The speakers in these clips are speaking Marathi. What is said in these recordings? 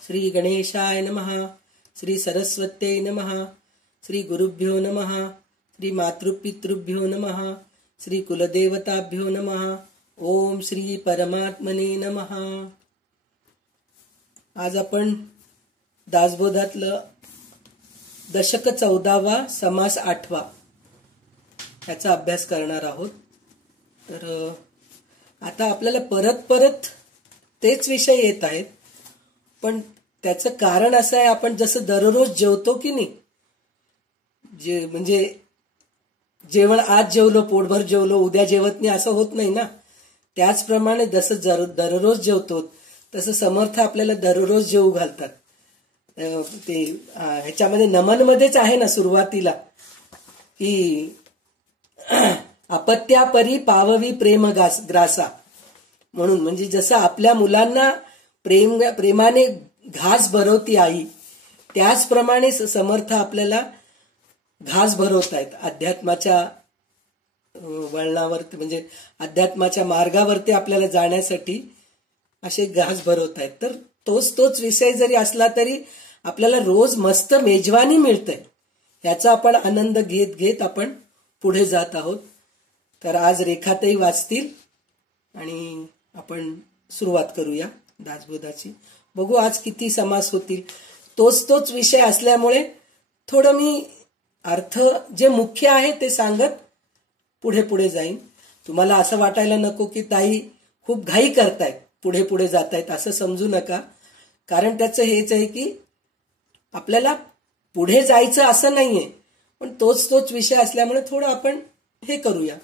श्री गणेशाय नमः. श्री सरस्वत्यै नमः. श्री गुरुभ्यो नमः. श्री मातृपितृभ्यो नमः. श्री कुलदेवताभ्यो नमः. ओम श्री परमात्मने नमः. आज आपण दासबोधातलं दशक 14वा समास 8वा याचा अभ्यास करणार आहोत. तर आता आपल्याला परत परत तेच विषय येत आहेत, पण त्याचं कारण असं आहे, आपण जसं दररोज जेवतो की नाही, म्हणजे जेवण आज जेवलो, पोटभर जेवलो, उद्या जेवत नाही असं होत नाही ना. त्याचप्रमाणे जसं दररोज जेवतो तसं समर्थ आपल्याला दररोज जेवू घालतात. ते ह्याच्यामध्ये नमनमध्येच आहे ना सुरुवातीला की अपत्यापरी पाववी प्रेम ग्रासा म्हणून, म्हणजे जसं आपल्या मुलांना प्रेमाने घास भरवती आई, त्याचप्रमाणे समर्थ आपल्याला घास भरवतायत. अध्यात्माच्या वळणावरती, म्हणजे अध्यात्माच्या मार्गावरती आपल्याला जाण्यासाठी असे घास भरवतायत. तर तोच विषय जरी असला तरी आपल्याला रोज मस्त मेजवानी मिळते, याचा आपण आनंद घेत घेत आपण पुढे जात आहोत. तर आज रेखाताई वाचतील आणि आपण सुरुवात करूया दासबोधाची. बघू आज किती समास होतील. तोच विषय असल्यामुळे थोडं मी अर्थ जे मुख्य आहे ते सांगत पुढे जाईन. तुम्हाला असं वाटायला नको की ताई खूप घाई करतायत, पुढे जातायत, असं समजू नका. कारण त्याचं हेच आहे की आपल्याला पुढे जायचं असं नाहीये, पण तोच विषय असल्यामुळे थोडं आपण हे करूया.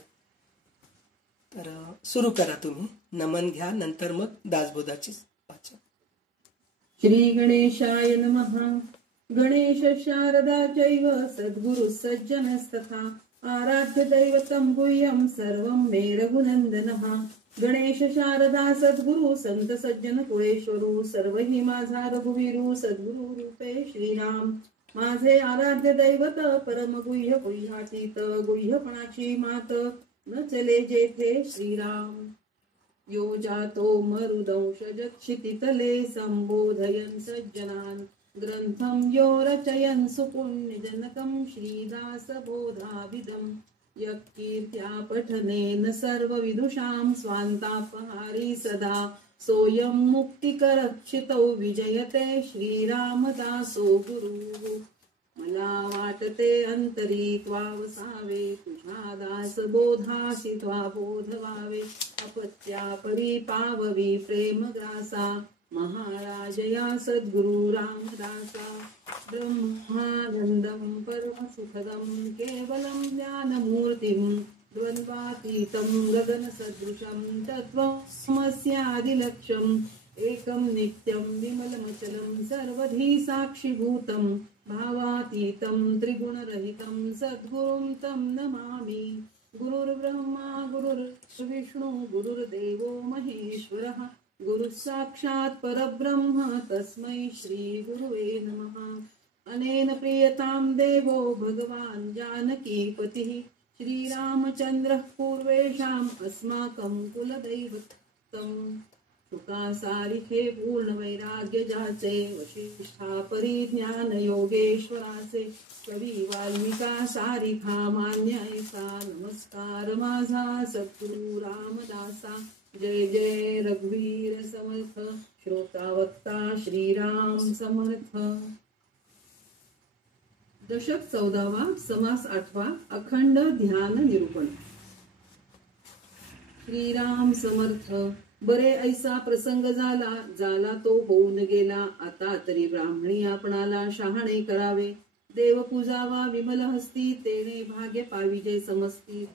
तर सुरू करा तुम्ही, नमन घ्या, नंतर मग दासबोधाची वाचन. श्री गणेशाय नमः. गणेश शारदा चैव सद्गुरु सज्जनस्तथा आराध्य दैवतं गुह्यं सर्वं मे रघुनंदनः. गणेश शारदा सद्गुरु संत सज्जन कुळेश्वरू सर्वही माझा रघुवीरू सद्गुरु रूपे श्रीराम. माझे आराध्य दैवत परम गुह्य गुह्यातीत गुह्यपणाची मात न चले जेथे श्रीराम. यो जातो मरुदंशजक्षितितले संबोधयन् सज्जनान् ग्रंथं यो रचयन् सुपुण्यजनकं श्रीदासबोधाविदम्. यत्कीर्त्या पठनेन सर्वविदुषां स्वान्तापहारी सदा सोऽयं मुक्तिकरक्षितौ विजयते श्रीरामदासो गुरुः. मला वाटते अंतरी त्वा वसावे तुझ्या दासबोधासी त्वा बोध व्हावे. अपत्यापरी पाववी प्रेमग्रासा महाराजया सद्गुरु रामदासा. ब्रह्मानंदं परमसुखदं केवलं ज्ञानमूर्तिं द्वन्द्वातीतं गगनसदृशं तत्त्वमस्यादिलक्ष्यम्. एकं नित्यं विमलमचलं सर्वधी साक्षिभूतं भावातीतं त्रिगुणरहितं सद्गुरुं तं नमामि. गुरुर्ब्रह्मा गुरुर्विष्णु गुरुर्देवो महेश्वरः गुरुः साक्षात् परब्रह्म तस्मै श्री गुरुवे नमः. अनेन प्रियतां देवो भगवान् जानकीपतिः श्रीरामचन्द्रः पूर्वेषाम् अस्माकं कुलदैवतम्. सुखासारिखे पूर्ण वैराग्य जाचे वशिष्ठा परिज्ञान योगेश्वराचे कवी वाल्मिका सारिखा मान्य ऐसा. नमस्कार माझा सद्गुरु रामदासा. जय जय रघुवीर समर्थ श्रोता वक्ता श्रीराम समर्थ. दशक 14वा समास 8वा अखंड ध्यान निरूपण. श्रीराम समर्थ. बरे ऐसा प्रसंग झाला तो होऊन गेला. आता तरी ब्राह्मणी आपणाला शहाणे करावे. देव पूजावा विमल हस्ती तेने भाग्य पाविजे समस्ती.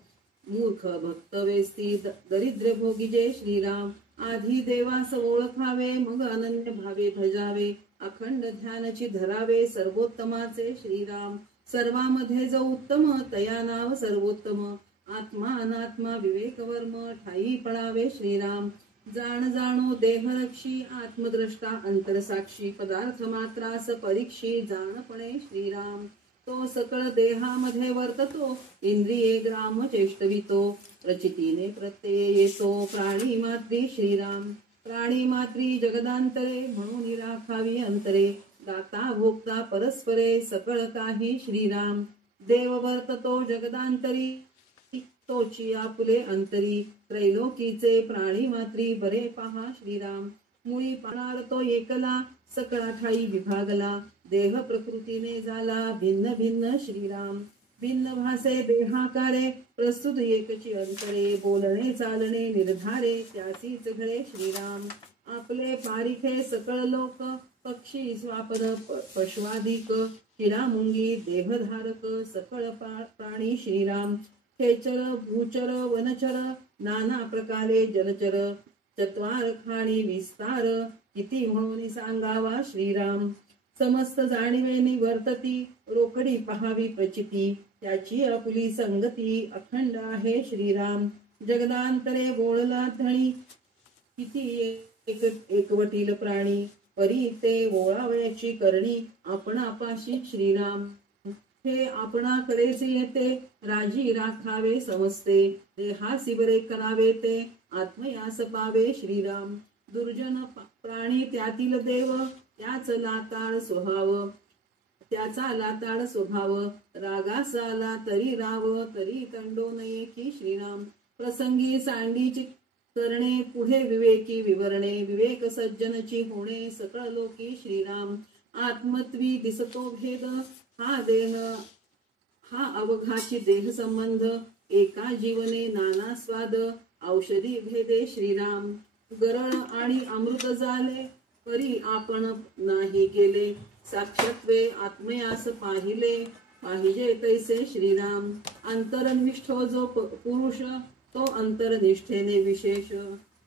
मूर्ख भक्त वेस्ती दरिद्र भोगिजे श्रीराम. आधी देवास ओळखावे मग अनन्य भावे भजावे. अखंड ध्यानची धरावे सर्वोत्तमाचे श्रीराम. सर्वामध्ये जो उत्तम तया नाव सर्वोत्तम. आत्मा अनात्मा विवेक वर्म ठाई पळावे श्रीराम. जाणो देहरक्षी आत्मद्रष्टा अंतरसाक्षी पदार्थ मात्रास परीक्षी जाणपणे श्रीराम. तो सकळ देहामध्ये वर्ततो इंद्रिये ग्राम चेष्टवितो. प्रचितीने प्रत्यय येतो प्राणी मात्री श्रीराम. प्राणी मात्री जगदांतरे म्हणून राखावी अंतरे दाता भोक्ता परस्परे सकळ काही श्रीराम देव वर्ततो जगदांतरी तोची आपुले अंतरी त्रैलोकीचे प्राणी मात्री बरे पहा श्रीराम मुळी पाणार तो एकला सकळा ठाई विभागला देह प्रकृतीने झाला भिन्न भिन्न श्रीराम भिन्न भासे देहाकारे प्रस्तुत एकची अंतरे बोलणे चालणे निर्धारे त्यासीच घडे श्रीराम आपले पारिखे सकळ लोक पक्षी स्वापद पशवादिक किडामुंगी देहधारक सकळ प्राणी श्रीराम खेचर भूचर वनचर नाना प्रकारे जलचर चत्वार खाणी विस्तार किती म्हणून सांगावा श्रीराम समस्त जाणीवे निवर्तती रोकडी पहावी प्रचिती त्याची आपुली संगती अखंड आहे श्रीराम जगदांतरे बोळला धणी किती एकवटील प्राणी परी ते ओळावयाची करणी आपणापाशी श्रीराम हे आपणाकडेच येते राजी राखावे समजते देहासी बरे करावे ते आत्मयास पावे श्रीराम दुर्जन प्राणी त्यातील देव त्याचा लाताळ स्वभाव रागास आला तरी राव तरी तंडो नये की श्रीराम प्रसंगी सांडीची करणे पुढे विवेकी विवरणे विवेक सज्जनची होणे सकळ लोकी श्रीराम आत्मत्वी दिसतो भेद हा देह हा अवघाची देह संबंध एका जीवने नाना स्वाद औषधी भेदे श्रीराम गरळ आणि अमृत झाले परी आपण नाही गेले साक्षात्वे आत्मयास पाहिजे तैसे श्रीराम अंतरनिष्ठ जो पुरुष तो अंतरनिष्ठेने विशेष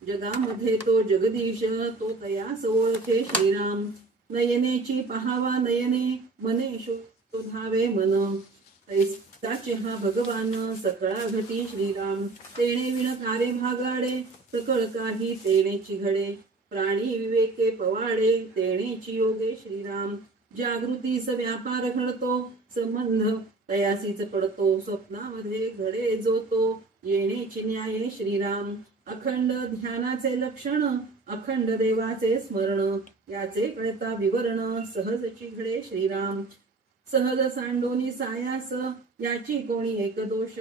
जगामध्ये तो जगदीश तो तयास ओळखे श्रीराम नयनेची पहावा नयने मने शोधावे मन तैसाचे हा भगवान सकळा घटी श्रीराम तेणे विण कारे भागाडे सकळ काही तेणेची घडे प्राणी विवेके पवाडे तेणेची योगे श्रीराम जागृतीस व्यापार घडतो संबंध तयासीच पडतो स्वप्नामध्ये घडे जो तो येणेची न्याय श्रीराम अखंड ध्यानाचे लक्षण अखंड देवाचे स्मरण याचे कळता विवरण सहजची घडे श्रीराम सहज सांडोनी सायास याची कोणी एक दोष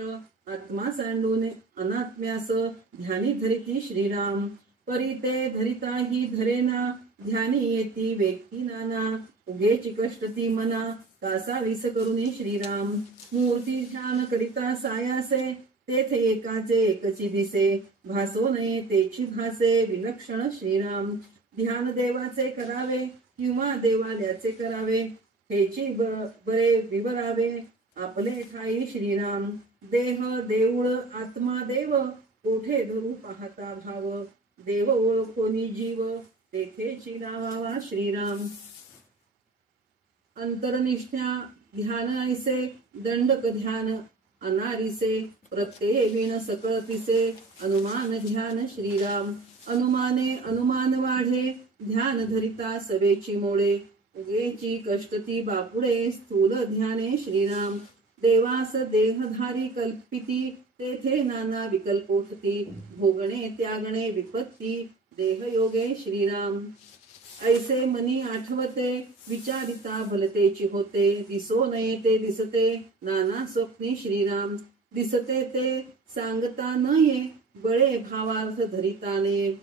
आत्मा सांडून अनात्म्यास ध्यानी धरिती श्रीराम परी ते धरिता ही धरेना ध्यानी येती व्यक्ती नाना उगेची कष्टती मना कासा विस करुनी श्रीराम मूर्ती ध्यान करिता सायासे तेथे एकाचे एकची दिसे भासो नये तेची भासे विलक्षण श्रीराम ध्यान देवाचे करावे किंवा देवालयाचे करावे हेची बरे विवरावे आपले ठाई श्रीराम देह देऊळ आत्मा देव कोठे धरू पाहता भाव देव ओळखोनी जीव तेथेची नावावा श्रीराम अंतरनिष्ठा ध्यान ऐसे दंडक ध्यान अनारिसे प्रत्यय विण सकळतिसे अनुमान ध्यान श्रीराम अनुमाने अनुमान वाढे ध्यान धरिता सवेची मोळे उगेची कष्टती बापुडे स्थूल ध्याने श्रीराम देवास देहधारी कल्पिती तेथे नाना विकल्पोठती भोगणे त्यागणे विपत्ती देहयोगे श्रीराम ऐसे मनी आठवते विचारिता भलतेची होते दिसो नये ते दिसते नाना स्वप्नी श्रीराम दिसते ते सांगता नये बळे भावार्थ धरिताने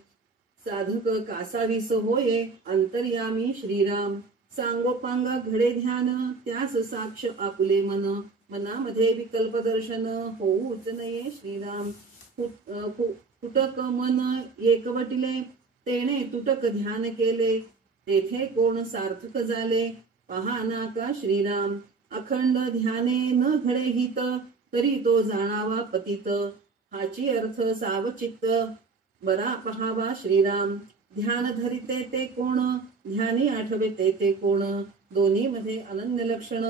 साधक कासावीस होये अंतर्यामी श्रीराम सांगोपांगा घडे ध्यान त्यास साक्ष आपुले मन मनामध्ये विकल्प दर्शन होऊच नये श्रीराम तुटक मन एकवटिले तेने तुटक ध्यान केले तेथे कोण सार्थक झाले पहा नाका श्रीराम अखंड ध्याने न घडे हित तरी तो जाणावा पतित हाची अर्थ सावचित्त बरा पहावा श्रीराम ध्यान धरिते ते कोण ध्यानी आठवे ते कोण दोन्ही मध्ये अनन्य लक्षण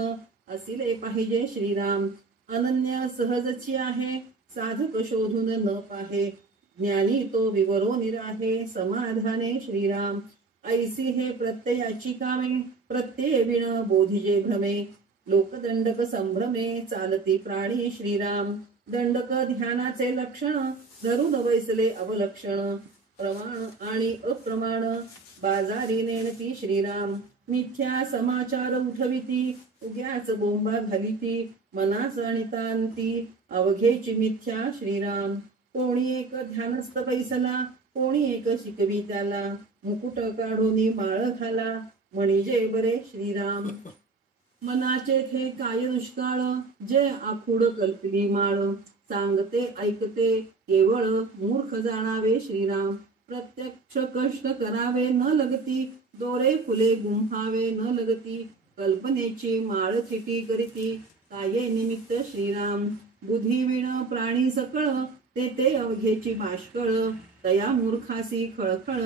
असिले पाहिजे श्रीराम अनन्य सहजची आहे साधक शोधून न पाहे ज्ञानी तो विवरो निराहे समाधाने श्रीराम ऐसी हे प्रत्ययाची कामे प्रत्यय विण बोधिजे भ्रमे लोकदंडक संभ्रमे चालती प्राणी श्रीराम दंडक ध्यानाचे लक्षण धरून वैसले अवलक्षण प्रमाण आणि अप्रमाण बाजारी नेणती श्रीराम. मिथ्या समाचार उठविती उग्याच बोंबा घालिती. मनास आणितांती अवघेची मिथ्या श्रीराम. कोणी एक ध्यानस्थ बैसला कोणी एक शिकवी त्याला. मुकुट काढून माळ घाला म्हणजे बरे श्रीराम. मनाचे थे काय दुष्काळ जे आखूड कल्पली माळ. सांगते ऐकते केवळ मूर्ख जाणावे श्रीराम. प्रत्यक्ष कष्ट करावे न लगती दोरे फुले गुंफावे न लगती. कल्पनेची माळ थिटी करीती काये निमित्त श्रीराम. बुद्धी विण प्राणी सकळ ते अवघेची बाष्कळ. तया मूर्खासी खळखळ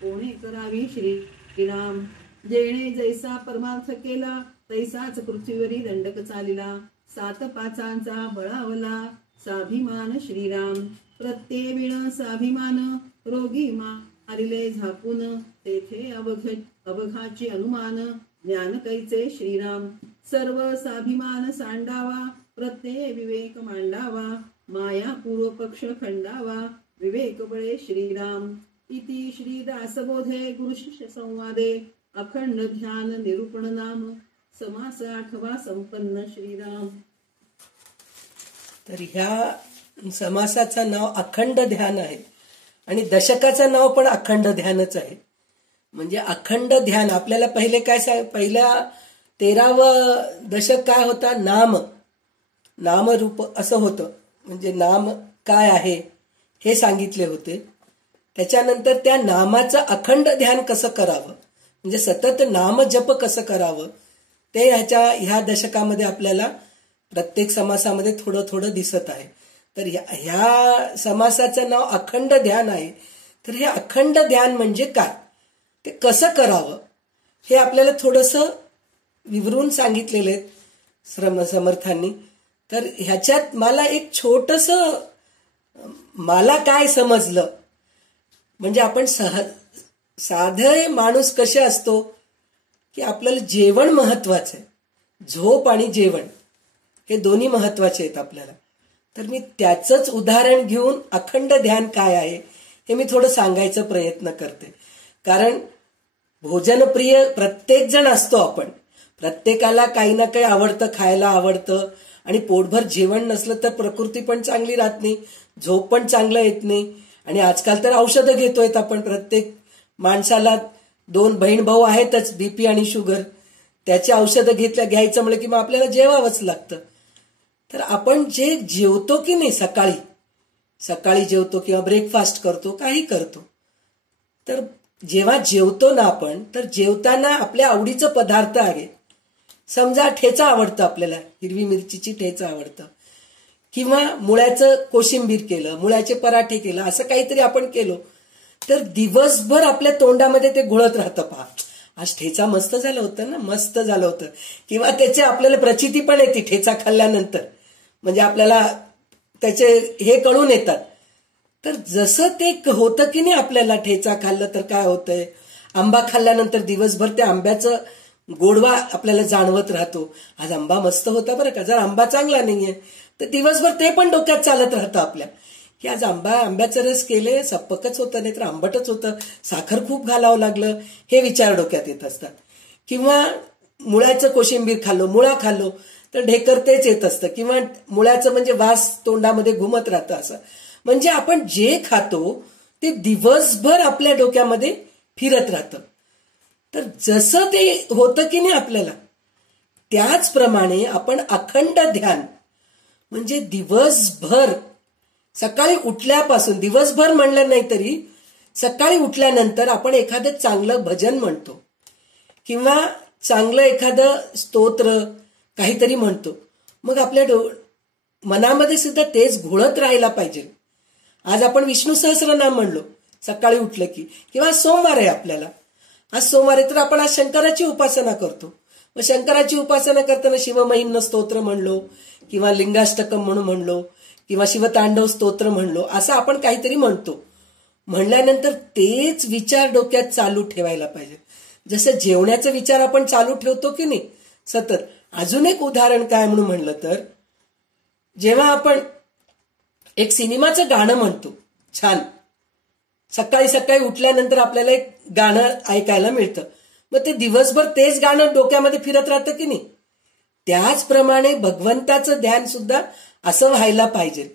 कोणे करावी श्रीराम. जेणे जैसा परमार्थ केला तैसाच पृथ्वीवरी दंडक चालिला. 7 पाचांचा बळावला स्वाभिमान श्रीराम. प्रत्येविण स्वाभिमान रोगी मारिले झापून. तेथे अवघाची अनुमान ज्ञान कैचे श्रीराम. सर्व स्वाभिमान सांडावा प्रत्यय विवेक मांडावा. माया पूर्व पक्ष खंडावा विवेक बळे श्रीराम. इति श्री दासबोधे गुरु शिष्य संवादे अखंड ध्यान निरूपण नाम समास 8वा संपन्न श्रीराम. तर ह्या समासाचं नाव अखंड ध्यान आहे आणि दशकाचं नाव पण अखंड ध्यानच आहे. म्हणजे अखंड ध्यान आपल्याला पहिले काय पहिल्या 13वं दशक काय होता, नामरूप असं होतं. म्हणजे नाम काय आहे हे सांगितले होते. त्याच्यानंतर त्या नामाचं अखंड ध्यान कसं करावं, म्हणजे सतत नाम जप कसं करावं ते ह्या दशकामध्ये आपल्याला प्रत्येक समासामध्ये थोडं थोडं दिसत आहे. तर ह्या समासाचं नाव अखंड ध्यान आहे. तर हे अखंड ध्यान म्हणजे काय, ते कसं करावं हे आपल्याला थोडंसं विवरून सांगितलेलं आहे समर्थांनी. तर ह्याच्यात मला एक छोटंसं मला काय समजलं, म्हणजे आपण साधे माणूस कसे असतो की आपल्याला जेवण महत्वाचं आहे, झोप आणि जेवण हे दोन्ही महत्वाचे आहेत आपल्याला. तर मी त्याचंच उदाहरण घेऊन अखंड ध्यान काय आहे हे मी थोडं सांगायचा प्रयत्न करते. कारण भोजनप्रिय प्रत्येक जण असतो आपण, प्रत्येकाला काही ना काही आवडतं, खायला आवडतं. आणि पोटभर जेवण नसलं तर प्रकृती पण चांगली राहत नाही, झोप पण चांगलं येत नाही. आणि आजकाल तर औषधं घेतोय आपण, प्रत्येक माणसाला 2 बहीण भाऊ आहेतच, बीपी आणि शुगर, त्याची औषधं घ्यायचं म्हणलं की मग आपल्याला जेवावंच लागतं. तर आपण जे जेवतो की नाही सकाळी जेवतो किंवा ब्रेकफास्ट करतो, काही करतो, तर जेव्हा जेवतो ना आपण, तर जेवताना आपल्या आवडीचं पदार्थ आहे. समजा ठेचा आवडतं आपल्याला, हिरवी मिरचीची ठेचा आवडतं, किंवा मुळ्याचं कोशिंबीर केलं, मुळ्याचे पराठे केलं, असं काहीतरी आपण केलं तर दिवसभर आपल्या तोंडामध्ये ते घुळत राहतं. पहा, आज ठेचा मस्त झालं होतं ना, मस्त झालं होतं. किंवा त्याचे आपल्याला प्रचिती पण येते ठेचा खाल्ल्यानंतर, म्हणजे आपल्याला त्याचे हे कळून येतात. तर जसं ते होतं की नाही, आपल्याला ठेचा खाल्लं तर काय होतंय, आंबा खाल्ल्यानंतर दिवसभर त्या आंब्याचं गोडवा आपल्याला जाणवत राहतो. आज आंबा मस्त होता बरं का. जर आंबा चांगला नाहीये तर दिवसभर ते पण डोक्यात चालत राहतं आपल्या, की आज आंब्याचं रस केले, सप्पकच होतं, नाही तर आंबटच होतं, साखर खूप घालावं लागलं, हे विचार डोक्यात येत असतात. किंवा मुळ्याचं कोशिंबीर खाल्लो, मुळा खाल्लो तर ढेकर तेच येत असतं, किंवा मुळ्याचं म्हणजे वास तोंडामध्ये घुमत राहतं. असं म्हणजे आपण जे खातो ते दिवसभर आपल्या डोक्यामध्ये फिरत राहतं. तर जसं ते होतं की नाही आपल्याला, त्याचप्रमाणे आपण अखंड ध्यान म्हणजे दिवसभर सकाळी उठल्यापासून, दिवसभर म्हणलं नाही तरी सकाळी उठल्यानंतर आपण एखादं चांगलं भजन म्हणतो किंवा चांगलं एखादं स्तोत्र काहीतरी म्हणतो. मग आपल्या मनामध्ये सुद्धा तेच घोळत राहायला पाहिजे. आज आपण विष्णू सहस्रनाम म्हणलो सकाळी उठलं की, किंवा सोमवार आहे आपल्याला, आज सोमवार आहे तर आपण आज शंकराची उपासना करतो. मग शंकराची उपासना करताना शिवमहिम्न स्तोत्र म्हणलो किंवा लिंगाष्टकम म्हणलो किंवा शिवतांडव स्तोत्र म्हणलो, असं आपण काहीतरी म्हणतो. म्हणल्यानंतर तेच विचार डोक्यात चालू ठेवायला पाहिजे. जसं जेवण्याचा विचार आपण चालू ठेवतो की नाही सतत. अजून एक उदाहरण काय म्हणून म्हणलं तर, जेव्हा आपण एक सिनेमाचं गाणं म्हणतो, छान सकाळी सकाळी उठल्यानंतर आपल्याला एक गाणं ऐकायला मिळतं, मग ते दिवसभर तेच गाणं डोक्यामध्ये फिरत राहतं की नाही. त्याचप्रमाणे भगवंताचं ध्यान सुद्धा असं व्हायला पाहिजे,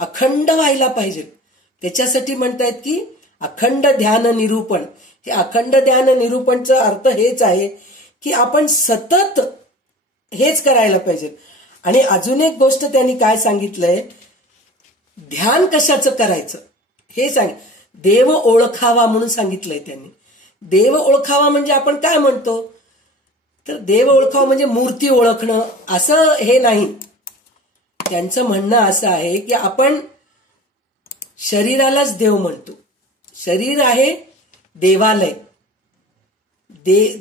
अखंड व्हायला पाहिजे. त्याच्यासाठी म्हणतायत की अखंड ध्यान निरूपण. हे अखंड ध्यान निरूपणचा अर्थ हेच आहे की आपण सतत हेच करायला पाहिजे. आणि अजून एक गोष्ट त्यांनी काय सांगितलंय, ध्यान कशाचं करायचं हे सांग. देव ओळखावा म्हणून सांगितलंय त्यांनी. देव ओळखावा म्हणजे आपण काय म्हणतो, तर देव ओळखावा म्हणजे मूर्ती ओळखणं असं हे नाही. त्यांचं म्हणणं असं आहे की आपण शरीरालाच देव म्हणतो. शरीर आहे देवालय,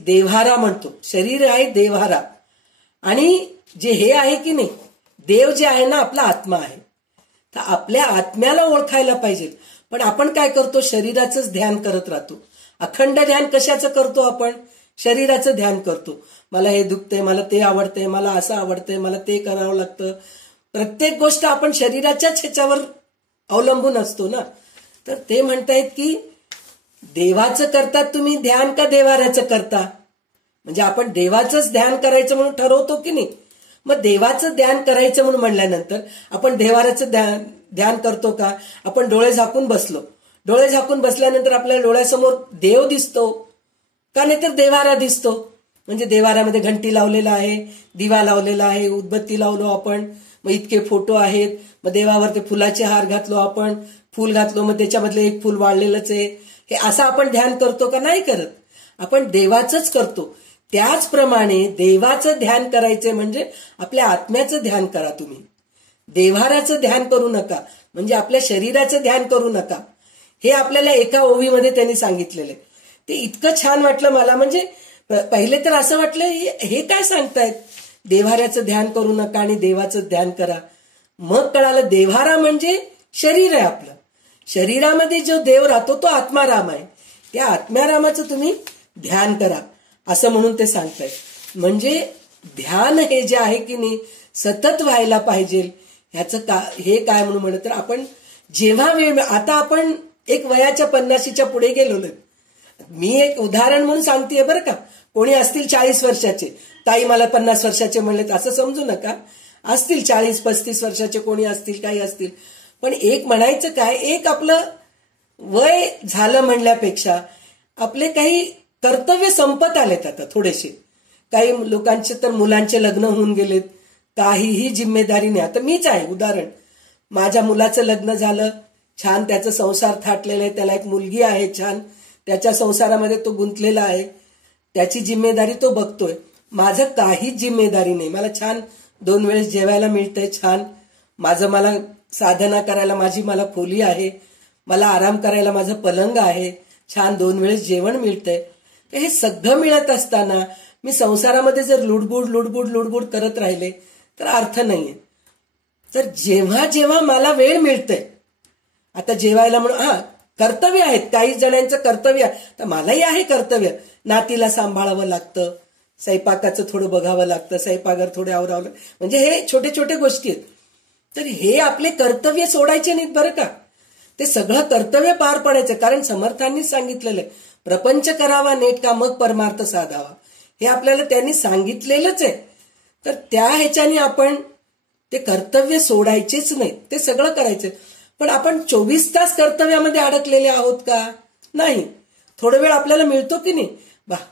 देव्हारा म्हणतो. शरीर आहे देव्हारा, आणि जे हे आहे की नाही देव जे आहे ना आपला आत्मा आहे. तर आपल्या आत्म्याला ओळखायला पाहिजे. पण आपण काय करतो, शरीराचंच ध्यान करत राहतो. अखंड ध्यान कशाचं करतो आपण, शरीराचं ध्यान करतो. मला हे दुखतंय, मला ते आवडतंय, मला असं आवडतंय, मला ते करावं लागतं. प्रत्येक गोष्ट आपण शरीराच्याच ह्याच्यावर अवलंबून असतो ना. तर ते म्हणतायत की देवाचं करतात तुम्ही ध्यान का देवाऱ्याचं करता. म्हणजे आपण देवाचंच ध्यान करायचं म्हणून ठरवतो की नाही. मग देवाचं ध्यान करायचं म्हणून म्हणल्यानंतर आपण देवाऱ्याचं ध्यान करतो का. आपण डोळे झाकून बसलो, डोळे झाकून बसल्यानंतर आपल्या डोळ्यासमोर देव दिसतो का, नाही तर देवारा दिसतो. म्हणजे देवाऱ्यामध्ये घंटी लावलेला आहे, दिवा लावलेला आहे, उदबत्ती लावलो आपण, मग इतके फोटो आहेत, मग देवावर ते फुलाचे हार घातलो आपण, फुल घातलो, मग त्याच्यामधलं एक फुल वाढलेलंच आहे. हे असं आपण ध्यान करतो का, नाही करत. आपण देवाचंच करतो. त्याचप्रमाणे देवाचं ध्यान करायचं म्हणजे आपल्या आत्म्याचं ध्यान करा तुम्ही. देव्हाराचं ध्यान करू नका, म्हणजे आपल्या शरीराचं ध्यान करू नका. हे आपल्याला एका ओवीमध्ये त्यांनी सांगितलेलं आहे. ते इतकं छान वाटलं मला. म्हणजे पहिले तर असं वाटलं हे काय सांगतायत, देव्हाऱ्याचं ध्यान करू नका आणि देवाचं ध्यान करा. मग कळालं देव्हारा म्हणजे शरीर आहे आपलं. शरीरामध्ये जो देव राहतो तो आत्माराम आहे. त्या आत्मारामाचं तुम्ही ध्यान करा असं म्हणून ते सांगतायत. म्हणजे ध्यान हे जे आहे की नाही सतत व्हायला पाहिजे. ह्याचं हे काय म्हणून म्हणत, तर आपण जेव्हा वेळ, आता आपण एक वयाच्या 50च्या पुढे गेलो. मी एक उदाहरण म्हणून सांगतेय बरं का. कोणी असतील 40 वर्षाचे, ताई मला 50 वर्षाचे म्हणलेत असं समजू नका. असतील 40-35 वर्षाचे कोणी असतील, काही असतील. पण एक म्हणायचं काय, एक आपलं वय झालं म्हणल्यापेक्षा आपले काही कर्तव्य संपत आलेत आता थोडेसे. काही लोकांचे तर मुलांचे लग्न होऊन गेलेत, काहीही जिम्मेदारी नाही. आता मीच आहे उदाहरण. माझ्या मुलाचं लग्न झालं, छान त्याचा संसार थाटलेला आहे, त्याला एक मुलगी आहे छान, त्याच्या संसारामध्ये तो गुंतलेला आहे, त्याची जिम्मेदारी तो बघतोय. माझं काहीच जिम्मेदारी नाही. मला छान 2 वेळेस जेवायला मिळतंय, छान मला साधना करायला मला खोली आहे, मला आराम करायला माझं पलंग आहे, छान 2 वेळेस जेवण मिळतंय. तर हे सगळं मिळत असताना मी संसारामध्ये जर लुडबुड करत राहिले तर अर्थ नाहीये. तर जेव्हा जेव्हा मला वेळ मिळतंय, आता जेवायला म्हणून कर्तव्य आहेत, काही जणांचं कर्तव्य, तर मलाही आहे कर्तव्य. नातीला सांभाळावं लागतं, स्वयंपाकाचं थोडं बघावं लागतं, स्वयंपाकघर थोडे आवरावं, म्हणजे हे छोटे छोटे गोष्टी आहेत. तर हे आपले कर्तव्य सोडायचे नाहीत बरं का. ते सगळं कर्तव्य पार पडायचं. कारण समर्थांनीच सांगितलेलं आहे, प्रपंच करावा नेटका मग परमार्थ साधावा. हे आपल्याला त्यांनी सांगितलेलंच आहे. तर त्या ह्याच्याने आपण ते कर्तव्य सोडायचेच नाही, ते सगळं करायचं. पण आपण 24 तास कर्तव्यामध्ये अडकलेले आहोत का, नाही. थोडा वेळ आपल्याला मिळतो की नाही,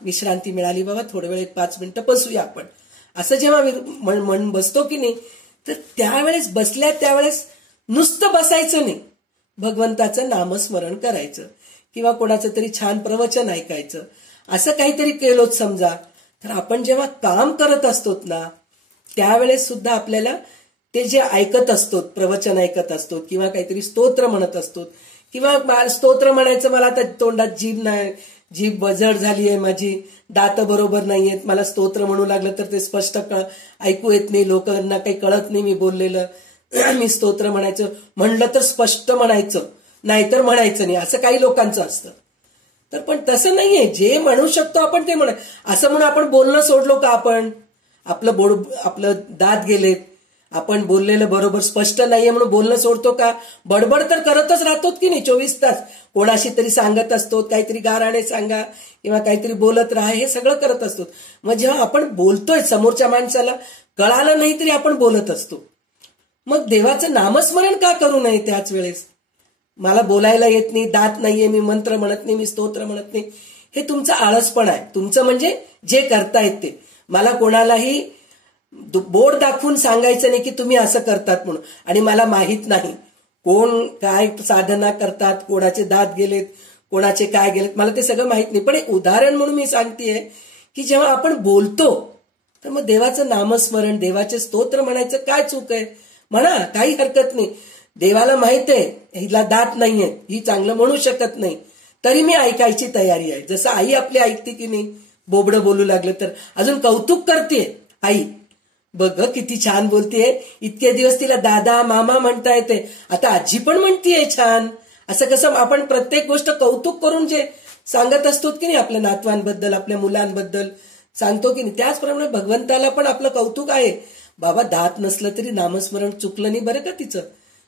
विश्रांती मिळाली बाबा, थोडा वेळ 5 मिनिटं बसूया आपण, असं जेव्हा मन बसतो की नाही, तर त्यावेळेस बसल्या त्यावेळेस नुसतं बसायचं नाही, भगवंताचं नामस्मरण करायचं किंवा कोणाचं तरी छान प्रवचन ऐकायचं. असं काहीतरी केलोच समजा, तर आपण जेव्हा काम करत असतो ना त्यावेळेस सुद्धा आपल्याला ते जे ऐकत असतो, प्रवचन ऐकत असतो किंवा काहीतरी स्तोत्र म्हणत असतो, किंवा स्तोत्र म्हणायचं, मला आता तोंडात जीभ नाही, जीभ बजड झाली आहे माझी, दात बरोबर नाहीयेत, मला स्तोत्र म्हणू लागलं तर ते स्पष्ट ऐकू येत नाही, लोकांना काही कळत नाही मी बोललेलं. मी स्तोत्र म्हणलं तर स्पष्ट म्हणायचं, नाहीतर म्हणायचं नाही, असं काही लोकांचं असतं. तर पण तसं नाहीये, जे म्हणू शकतो आपण ते असं म्हणून आपण बोलणं सोडलो का, आपण आपलं दात गेलेत, आपण बोललेलं बरोबर स्पष्ट नाहीये म्हणून बोलणं सोडतो का? बडबड तर करतच राहतो की नाही 24 तास. कोणाशी तरी सांगत असतो, काहीतरी गाराणे सांगा किंवा काहीतरी बोलत राहा, हे सगळं करत असतो. मग जेव्हा आपण बोलतोय समोरच्या माणसाला कळालं नाही तरी आपण बोलत असतो. मग देवाचं नामस्मरण का करू नये त्याच वेळेस? मला बोलायला येत नाही, दात नाहीये, मी मंत्र म्हणत नाही, मी स्तोत्र म्हणत नाही, हे तुमचं आळसपण आहे. तुमचं म्हणजे जे करतायत ते. मला कोणालाही बोर्ड दाखवून सांगायचं नाही की तुम्ही असं करतात म्हणून. आणि मला माहित नाही कोण काय साधना करतात, कोणाचे दात गेलेत, कोणाचे काय गेलेत, मला ते सगळं माहित नाही. पण एक उदाहरण म्हणून मी सांगतेय की जेव्हा आपण बोलतो तर मग देवाचं नामस्मरण, देवाचे स्तोत्र म्हणायचं काय चूक आहे? म्हणा, काही हरकत नाही. देवाला माहित आहे हिला दात नाहीये, ही चांगलं म्हणू शकत नाही, तरी मी ऐकायची तयारी आहे. जसं आई आपली ऐकते की नाही, बोबडं बोलू लागलं तर अजून कौतुक करते आई, बघ किती छान बोलतेय, इतके दिवस तिला दादा मामा म्हणता येते, आता आजी पण म्हणतीये छान. असं कसं आपण प्रत्येक गोष्ट कौतुक करून जे सांगत असतो की नाही, आपल्या नातवांबद्दल, आपल्या मुलांबद्दल सांगतो की नाही, त्याचप्रमाणे भगवंताला पण आपलं कौतुक आहे. बाबा दात नसलं तरी नामस्मरण चुकलं नाही बरं का तिचं,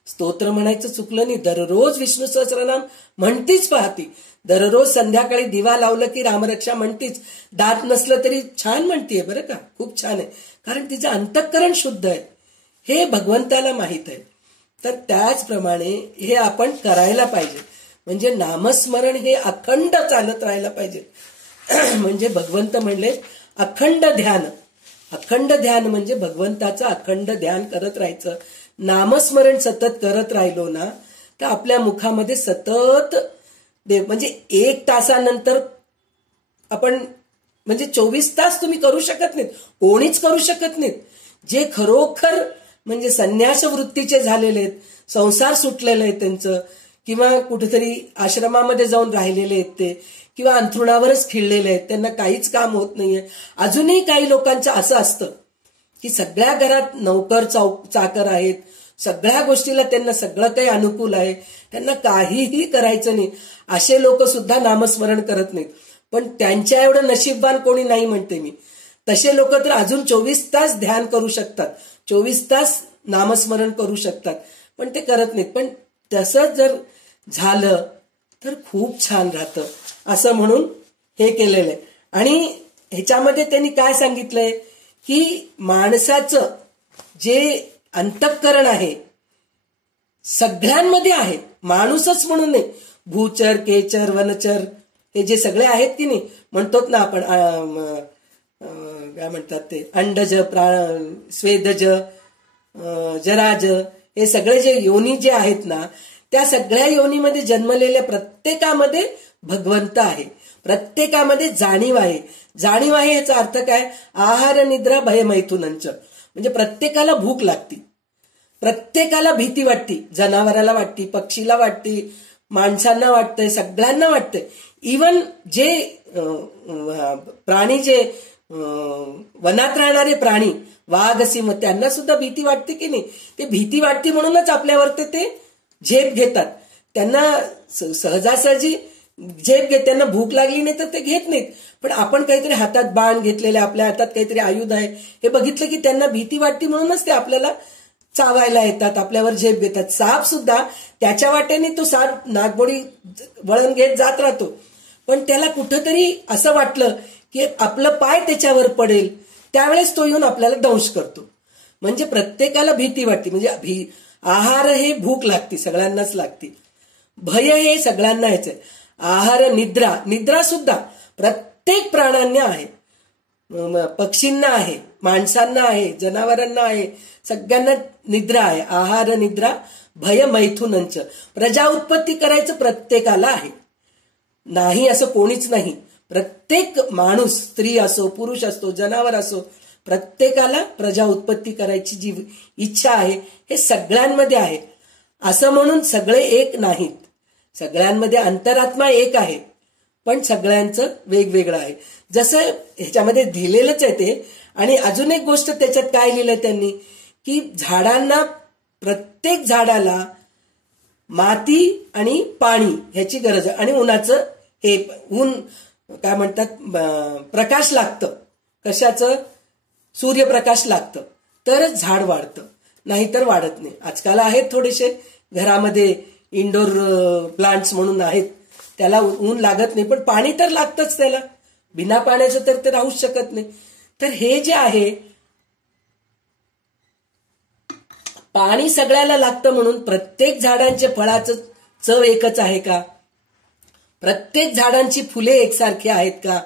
स्तोत्र म्हणायचं चुकलं नाही, दररोज विष्णू सहस्रनाम म्हणतीच पाहती, दररोज संध्याकाळी दिवा लावलं की रामरक्षा म्हणतीच, दात नसलं तरी छान म्हणतीये बरं का, खूप छान आहे. कारण तिचं अंतःकरण शुद्ध आहे, हे भगवंताला माहित आहे. तर त्याचप्रमाणे हे आपण करायला पाहिजे. म्हणजे नामस्मरण हे अखंड चालत राहायला पाहिजे. म्हणजे भगवंत म्हणले अखंड ध्यान. अखंड ध्यान म्हणजे भगवंताचं अखंड ध्यान करत राहायचं. नामस्मरण सतत करत राहिलो ना तर आपल्या मुखामध्ये सतत देव, म्हणजे 1 तासानंतर आपण, म्हणजे 24 तास तुम्ही करू शकत नाहीत, कोणीच करू शकत नाहीत. जे खरोखर म्हणजे संन्यास वृत्तीचे झालेले आहेत, संसार सुटलेले आहे त्यांचं, किंवा कुठेतरी आश्रमामध्ये जाऊन राहिलेले आहेत ते, किंवा अंथरुणावरच खिळलेले आहेत, त्यांना काहीच काम होत नाहीये. अजूनही काही लोकांचं असं असतं की सगळ्या घरात नोकर चाकर आहेत, सगळ्या गोष्टीला त्यांना सगळं काही अनुकूल आहे, त्यांना काहीही करायचं नाही, असे लोक सुद्धा नामस्मरण करत नाहीत. पण त्यांच्या एवढं नशीबवान कोणी नाही म्हणते मी. तसे लोक तर अजून 24 तास ध्यान करू शकतात, 24 तास नामस्मरण करू शकतात, पण ते करत नाहीत. पण तसं जर झालं तर खूप छान राहतं, असं म्हणून हे केलेलं आहे. आणि ह्याच्यामध्ये त्यांनी काय सांगितलंय की माणसाचं जे अंतःकरण आहे सगळ्यांमध्ये आहे, माणूसच म्हणून नाही, भूचर केचर वनचर हे जे सगळे आहेत की नाही, म्हणतो ना आपण काय म्हणतात ते, अंडज स्वेदज जराज, हे सगळे जे योनी जे आहेत ना, त्या सगळ्या योनीमध्ये जन्मलेल्या प्रत्येकामध्ये भगवंत आहे, प्रत्येकामध्ये जाणीव आहे. जाणीव आहे याचा अर्थ काय? आहार निद्रा भय मैथुनंच. म्हणजे प्रत्येकाला भूक लागती, प्रत्येकाला भीती वाटती, जनावराला वाटती, पक्षीला वाटती, माणसांना वाटतंय, सगळ्यांना वाटतंय. इवन जे प्राणी, जे वनात राहणारे प्राणी, वाघ सिंह, त्यांना सुद्धा भीती वाटते की नाही. ते भीती वाटते म्हणूनच आपल्यावर ते झेप घेतात. त्यांना सहजासहजी झेप घेत, त्यांना भूक लागली नाही तर ते घेत नाहीत. पण आपण काहीतरी हातात बाण घेतलेले, आपल्या हातात काहीतरी आयुध आहे, हे बघितलं की त्यांना भीती वाटते म्हणूनच ते आपल्याला चावायला येतात, आपल्यावर झेप घेतात. साप सुद्धा त्याच्या वाटेने तो साप नागमोडी वळण घेत जात राहतो, पण त्याला कुठंतरी असं वाटलं की आपलं पाय त्याच्यावर पडेल, त्यावेळेस तो येऊन आपल्याला दंश करतो. म्हणजे प्रत्येकाला भीती वाटते. म्हणजे आहार हे भूक लागते, सगळ्यांनाच लागते. भय हे सगळ्यांना यायचंय. आहार निद्रा, निद्रा सुद्धा प्रत्येक प्राण्यांना आहे, पक्षींना आहे, माणसांना आहे, जनावरांना आहे, सगळ्यांना निद्रा आहे. आहार निद्रा भय मैथुनंच. प्रजा उत्पत्ती करायचं प्रत्येकाला आहे, नाही असं कोणीच नाही. प्रत्येक माणूस, स्त्री असो, पुरुष असतो, जनावर असो, प्रत्येकाला प्रजा उत्पत्ती करायची जी इच्छा आहे हे सगळ्यांमध्ये आहे. असं म्हणून सगळे एक नाहीत, सगळ्यांमध्ये अंतरात्मा एक आहे, पण सगळ्यांचं वेगवेगळं आहे. जसं ह्याच्यामध्ये दिलेलंच आहे ते. आणि अजून एक गोष्ट त्याच्यात काय लिहिलं त्यांनी की झाडांना, प्रत्येक झाडाला माती आणि पाणी ह्याची गरज आहे, आणि उन्हाचं हे ऊन काय म्हणतात, प्रकाश लागतं. कशाचं? सूर्यप्रकाश लागतं, तरच झाड वाढतं. नाहीतर वाढत नाही. आजकाल आहेत थोडेसे घरामध्ये इंडोर प्लांट्स म्हणून आहेत, त्याला ऊन लागत नाही, पण पाणी तर लागतंच त्याला. बिना पाण्याचं तर ते राहूच शकत नाही. तर हे जे आहे, पाणी सगळ्याला लागतं म्हणून प्रत्येक झाडांचे फळाचं चव एकच आहे का? प्रत्येक झाडांची फुले एकसारखी आहेत का?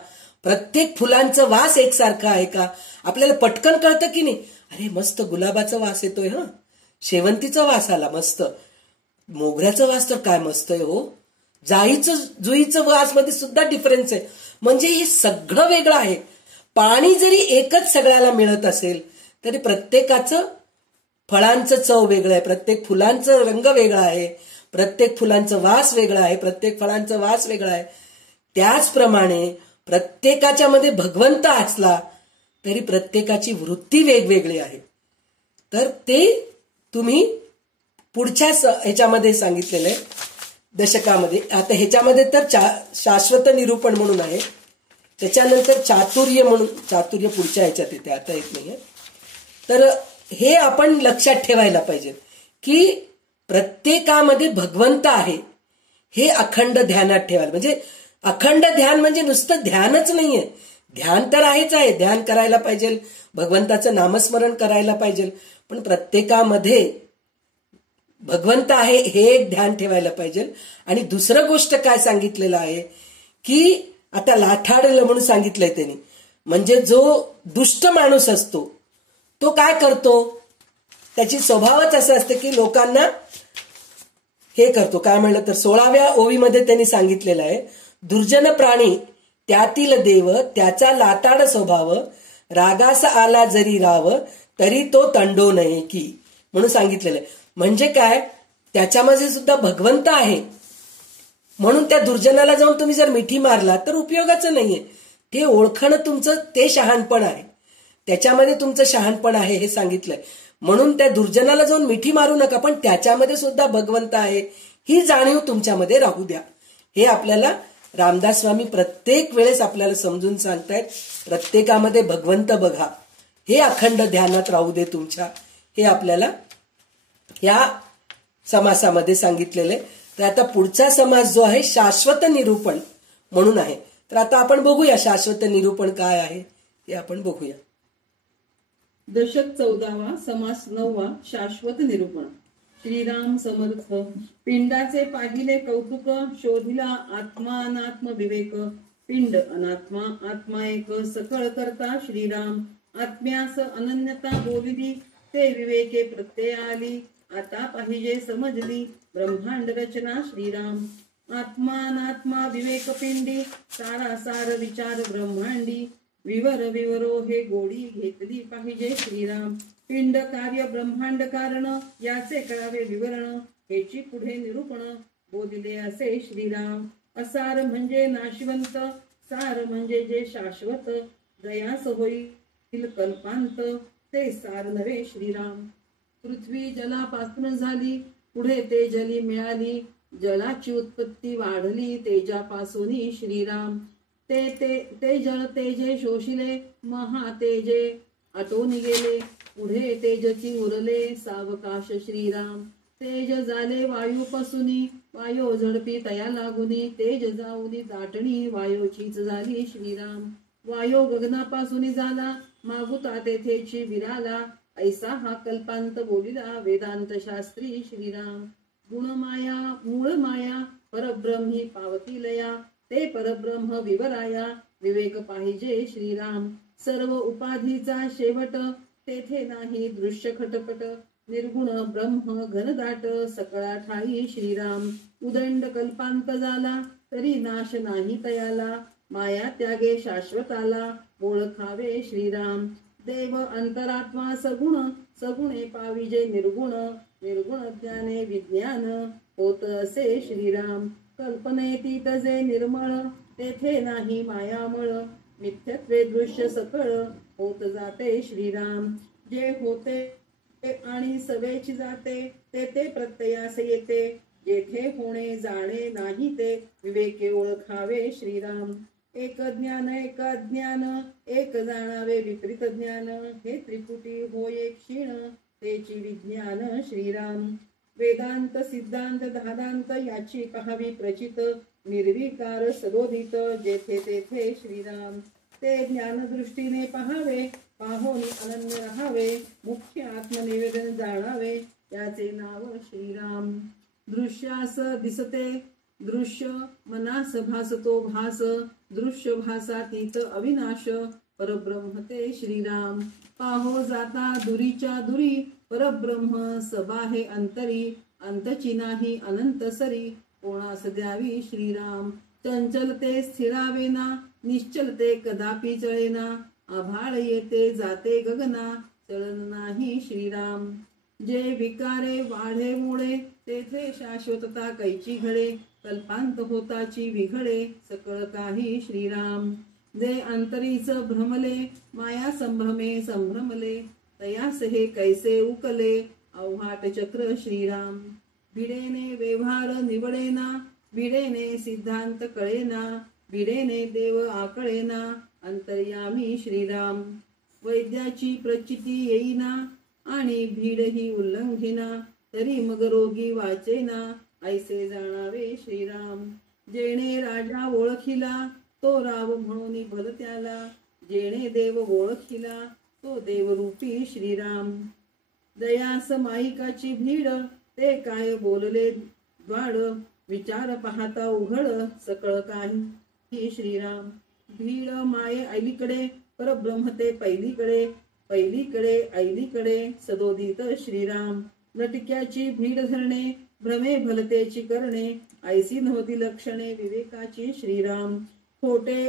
प्रत्येक फुलांचं वास एकसारखा आहे का? आपल्याला पटकन कळतं की नाही, अरे मस्त गुलाबाचा वास येतोय, शेवंतीचा वास आला मस्त, मोगऱ्याचा वास तर काय मस्त आहे हो, जुईचं वास मध्ये सुद्धा डिफरन्स आहे. म्हणजे हे सगळं वेगळं आहे. पाणी जरी एकच सगळ्याला मिळत असेल तरी प्रत्येकाचं फळांचं चव वेगळं आहे, प्रत्येक फुलांचं रंग वेगळा आहे, प्रत्येक फुलांचं वास वेगळा आहे, प्रत्येक फळांचा वास वेगळा आहे. त्याचप्रमाणे प्रत्येकाच्या मध्ये भगवंत असला तरी प्रत्येकाची वृत्ती वेगवेगळी आहे. तर ते तुम्ही पुढच्या ह्याच्यामध्ये सांगितलेलं आहे दशकामध्ये. आता ह्याच्यामध्ये तर शाश्वत निरूपण म्हणून आहे, त्याच्यानंतर चातुर्य म्हणून, चातुर्य पुढच्या ह्याच्यात येते, आता येत नाहीये. तर हे आपण लक्षात ठेवायला पाहिजे की प्रत्येकामध्ये भगवंत आहे, हे अखंड ध्यानात ठेवायला. म्हणजे अखंड ध्यान म्हणजे नुसतं ध्यानच नाहीये, ध्यान तर आहेच आहे, ध्यान करायला पाहिजे, भगवंताचं नामस्मरण करायला पाहिजे, पण प्रत्येकामध्ये भगवंत आहे हे एक ध्यान ठेवायला पाहिजे. आणि दुसरं गोष्ट काय सांगितलेलं आहे की आता लाठाडलं म्हणून सांगितलंय त्यांनी, म्हणजे जो दुष्ट माणूस असतो तो काय करतो, त्याची स्वभावच असं असतं की लोकांना हे करतो. काय म्हणलं तर 16व्या ओवीमध्ये त्यांनी सांगितलेलं आहे, दुर्जन प्राणी त्यातील देव, त्याचा लाताड स्वभाव, रागास आला जरी राव, तरी तो तंडो नये की, म्हणून सांगितलेलं आहे. म्हणजे काय, त्याच्यामध्ये सुद्धा भगवंत आहे म्हणून त्या दुर्जनाला जाऊन तुम्ही जर मिठी मारला तर उपयोगाचं नाहीये. ते ओळखणं तुमचं ते शहाणपण आहे, त्याच्यामध्ये तुमचं शहाणपण आहे हे सांगितलंय. म्हणून त्या दुर्जनाला जाऊन मिठी मारू नका, पण त्याच्यामध्ये सुद्धा भगवंत आहे ही जाणीव तुमच्यामध्ये राहू द्या. हे आपल्याला रामदास स्वामी प्रत्येक वेळेस आपल्याला समजून सांगतायत. प्रत्येकामध्ये भगवंत बघा, हे अखंड ध्यानात राहू दे तुमच्या, हे आपल्याला या समासामध्ये सांगितलेले. तर आता पुढचा समास जो आहे शाश्वत निरूपण म्हणून आहे. तर आता आपण बघूया शाश्वत निरूपण काय आहे ते आपण बघूया. दशक 14वा समास 9वा शाश्वत निरूपण. श्रीराम समर्थ. पिंडाचे पाहिले कौतुक, शोधिला आत्मा अनात्म विवेक, पिंड अनात्मा आत्मा एक, सकळ करता श्रीराम, आत्म्यास अनन्यता बोलिली, ते विवेके प्रत्यय आली, आता पाहिजे समजली, ब्रह्मांड रचना श्रीराम, आत्मा अनात्मा विवेक पिंडी, सारासार विचार ब्रह्मांडी, विवर विवरो हे गोडी घेतली पाहिजे श्रीराम, पिंड कार्य ब्रह्मांड कारण, याचे कळावे विवरण, हेची पुढे निरूपण, बोधिले असे श्रीराम, असार म्हणजे नाशवंत, सार म्हणजे जे शाश्वत, दयास होईल कल्पांत, ते सार नव्हे श्रीराम, पृथ्वी जलापासून झाली, पुढे ते जली मिळाली, जलाची उत्पत्ती वाढली तेजापासून श्रीराम, ते जल तेजे शोषिले, महातेजे आटोनी गेले, पुढे तेजची उरले सावकाश श्रीराम, तेज झाले वायूपासूनी, वायो झडपी तया लागुनी, तेज जाऊनी दाटणी वायोचीच झाली श्रीराम, वायो गगनापासून झाला, मागुता तेथेची विराला, ऐसा हा कल्पांत बोलिला वेदांत शास्त्री श्रीराम, गुणमाया मूळ माया परब्रह्मी पावती लया, ते परब्रह्म विवराया, विवेक पाहिजे श्रीराम, सर्व उपाधीचा शेवट, तेथे नाही दृश्य खटपट, निर्गुण ब्रह्म घनदाट, सकळा ठाई श्रीराम, उदंड कल्पांत झाला, तरी नाश नाही तयाला, माया त्यागे शाश्वताला, ओळखावे श्रीराम, देव अंतरात्मा सगुण, सगुणे पाविजे निर्गुण, निर्गुण ज्ञाने विज्ञान, होत असे श्रीराम, कल्पनेतीत जे निर्मळ, तेथे नाही मायामळ, मिथ्यत्वे दृश्य सकळ, होत जाते श्रीराम, जे होते आणि सवेची जाते, ते प्रत्ययास येते, जेथे होणे जाणे नाही ते, विवेके ओळखावे श्रीराम, एक ज्ञान एक अज्ञान, एक जाणावे विपरीत ज्ञान, हे त्रिपुटी होय क्षीण, तेची विज्ञान श्रीराम. वेदांत सिद्धांत दादांत याची पहावी प्रचित. निर्विकार सदोदित जेथे तेथे श्रीराम. ते ज्ञानदृष्टीने पहावे, पाहोनी अनन्य राहावे. मुख्य आत्मनिवेदन जाणावे, त्याचे नाव श्रीराम. दृश्यास दिसते दृश्य, मनास भासतो भास. दृश्य भासातीत अविनाश, परब्रह्म ते श्रीराम. पाहो जाता दुरीच्या दुरी, परब्रह्म सबाहे अंतरी. अंतची नाही अनंत सरी, कोणास द्यावी श्रीराम. चंचल ते स्थिरावेना, निश्चल ते कदापि चळेना. आभाळ येते जाते गगना, चलन नाही श्रीराम. जे विकारे वाढे मुळे, तेथे शाश्वतता कैची घडे. कल्पांत होताची विघडे, सकळ काही श्रीराम. जे अंतरीच भ्रमले, माया संभ्रमे संभ्रमले. तयास हे कैसे उकले, अवघाट चक्र श्रीराम. भिडेने व्यवहार निवडेना, भिडेने सिद्धांत कळेना. भिडेने देव आकळेना, अंतर्यामी श्रीराम. वैद्याची प्रचिती येईना, आणि भीड ही उल्लंघिना. तरी मग रोगी वाचेना, ऐसे जाणावे श्रीराम. जेणे राजा ओळखिला, तो राव म्हणून भल त्याला. जेणे देव ओळखिला, तो देवरूपी श्रीराम. दयास माईकाची भीड, ते काय बोलले द्वाड. विचार पाहता उघड, सकळ काही श्रीराम. भीड माये ऐलीकडे, परब्रह्म ते पहिलीकडे. पहिलीकडे ऐलीकडे, सदोदित श्रीराम. लटक्याची भीड धरणे, भ्रमे भलतेची करणे. ऐसी नव्हती लक्षणे, विवेकाची श्रीराम. खोटे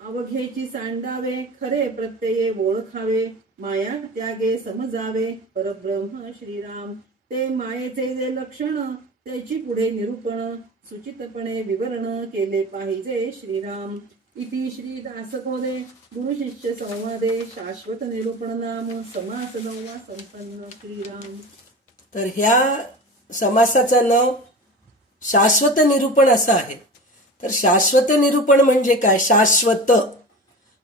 अवघेची सांडावे, खरे प्रत्यये ओळखावे. माया त्यागे समजावे, परब्रह्म श्रीराम. ते मायेचे जे लक्षण, त्याची पुढे निरूपण. सुचितपणे विवरण केले पाहिजे श्रीराम. इति श्री दासबोधे गुरु शिष्य संवादे शाश्वत निरूपण नाम समास नववा संपन्न श्रीराम. तर ह्या समासाचं नाव शाश्वत निरूपण असं आहे. तर शाश्वत निरूपण म्हणजे काय? शाश्वत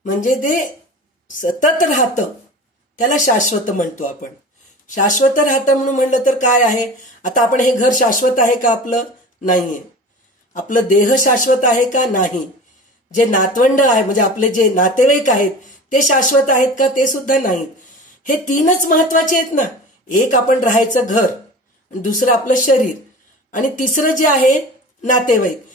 म्हणजे ते सतत राहतं, त्याला शाश्वत म्हणतो आपण. शाश्वत राहतं म्हणून म्हणलं तर काय आहे? आता आपण हे घर शाश्वत आहे का? आपलं नाहीये. आपलं देह शाश्वत आहे का? नाही. जे नातवंड आहे म्हणजे आपले जे नातेवाईक आहेत ते शाश्वत आहेत का? ते सुद्धा नाहीत. हे तीनच महत्वाचे आहेत ना. एक आपण राहायचं घर, दुसरं आपलं शरीर, आणि तिसरं जे आहे नातेवाईक.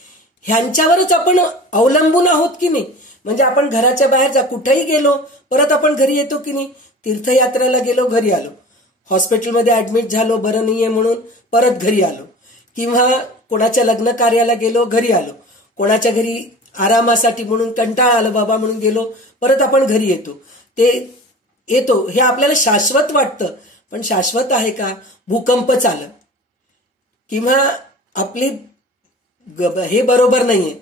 ह्यांच्यावरच आपण अवलंबून आहोत की नाही. म्हणजे आपण घराच्या बाहेर कुठेही गेलो परत आपण घरी येतो की नाही. तीर्थयात्रेला गेलो, घरी आलो. हॉस्पिटलमध्ये ऍडमिट झालो, बरं नाहीये म्हणून परत घरी आलो. किंवा कोणाच्या लग्न कार्याला गेलो, घरी आलो. कोणाच्या घरी आरामासाठी म्हणून कंटाळा आलं बाबा म्हणून गेलो, परत आपण घरी येतो. ते येतो हे आपल्याला शाश्वत वाटतं, पण शाश्वत आहे का? भूकंप आलं किंवा आपली हे बरोबर नाहीये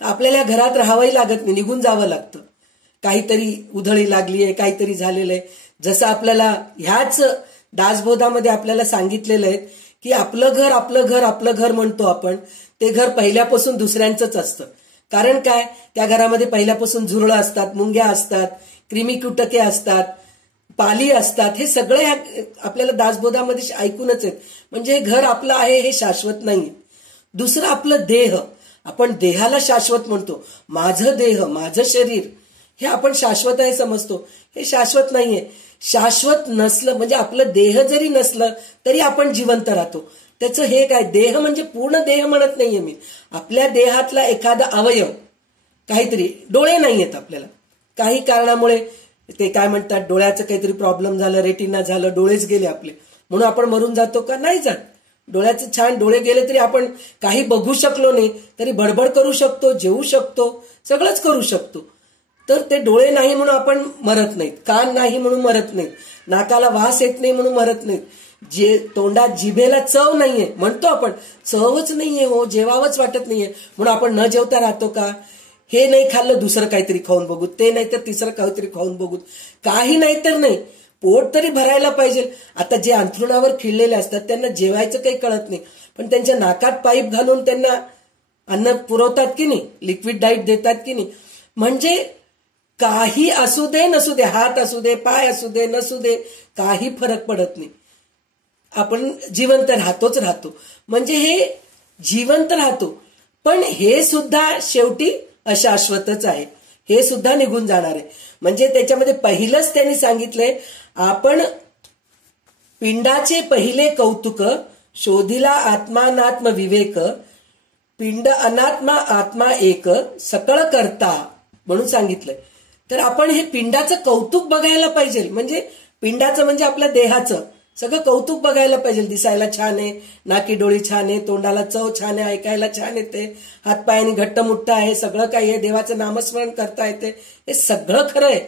तर आपल्याला घरात राहावंही लागत नाही, निघून जावं लागतं. काहीतरी उधळी लागली आहे, काहीतरी झालेलं आहे. जसं आपल्याला ह्याच दासबोधामध्ये आपल्याला सांगितलेलं आहे की आपलं घर आपलं घर आपलं घर म्हणतो आपण, ते घर पहिल्यापासून दुसऱ्यांचंच असतं. कारण काय? त्या घरामध्ये पहिल्यापासून झुरळं असतात, मुंग्या असतात, क्रिमिकीटके असतात, पाली असतात. हे सगळे आपल्याला दासबोधामध्ये ऐकूनच आहेत. म्हणजे हे घर आपलं आहे हे शाश्वत नाही. दुसरं आपलं देह, आपण देहाला शाश्वत म्हणतो. माझं देह, माझं शरीर हे आपण शाश्वत आहे समजतो, हे शाश्वत नाहीये. शाश्वत नसलं म्हणजे आपलं देह जरी नसलं तरी आपण जिवंत राहतो. त्याचं हे काय? देह म्हणजे पूर्ण देह म्हणत नाहीये मी. आपल्या देहातला एखादा अवयव, काहीतरी, डोळे नाहीयेत आपल्याला काही कारणामुळे, ते काय म्हणतात डोळ्याचं काहीतरी प्रॉब्लेम झालं, रेटिना झालं, डोळेच गेले आपले म्हणून आपण मरून जातो का? नाही जात. डोळ्याचे छान डोळे गेले तरी आपण काही बघू शकलो नाही तरी बडबड करू शकतो, जेवू शकतो, सगळंच करू शकतो. तर ते डोळे नाही म्हणून आपण मरत नाहीत, कान नाही म्हणून मरत नाहीत, नाकाला वास येत नाही म्हणून मरत नाहीत, जे तोंडात जिभेला चव नाहीये म्हणतो आपण, चवच नाहीये हो, जेवावंच वाटत नाहीये म्हणून आपण न जेवता राहतो का? हे नाही खाल्लं दुसरं काहीतरी खाऊन बघू, ते नाही तर तिसरं काहीतरी खाऊन बघू, काही नाही तर नाही, पोट तरी भरायला पाहिजे. आता जे अंथरुणावर खिळलेले असतात त्यांना जेवायचं काही कळत नाही, पण त्यांच्या नाकात पाईप घालून त्यांना अन्न पुरवतात की नाही, लिक्विड डाईट देतात की नाही. म्हणजे काही असू दे नसू दे, हात असू दे, पाय असू दे नसू दे, काही फरक पडत नाही. आपण जिवंत राहतो. म्हणजे हे जिवंत राहतो, पण हे सुद्धा शेवटी अशाश्वतच आहे, हे सुद्धा निघून जाणार आहे. म्हणजे त्याच्यामध्ये पहिलंच त्यांनी सांगितलंय, आपण पिंडाचे पहिले कौतुक, शोधिला आत्मानात्म विवेक, पिंड अनात्मा आत्मा एक, सकळ करता म्हणून सांगितलंय. तर आपण हे पिंडाचं कौतुक बघायला पाहिजे. म्हणजे पिंडाचं म्हणजे आपल्या देहाचं सगळं कौतुक बघायला पाहिजे. दिसायला छान आहे, नाकी डोळी छान आहे, तोंडाला चव छान आहे, ऐकायला छान येते, हातपायाने घट्ट मुठ्ठ आहे, सगळं काही आहे, देवाचं नामस्मरण करता येते, हे सगळं खरं आहे.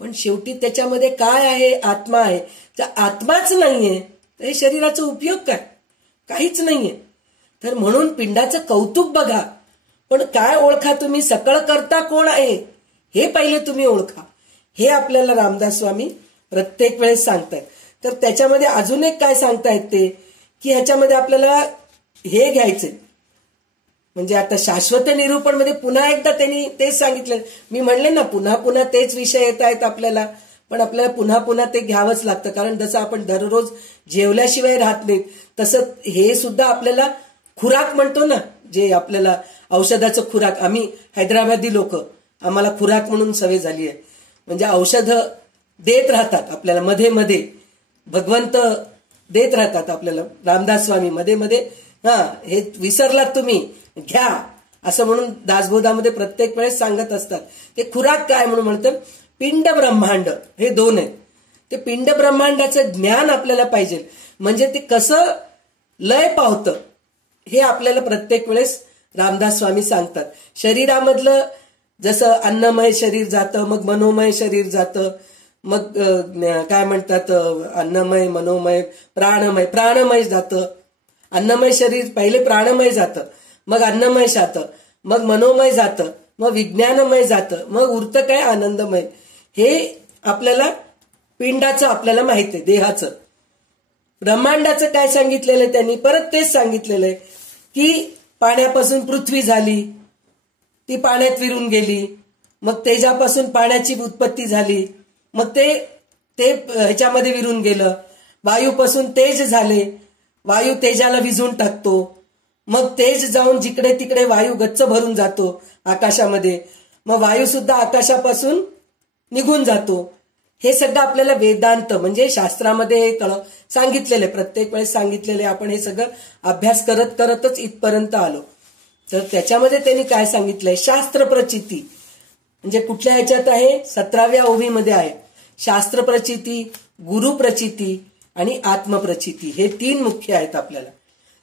पण शेवटी त्याच्यामध्ये काय आहे? आत्मा आहे. जर आत्माच नाहीये तर हे शरीराचा उपयोग काय? काहीच नाहीये. तर म्हणून पिंडाचं कौतुक बघा, पण काय ओळखा तुम्ही? सकळ करता कोण आहे हे पहिले तुम्ही ओळखा. हे आपल्याला रामदास स्वामी प्रत्येक वेळेस सांगतायत. तर त्याच्यामध्ये अजून एक काय सांगतायत ते, की ह्याच्यामध्ये आपल्याला हे घ्यायचंय. म्हणजे आता शाश्वत निरूपण मध्ये पुन्हा एकदा त्यांनी तेच सांगितलं. मी म्हणले ना, पुन्हा पुन्हा तेच विषय येत आहेत आपल्याला, पण आपल्याला पुन्हा पुन्हा ते घ्यावंच लागतं. कारण जसं आपण दररोज जेवल्याशिवाय राहत नाहीत, तसं हे सुद्धा आपल्याला खुराक म्हणतो ना, जे आपल्याला औषधाचं खुराक. आम्ही हैदराबादी लोक, आम्हाला खुराक म्हणून सवय झाली आहे. म्हणजे औषधं देत राहतात आपल्याला मध्ये मध्ये, भगवंत देत राहतात आपल्याला. रामदास स्वामी मध्ये मध्ये हे विसरलात तुम्ही, घ्या असं म्हणून दासबोधामध्ये प्रत्येक वेळेस सांगत असतात. ते खुराक काय म्हणून म्हणतात? पिंड ब्रह्मांड, हे दोन आहेत. ते पिंड ब्रह्मांडाचं ज्ञान आपल्याला पाहिजे. म्हणजे ते कसं लय पावतं हे आपल्याला प्रत्येक वेळेस रामदास स्वामी सांगतात. शरीरामधलं जसं अन्नमय शरीर जातं, मग मनोमय शरीर जातं, मग काय म्हणतात अन्नमय, मनोमय, प्राणमय जातं. अन्नमय शरीर पहिले प्राणमय जातं, मग अन्नमय जातं, मग मनोमय जातं, मग विज्ञानमय जातं, मग उरतं काय? आनंदमय. हे आपल्याला पिंडाचं आपल्याला माहिती आहे, देहाचं. ब्रह्मांडाचं काय सांगितलेलं आहे त्यांनी? परत तेच सांगितलेलं आहे की पाण्यापासून पृथ्वी झाली, ती पाण्यात विरून गेली, मग तेजापासून पाण्याची उत्पत्ती झाली, मग ते ह्याच्यामध्ये विरून गेलं. वायूपासून तेज झाले, वायू तेजाला विझून टाकतो, मग तेज जाऊन जिकडे तिकडे वायू गच्च भरून जातो आकाशामध्ये, मग वायू सुद्धा आकाशापासून निघून जातो. हे सगळं आपल्याला वेदांत म्हणजे शास्त्रामध्ये सांगितलेले, प्रत्येक वेळेस सांगितलेले. आपण हे सगळं अभ्यास करत करतच इथपर्यंत आलो. तर त्याच्यामध्ये त्यांनी काय सांगितलंय? शास्त्र प्रचिती म्हणजे कुठल्या ह्याच्यात आहे? 17व्या ओवीमध्ये आहे. शास्त्र प्रचिती, गुरु प्रचिती आणि आत्मप्रचिती, हे 3 मुख्य आहेत आपल्याला.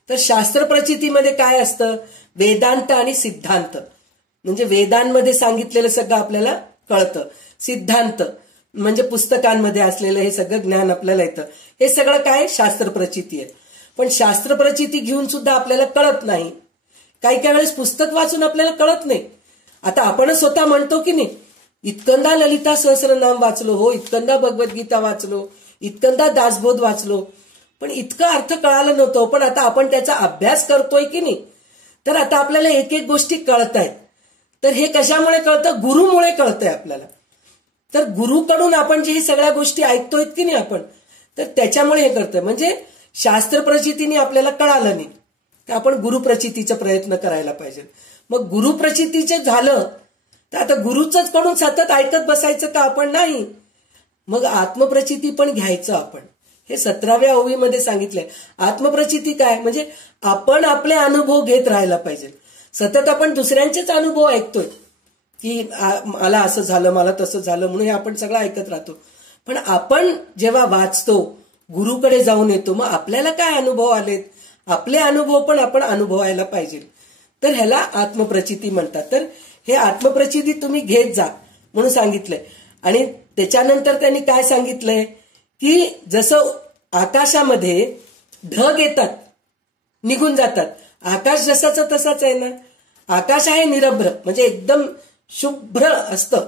तर शास्त्र प्रचितीमध्ये काय असतं? वेदांत आणि सिद्धांत. म्हणजे वेदांमध्ये सांगितलेलं सगळं आपल्याला कळतं. सिद्धांत म्हणजे पुस्तकांमध्ये असलेलं हे सगळं ज्ञान आपल्याला येतं. हे सगळं काय? शास्त्र प्रचिती आहे. पण शास्त्र प्रचिती घेऊन सुद्धा आपल्याला कळत नाही. काही काही वेळेस पुस्तक वाचून आपल्याला कळत नाही. आता आपण स्वतः म्हणतो की नाही, इतकंदा ललिता सहस्रनाम वाचलो, हो इतकंदा भगवद्गीता वाचलो, इतकंदा दासबोध वाचलो, पण इतकं अर्थ कळालं नव्हतं. पण आता आपण त्याचा अभ्यास करतोय की नाही, तर आता आपल्याला एक एक गोष्टी कळत आहेत. तर हे कशामुळे कळतं? गुरुमुळे कळतंय आपल्याला. तर गुरुकडून आपण जे हे सगळ्या गोष्टी ऐकतोय की नाही आपण, तर त्याच्यामुळे हे करतोय. म्हणजे शास्त्र प्रचितीने आपल्याला कळालं नाही, तर आपण गुरुप्रचितीचा प्रयत्न करायला पाहिजे. मग गुरुप्रचितीचं झालं तर आता गुरुचंच कडून सतत ऐकत बसायचं का आपण? नाही. मग आत्मप्रचिती पण घ्यायचं आपण. हे 17व्या ओवीमध्ये सांगितलंय. आत्मप्रचिती काय? म्हणजे आपण आपले अनुभव घेत राहायला पाहिजे. सतत आपण दुसऱ्यांचेच अनुभव ऐकतोय की मला असं झालं, मला तसं झालं, म्हणून हे आपण सगळं ऐकत राहतो. पण आपण जेव्हा वाचतो, गुरुकडे जाऊन येतो, मग आपल्याला काय अनुभव आलेत, आपले अनुभव पण आपण अनुभवायला पाहिजे. तर ह्याला आत्मप्रचिती म्हणतात. तर हे आत्मप्रचिती तुम्ही घेत जा म्हणून सांगितलंय. आणि त्याच्यानंतर त्यांनी काय सांगितलंय की जसं आकाशामध्ये ढग येतात, निघून जातात, आकाश जसाचं तसाच आहे ना. आकाश आहे निरभ्र, म्हणजे एकदम शुभ्र असतं,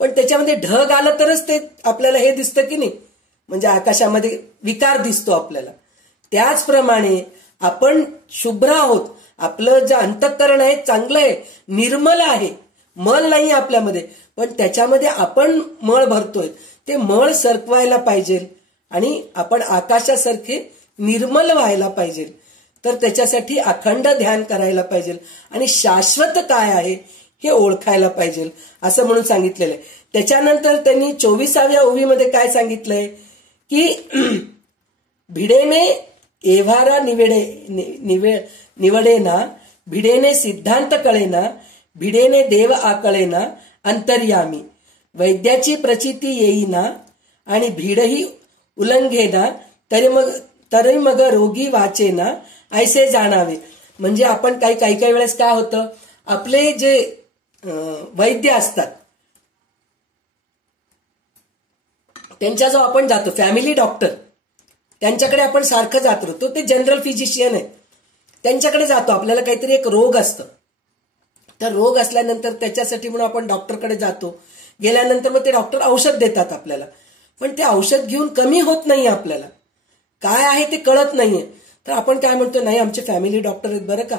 पण त्याच्यामध्ये ढग आलं तरच ते आपल्याला हे दिसतं की नाही, म्हणजे आकाशामध्ये विकार दिसतो आपल्याला. त्याचप्रमाणे आपण शुभ्र आहोत, आपलं जे अंतःकरण आहे चांगलं आहे, निर्मल आहे, मल नाही आपल्यामध्ये, पण त्याच्यामध्ये आपण मळ भरतोय, ते मळ सरकवायला पाहिजे आणि आपण आकाशासारखे निर्मल व्हायला पाहिजे. तर त्याच्यासाठी अखंड ध्यान करायला पाहिजे आणि शाश्वत काय आहे हे ओळखायला पाहिजे असं म्हणून सांगितलेलं आहे. त्याच्यानंतर त्यांनी 24व्या ओवीमध्ये काय सांगितलंय की भिडेने एव्हारा निवडेना, भिडेने सिद्धांत कळेना, भिडेने देव आकळेना अंतर्यामी, वैद्याची प्रचिती येईना आणि भीडही उल्लंघेना, तरी मग रोगी वाचेना ऐसे जाणावे. म्हणजे आपण काही वेळेस काय होतं, आपले जे वैद्य असतात त्यांच्या आपण जातो, फॅमिली डॉक्टर, त्यांच्याकडे आपण सारखं जात राहतो. ते जनरल फिजिशियन आहे, त्यांच्याकडे जातो. आपल्याला काहीतरी एक रोग असतं, तर रोग असल्यानंतर त्याच्यासाठी म्हणून आपण डॉक्टरकडे जातो. गेल्यानंतर मग ते डॉक्टर औषध देतात आपल्याला, पण ते औषध घेऊन कमी होत नाही, आपल्याला काय आहे ते कळत नाहीये. तर आपण काय म्हणतो, नाही आमचे फॅमिली डॉक्टर आहेत बरं का,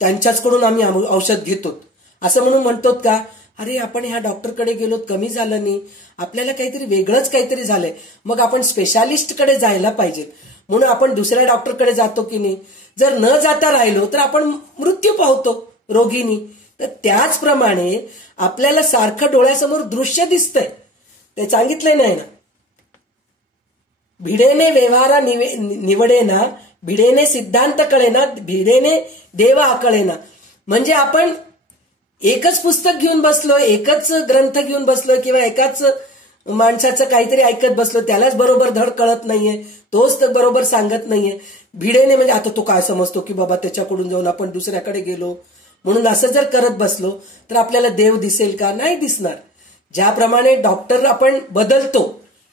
त्यांच्याचकडून आम्ही औषध घेतो असं म्हणून म्हणतो का. अरे आपण ह्या डॉक्टरकडे गेलो, कमी झालं नाही, आपल्याला काहीतरी वेगळंच काहीतरी झालंय, मग आपण स्पेशालिस्टकडे जायला पाहिजे. म्हणून आपण दुसऱ्या डॉक्टरकडे जातो की नाही. जर न जाता राहिलो तर आपण मृत्यू पावतो रोगीनी. तर त्याचप्रमाणे आपल्याला सारखं डोळ्यासमोर दृश्य दिसतंय, ते सांगितलंय नाही ना, भिडेने व्यवहारा निवडेना, भिडेने सिद्धांत कळेना, भिडेने देव आकळेना. म्हणजे आपण एकच पुस्तक घेऊन बसलोय, एकच ग्रंथ घेऊन बसलोय किंवा एकाच माणसाचं काहीतरी ऐकत बसलो, त्यालाच बरोबर धड कळत नाहीये, तोच तर बरोबर सांगत नाहीये. भिडेने म्हणजे आता तो काय समजतो की बाबा त्याच्याकडून जाऊन आपण दुसऱ्याकडे गेलो म्हणून असं जर करत बसलो तर आपल्याला देव दिसेल का, नाही दिसणार. ज्याप्रमाणे डॉक्टर आपण बदलतो,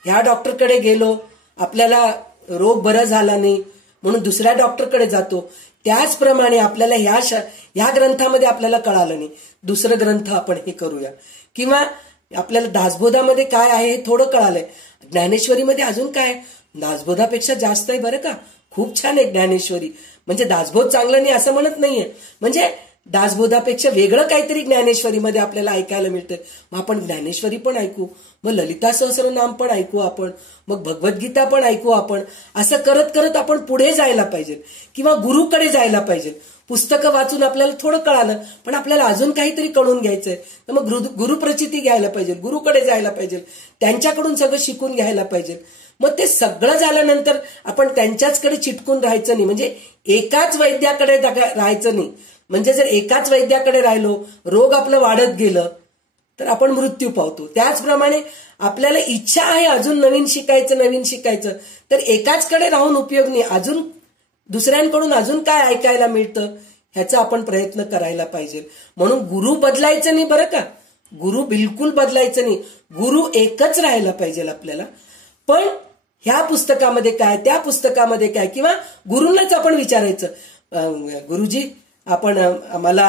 ह्या डॉक्टरकडे गेलो, आपल्याला रोग बरा झाला नाही म्हणून दुसऱ्या डॉक्टरकडे जातो, त्याचप्रमाणे आपल्याला ह्या ग्रंथामध्ये आपल्याला कळालं नाही, दुसरं ग्रंथ आपण हे करूया. किंवा आपल्याला दासबोधामध्ये काय आहे हे थोडं कळालंय, ज्ञानेश्वरीमध्ये अजून काय, दासबोधापेक्षा जास्त आहे बरं का, खूप छान आहे ज्ञानेश्वरी. म्हणजे दासबोध चांगलं नाही असं म्हणत नाहीये, म्हणजे दासबोधापेक्षा वेगळं काहीतरी ज्ञानेश्वरीमध्ये आपल्याला ऐकायला मिळतं. मग आपण ज्ञानेश्वरी पण ऐकू, मग ललिता सहस्रनाम पण ऐकू आपण, मग भगवद्गीता पण ऐकू आपण. असं करत करत आपण पुढे जायला पाहिजे किंवा गुरुकडे जायला पाहिजे. पुस्तकं वाचून आपल्याला थोडं कळालं, पण आपल्याला अजून काहीतरी कळून घ्यायचंय, तर मग गुरुप्रचिती घ्यायला पाहिजे, गुरुकडे जायला पाहिजे, त्यांच्याकडून सगळं शिकून घ्यायला पाहिजे. मग ते सगळं झाल्यानंतर आपण त्यांच्याचकडे चिटकून राहायचं नाही, म्हणजे एकाच वैद्याकडे राहायचं नाही. म्हणजे जर एकाच वैद्याकडे राहिलो, रोग आपलं वाढत गेलं तर आपण मृत्यू पावतो. त्याचप्रमाणे आपल्याला इच्छा आहे अजून नवीन शिकायचं, तर एकाचकडे राहून उपयोग नाही, अजून दुसऱ्यांकडून अजून काय ऐकायला मिळतं ह्याचा आपण प्रयत्न करायला पाहिजे. म्हणून गुरु बदलायचं नाही बरं का, गुरु बिलकुल बदलायचं नाही, गुरु एकच राहायला पाहिजे आपल्याला. पण ह्या पुस्तकामध्ये काय, त्या पुस्तकामध्ये काय, किंवा गुरुंनाच आपण विचारायचं, गुरुजी आपण मला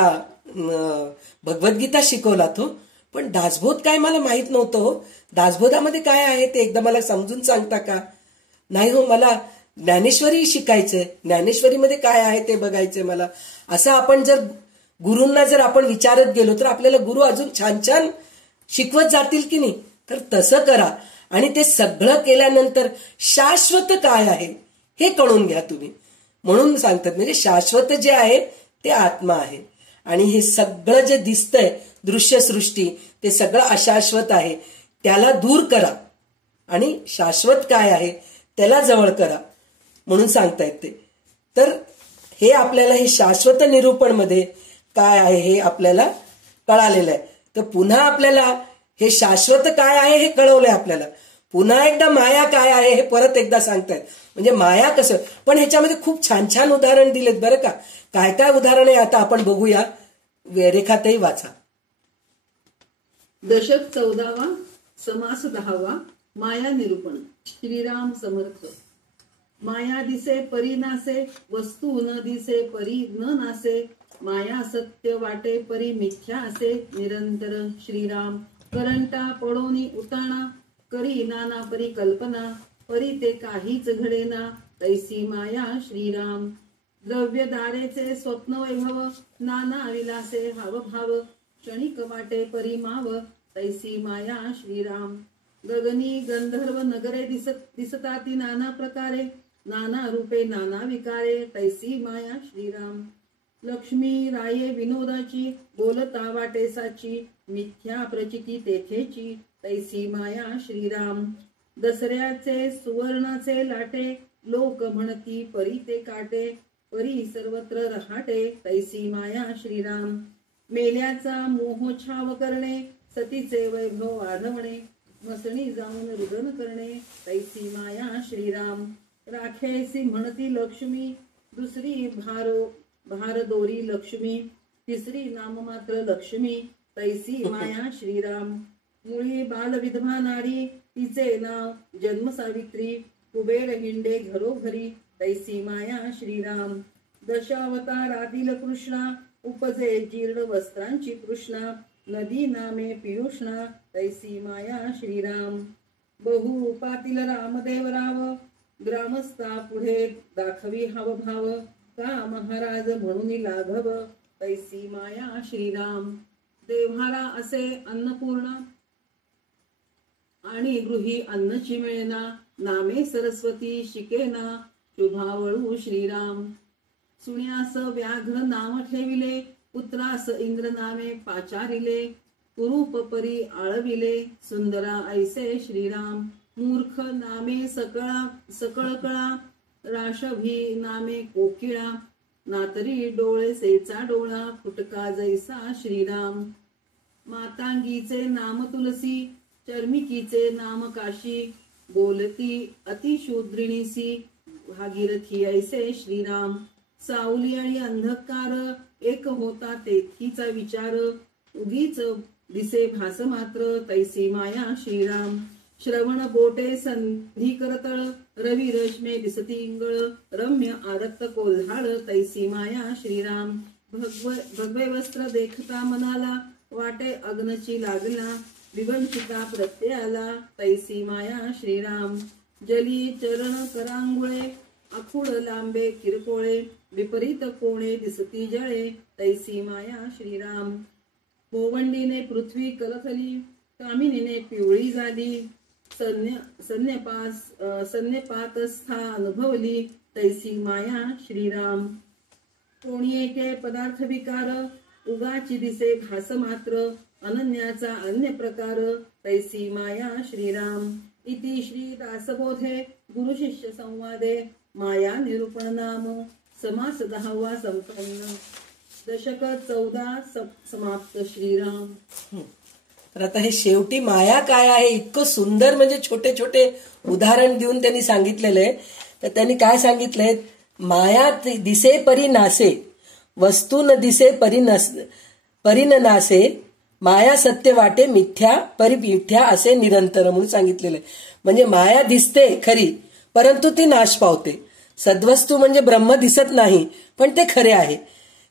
भगवद्गीता शिकवला तो, पण दासबोध काय मला माहित नव्हतं हो, दासबोधामध्ये काय आहे ते एकदा मला समजून सांगता का. नाही हो, मला ज्ञानेश्वरी शिकायचंय, ज्ञानेश्वरीमध्ये काय आहे ते बघायचंय मला. असं आपण जर गुरूंना जर आपण विचारत गेलो तर आपल्याला गुरु अजून छान छान शिकवत जातील की नाही. तर तसं करा आणि ते सगळं केल्यानंतर शाश्वत काय आहे हे कळून घ्या तुम्ही. म्हणून सांगतात म्हणजे शाश्वत जे आहे ते आत्मा आहे आणि हे सगळं जे दिसतंय दृश्यसृष्टी ते सगळं अशाश्वत आहे, त्याला दूर करा आणि शाश्वत काय आहे त्याला जवळ करा म्हणून सांगतायत ते. तर हे आपल्याला हे शाश्वत निरूपण मध्ये काय आहे हे आपल्याला कळालेलं आहे. तर पुन्हा आपल्याला हे शाश्वत काय आहे हे कळवलंय आपल्याला, पुन्हा एकदा माया काय आहे हे परत एकदा सांगतायत. म्हणजे माया कसं, पण ह्याच्यामध्ये खूप छान छान उदाहरण दिलेत बरं का. काय काय उदाहरण आहे आता आपण बघूया, रेखाताई वाचा. दशक 14वा, समास 10वा, माया निरूपण. श्रीराम समर्थ. माया दिसे परी नासे, वस्तू न दिसे परी न नासे, माया सत्य वाटे परी मिथ्या असे, निरंतर श्रीराम. करंटा पडोनी उताणा, करी नाना परी कल्पना, परी ते काहीच घडेना, तैसी माया श्रीराम. द्रव्य दारेचे स्वप्न वैभव, नाना विलासे हावभाव, क्षणिक वाटे परिमाव, तैसी माया श्रीराम. गगनी गंधर्व नगरे दिसताती नाना प्रकारे, नाना रूपे नाना विकारे, तैसी माया श्रीराम. लक्ष्मी राये विनोदाची, बोलता वाटेसाची, मिथ्या प्रचिती तेथेची, तैसी माया श्रीराम. दसऱ्याचे सुवर्णाचे लाटे, लोक म्हणती परी ते काटे, परी सर्वत्र रहाटे, तैसी माया श्रीराम. मेल्याचा मोह छाव करणे, सतीचे वैभव वाढवणे, मसणी जाऊन रुदन करणे, तैसी माया श्रीराम. राखेसी म्हणती लक्ष्मी, दुसरी भारदोरी लक्ष्मी, तिसरी नाममात्र लक्ष्मी, तैसी माया श्रीराम. मुळी बालविधवा नारी, तिचे नाव जन्म सावित्री, कुबेर हिंडे घरोघरी, तैसी माया श्रीराम. दशावतारातील कृष्णा, उपजे जीर्ण वस्त्रांची कृष्णा, नदी नामे पियुष्णा, तैसी माया श्रीराम. बहुरूपातील रामदेव राव, ग्रामस्था पुढे दाखवी हावभाव, का महाराज म्हणून लाघव, तैसी माया श्रीराम. देव्हारा असे अन्नपूर्णा, आणि गृही अन्नची मिळेना, नामे सरस्वती शिकेना, शुभावळू श्रीराम. सुण्यास व्याघ्र नाम ठेविले, पुत्रास इंद्र नामे पाचारिले, कुरूप परी आळविले, सुंदरा ऐसे श्रीराम. मूर्ख नामे सकळकळा, राशभी नामे कोकिळा, नातरी डोळे सेचा डोळा, फुटका जैसा श्रीराम. मातांगीचे नाम तुलसी, चर्मिकीचे नाम काशी, बोलती अतिशूद्रिणीसी, भागीरथी ऐसे श्रीराम. सावली आणि अंधकार एक होता तेथीचा विचार, उगीच दिसे भास मात्र, तैसी माया श्रीराम. श्रवण बोटे संधी करतळ, रवी रश्मे दिसती इंगळ, रम्य आरक्त कोल्हाळ, तैसी माया श्रीराम. भगवे वस्त्र देखता मनाला, वाटे अग्नची लागला, विवंचिता प्रत्ययाला, तैसी माया श्रीराम. जली चरण करांगुळे, आखुड लांबे किरकोळे, विपरीत कोणे दिसती जळे, तैसी माया श्रीराम. गोवंडीने पृथ्वी कलखली, कामिनीने पिवळी झाली, सन्यपातस्था अनुभवली, तैसी माया श्रीराम. कोणी एके पदार्थ विकार, उगाची दिसे भास मात्र, अनन्याचा अन्य प्रकार, तैसी माया श्रीराम. इति श्री दासबोधे गुरु शिष्य संवादे माया निरूपण नाम समास 10वा संपन्न. दशक 14 समाप्त. श्रीराम. तर आता हे शेवटी माया काय आहे इतकं सुंदर म्हणजे छोटे छोटे उदाहरण देऊन त्यांनी सांगितलेलं आहे. तर त्यांनी काय सांगितलंय, माया दिसे परी नासे, वस्तू न दिसे परी न नासे, माया सत्य वाटे मिथ्या परी मिथ्या असे निरंतर म्हणून सांगितलेलं आहे. म्हणजे माया दिसते खरी परंतु ती नाश पावते. सद्वस्तू म्हणजे ब्रह्म दिसत नाही पण ते खरे आहे,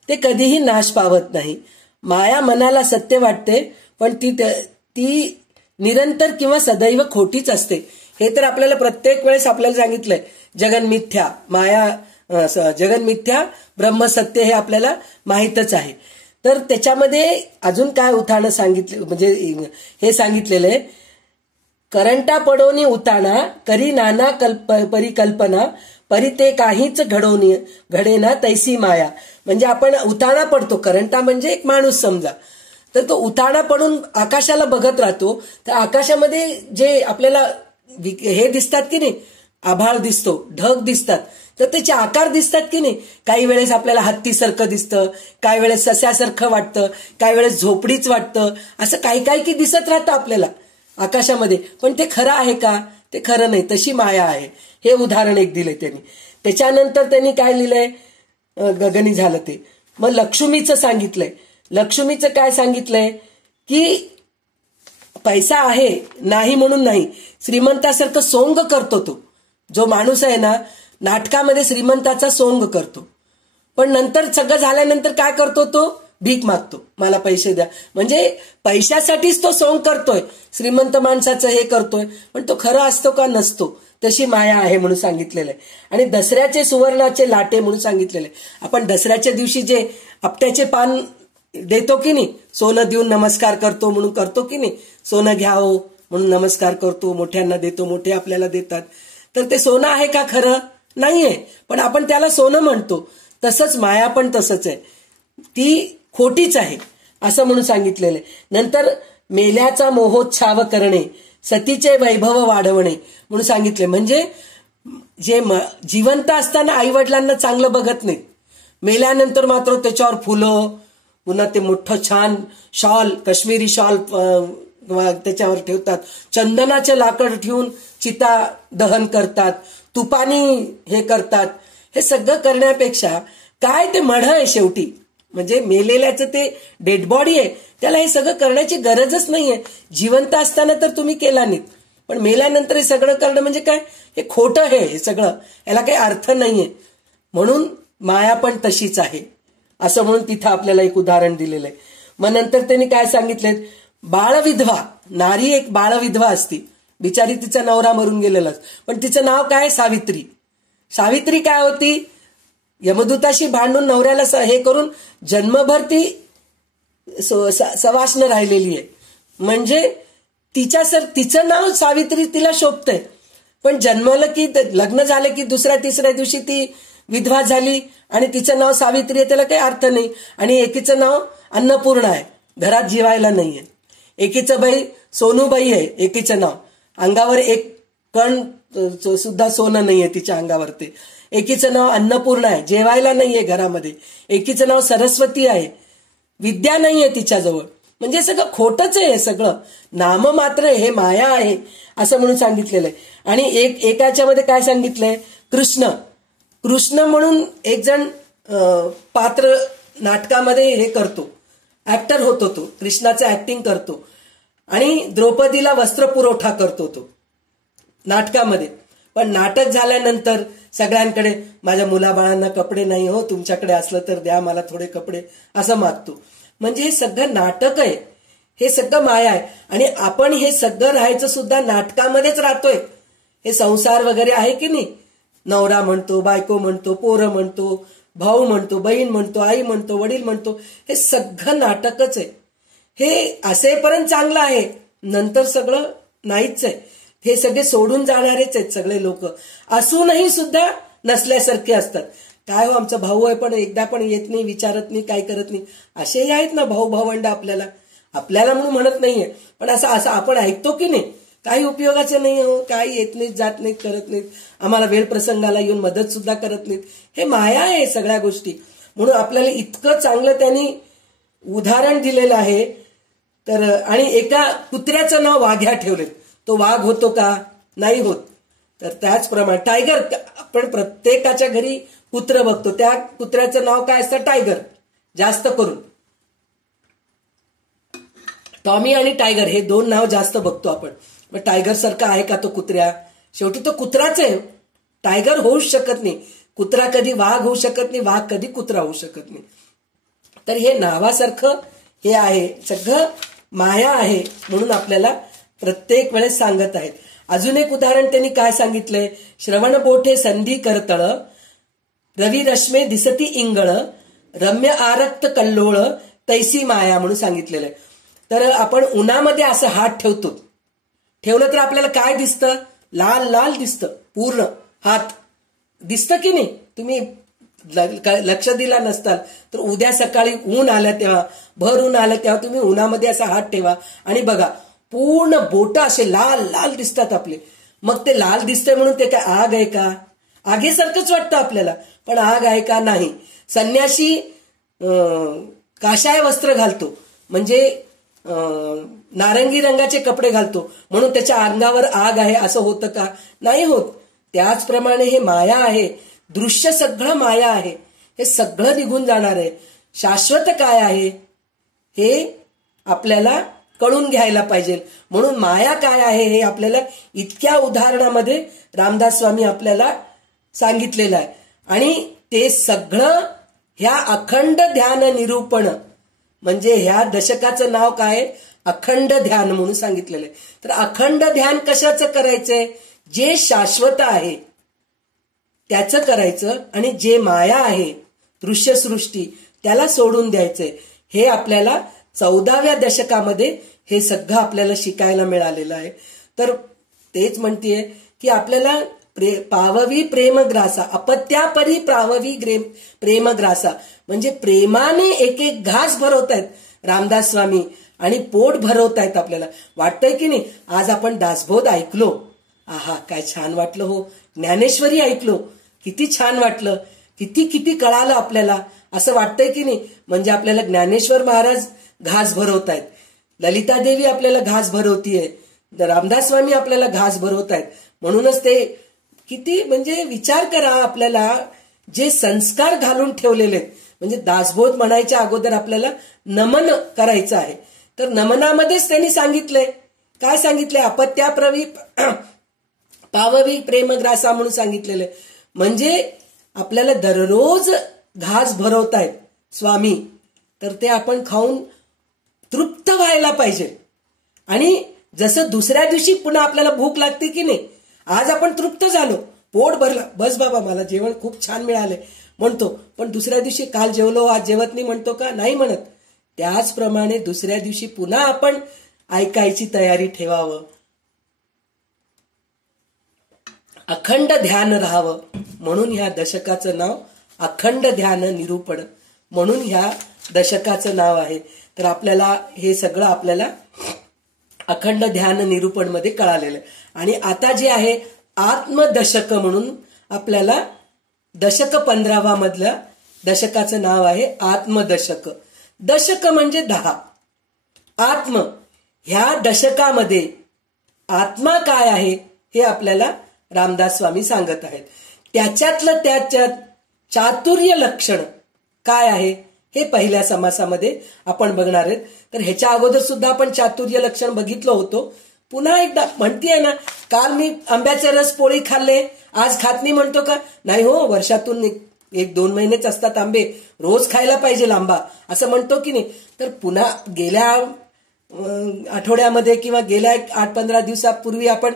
ते कधीही नाश पावत नाही. माया मनाला सत्य वाटते पण ती निरंतर किंवा सदैव खोटीच असते. हे तर आपल्याला प्रत्येक वेळेस आपल्याला सांगितलंय. जगन मिथ्या, माया जगन मिथ्या, ब्रह्म सत्य हे आपल्याला माहीतच आहे. तर त्याच्यामध्ये अजून काय उदाहरणं सांगितले म्हणजे हे सांगितलेलं आहे, करंटा पडोनी उताना, करी नाना परिकल्पना, परी ते काहीच घडेना तैसी माया. म्हणजे आपण उताना पडतो, करंटा म्हणजे एक माणूस समजा, तर तो उताना पडून आकाशाला बघत राहतो. तर आकाशामध्ये जे आपल्याला हे दिसतात की नाही, आभाळ दिसतो, ढग दिसतात, तर त्याचे आकार दिसतात की नाही. काही वेळेस आपल्याला हत्तीसारखं दिसतं, काही वेळेस सस्यासारखं वाटतं, काही वेळेस झोपडीच वाटतं, असं काही काही की दिसत राहतं आपल्याला आकाशामध्ये. पण ते खरं आहे का? ते खरं नाही, तशी माया आहे. हे उदाहरण एक दिलंय त्यांनी. त्याच्यानंतर त्यांनी काय लिहिलंय, गगनी झालं ते. मग लक्ष्मीचं सांगितलंय. लक्ष्मीचं काय सांगितलंय की पैसा आहे नाही म्हणून नाही, श्रीमंतासारखं सोंग करतो तो. जो माणूस आहे ना, नाटकामध्ये श्रीमंताचा सोंग करतो, पण नंतर सगळं झाल्यानंतर काय करतो तो, भीक मागतो, मला पैसे द्या. म्हणजे पैशासाठीच तो सोंग करतोय, श्रीमंत माणसाचं हे करतोय, पण तो खरं असतो का? नसतो. तशी माया आहे म्हणून सांगितलेलं आहे. आणि दसऱ्याचे सुवर्णाचे लाटे म्हणून सांगितलेले. आपण दसऱ्याच्या दिवशी जे आपट्याचे पान देतो की नाही, सोनं देऊन नमस्कार करतो म्हणून करतो की नाही, सोनं घ्यावं म्हणून नमस्कार करतो, मोठ्यांना देतो, मोठे आपल्याला देतात. तर ते सोनं आहे का खरं? नाहीये, पण आपण त्याला सोनं म्हणतो. तसंच माया पण तसंच आहे, ती खोटीच आहे असं म्हणून सांगितलेलं आहे. नंतर मेल्याचा मोहोच्छाव करणे, सतीचे वैभव वाढवणे म्हणून सांगितले. म्हणजे जे जिवंत असताना आई वडिलांना चांगलं बघत नाहीत, मेल्यानंतर मात्र त्याच्यावर फुलं, पुन्हा ते मोठं छान शॉल, काश्मीरी शॉल त्याच्यावर ठेवतात, चंदनाचे लाकड ठेवून चिता दहन करतात, तुपानी हे करतात. हे सगळं करण्यापेक्षा काय ते मढ आहे शेवटी, म्हणजे मेलेल्याचं ते डेड बॉडी आहे, त्याला हे सगळं करण्याची गरजच नाहीये. जिवंत असताना तर तुम्ही केला नाहीत, पण मेल्यानंतर हे सगळं करणं म्हणजे काय, हे खोटं आहे, हे सगळं, याला काही अर्थ नाहीये. म्हणून माया पण तशीच आहे असं म्हणून तिथं आपल्याला एक उदाहरण दिलेलं आहे. मग नंतर त्यांनी काय सांगितलंय, बाळविधवा, नारी एक बाळविधवा असती, बिचारी तिचा नवरा मरून गेलेलाच, पण तिचं नाव काय, सावित्री. सावित्री काय होती, यमदूताशी भांडून नवऱ्याला हे करून जन्मभर ती सवाष्ण राहिलेली आहे. म्हणजे तिचं नाव सावित्री तिला शोभतंय, पण जन्मलं की लग्न झालं की दुसऱ्या तिसऱ्या दिवशी ती विधवा झाली आणि तिचं नाव सावित्री आहे, त्याला काही अर्थ नाही. आणि एकीचं नाव अन्नपूर्णा आहे, घरात जेवायला नाहीये. एकीचं बाई सोनूबाई आहे, एकीचं नाव, अंगावर एक कण सुद्धा सोनं नाहीये तिच्या अंगावर. ते एकीचं नाव अन्नपूर्णा आहे, जेवायला नाहीये घरामध्ये. एकीचं नाव सरस्वती आहे, विद्या नाहीये तिच्याजवळ. म्हणजे सगळं खोटच आहे, हे सगळं नाम मात्र, हे माया आहे असं म्हणून सांगितलेलं आहे. आणि एकाच्या मध्ये काय सांगितलंय, कृष्ण. कृष्ण म्हणून एक जण पात्र नाटकामध्ये हे करतो, ऍक्टर होतो, तो कृष्णाचं ऍक्टिंग करतो आणि द्रौपदीला वस्त्र पुरवठा करतो तो नाटकामध्ये. पण नाटक झाल्यानंतर सगळ्यांकडे, माझ्या मुलाबाळांना कपडे नाही हो, तुमच्याकडे असलं तर द्या मला थोडे कपडे असं मागतो. म्हणजे हे सगळं नाटक आहे, हे सगळं माया आहे. आणि आपण हे सगळं राहायचं सुद्धा नाटकामध्येच राहतोय. हे संसार वगैरे आहे की नाही, नवरा म्हणतो, बायको म्हणतो, पोरं म्हणतो, भाऊ म्हणतो, बहीण म्हणतो, आई म्हणतो, वडील म्हणतो, हे सगळं नाटकच आहे. हे असेपर्यंत चांगलं आहे, नंतर सगळं नाहीच आहे. हे सगळे सोडून जाणारेच आहेत सगळे लोक, असूनही सुद्धा नसल्यासारखे असतात. काय हो, आमचा भाऊ आहे पण एकदा पण येत नाही, विचारत नाही, काय करत नाही. असेही आहेत ना भाऊ भावंड, आपल्याला म्हणून म्हणत नाहीये, पण असं आपण ऐकतो की नाही, काही उपयोगाचे नाही हो, काही येत नाहीत, जात नाहीत, करत नाहीत, आम्हाला वेळ प्रसंगाला येऊन मदत सुद्धा करत नाहीत. हे माया आहे सगळ्या गोष्टी. म्हणून आपल्याला इतकं चांगलं त्यांनी उदाहरण दिलेलं आहे. तर आणि एका कुत्र्याचं नाव वाघ्या ठेवले, तो वाघ होतो का, नाही होत. तर त्याचप्रमाणे टायगर, आपण प्रत्येकाच्या घरी कुत्र बघतो, त्या कुत्र्याचं नाव काय असतं, टायगर. जास्त करून टॉमी आणि टायगर हे दोन नाव जास्त बघतो आपण. मग टायगर सारखा आहे का तो कुत्र्या, शेवटी तो कुत्राच आहे, टायगर होऊच शकत नाही. कुत्रा कधी वाघ होऊ शकत नाही, वाघ कधी कुत्रा होऊ शकत नाही. तर हे नावासारखं हे आहे, सगळं माया आहे म्हणून आपल्याला प्रत्येक वेळेस सांगत आहेत. अजून एक उदाहरण त्यांनी काय सांगितलंय, श्रवण बोठे संधी करतळ, रवी रश्मे दिसती इंगळ, रम्य आरक्त कल्लोळ, तैसी माया म्हणून सांगितलेलं आहे. तर आपण उन्हामध्ये असं हात ठेवलं तर आपल्याला काय दिसतं, लाल लाल दिसतं, पूर्ण हात दिसतं की नाही. तुम्ही लक्ष दिला नसताल तर उद्या सकाळी ऊन आलं तेव्हा, भर ऊन आलं तेव्हा तुम्ही उन्हामध्ये असा हात ठेवा आणि बघा, पूर्ण बोट असे लाल लाल दिसतात आपले. मग ते लाल दिसतंय म्हणून ते काय आग आहे का, आगीसारखंच वाटतं आपल्याला, पण आग आहे का, नाही. संन्यासी काशाय वस्त्र घालतो म्हणजे नारंगी रंगाचे कपडे घालतो म्हणून त्याच्या अंगावर आग आहे असं होतं का, नाही होत. त्याचप्रमाणे हे माया आहे, दृश्य सगळं माया आहे, हे सगळं निघून जाणार आहे. शाश्वत काय आहे हे आपल्याला कळून घ्यायला पाहिजे. म्हणून माया काय आहे हे आपल्याला इतक्या उदाहरणामध्ये रामदास स्वामी आपल्याला सांगितलेलं आहे. आणि ते सगळं ह्या अखंड ध्यान निरूपण, म्हणजे ह्या दशकाचं नाव काय, अखंड ध्यान म्हणून सांगितलेलं आहे. तर अखंड ध्यान कशाचं करायचंय, जे शाश्वत आहे त्याचं करायचं आणि जे माया आहे दृश्यसृष्टी त्याला सोडून द्यायचंय. हे आपल्याला 14व्या दशकामध्ये हे सगळं आपल्याला शिकायला मिळालेलं आहे. तर तेच म्हणतेय की आपल्याला पाववी प्रेमग्रासा अपत्यापरी प्राववी प्रेमग्रासा, म्हणजे प्रेमाने एक एक घास भरवतायत रामदास स्वामी आणि पोट भरवतायत. आपल्याला वाटतंय की नाही, आज आपण दासबोध ऐकलो, आहा काय छान वाटलं हो. ज्ञानेश्वरी ऐकलो, किती छान वाटलं, किती किती कळालं आपल्याला, असं वाटतंय की नाही. म्हणजे आपल्याला ज्ञानेश्वर महाराज घास भरवतायत, ललिता देवी आपल्याला घास भरवतीये, रामदास स्वामी आपल्याला घास भरवतायत. म्हणूनच ते किती म्हणजे विचार करा, आपल्याला जे संस्कार घालून ठेवलेले आहेत. म्हणजे दासबोध म्हणायच्या अगोदर आपल्याला नमन करायचं आहे. तर नमनामध्येच त्यांनी सांगितलंय, काय सांगितलंय, अपत्याप्रवी पाववी प्रेमग्रासा म्हणून सांगितलेलं आहे. म्हणजे आपल्याला दररोज घास भरवतायत स्वामी, तर ते आपण खाऊन तृप्त व्हायला पाहिजे. आणि जसं दुसऱ्या दिवशी पुन्हा आपल्याला भूक लागते की नाही, आज आपण तृप्त झालो, पोट भरलं, बस बाबा मला जेवण खूप छान मिळाले म्हणतो, पण दुसऱ्या दिवशी काल जेवलो आज जेवत नाही म्हणतो का, नाही म्हणत. त्याचप्रमाणे दुसऱ्या दिवशी पुन्हा आपण ऐकायची तयारी ठेवावं, अखंड ध्यान राहावं. म्हणून ह्या दशकाचं नाव अखंड ध्यान निरूपण म्हणून ह्या दशकाचं नाव आहे. तर आपल्याला हे सगळं आपल्याला अखंड ध्यान निरूपण मध्ये कळालेलं आहे. आणि आता जे आहे आत्मदशक म्हणून आपल्याला दशक 15वा मधलं दशकाचं नाव आहे आत्मदशक. दशक म्हणजे 10. आत्म ह्या दशकामध्ये आत्मा काय आहे हे आपल्याला रामदास स्वामी सांगत आहेत. त्याच्यातलं त्याच्यात चातुर्य लक्षण काय आहे हे पहिल्या समासामध्ये आपण बघणार आहेत. तर ह्याच्या अगोदर सुद्धा आपण चातुर्य लक्षण बघितलं होतं. पुन्हा एकदा म्हणतीये ना, काल मी आंब्याचे रस पोळी खाल्ले, आज खात नाही म्हणतो का, नाही हो, वर्षातून 1-2 महिनेच असतात आंबे, रोज खायला पाहिजे आंबा असं म्हणतो की नाही. तर पुन्हा गेल्या आठवड्यामध्ये किंवा गेल्या 8-15 दिवसापूर्वी आपण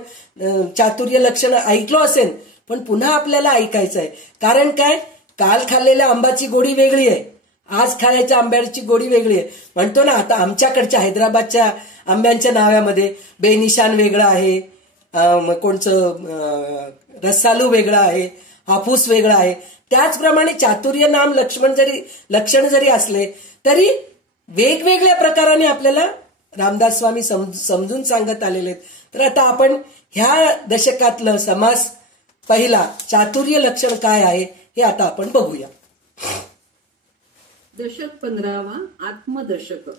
चातुर्य लक्षण ऐकलो असेल, पण पुन्हा आपल्याला ऐकायचं आहे. कारण काय, काल खाल्लेल्या आंबाची गोडी वेगळी आहे, आज खाण्याच्या आंब्याची गोडी वेगळी आहे. म्हणतो ना, आता आमच्याकडच्या हैदराबादच्या आंब्यांच्या नावामध्ये बेनिशान वेगळं आहे, कोणचं रसालू वेगळं आहे, हापूस वेगळा आहे. त्याचप्रमाणे चातुर्य नाम लक्षण जरी असले तरी वेगवेगळ्या प्रकाराने आपल्याला रामदास स्वामी समजून सांगत आलेले आहेत. तर आता आपण ह्या दशकातलं समास पहिला चातुर्य लक्षण काय आहे हे आता आपण बघूया. दशक 15वा आत्मदशक.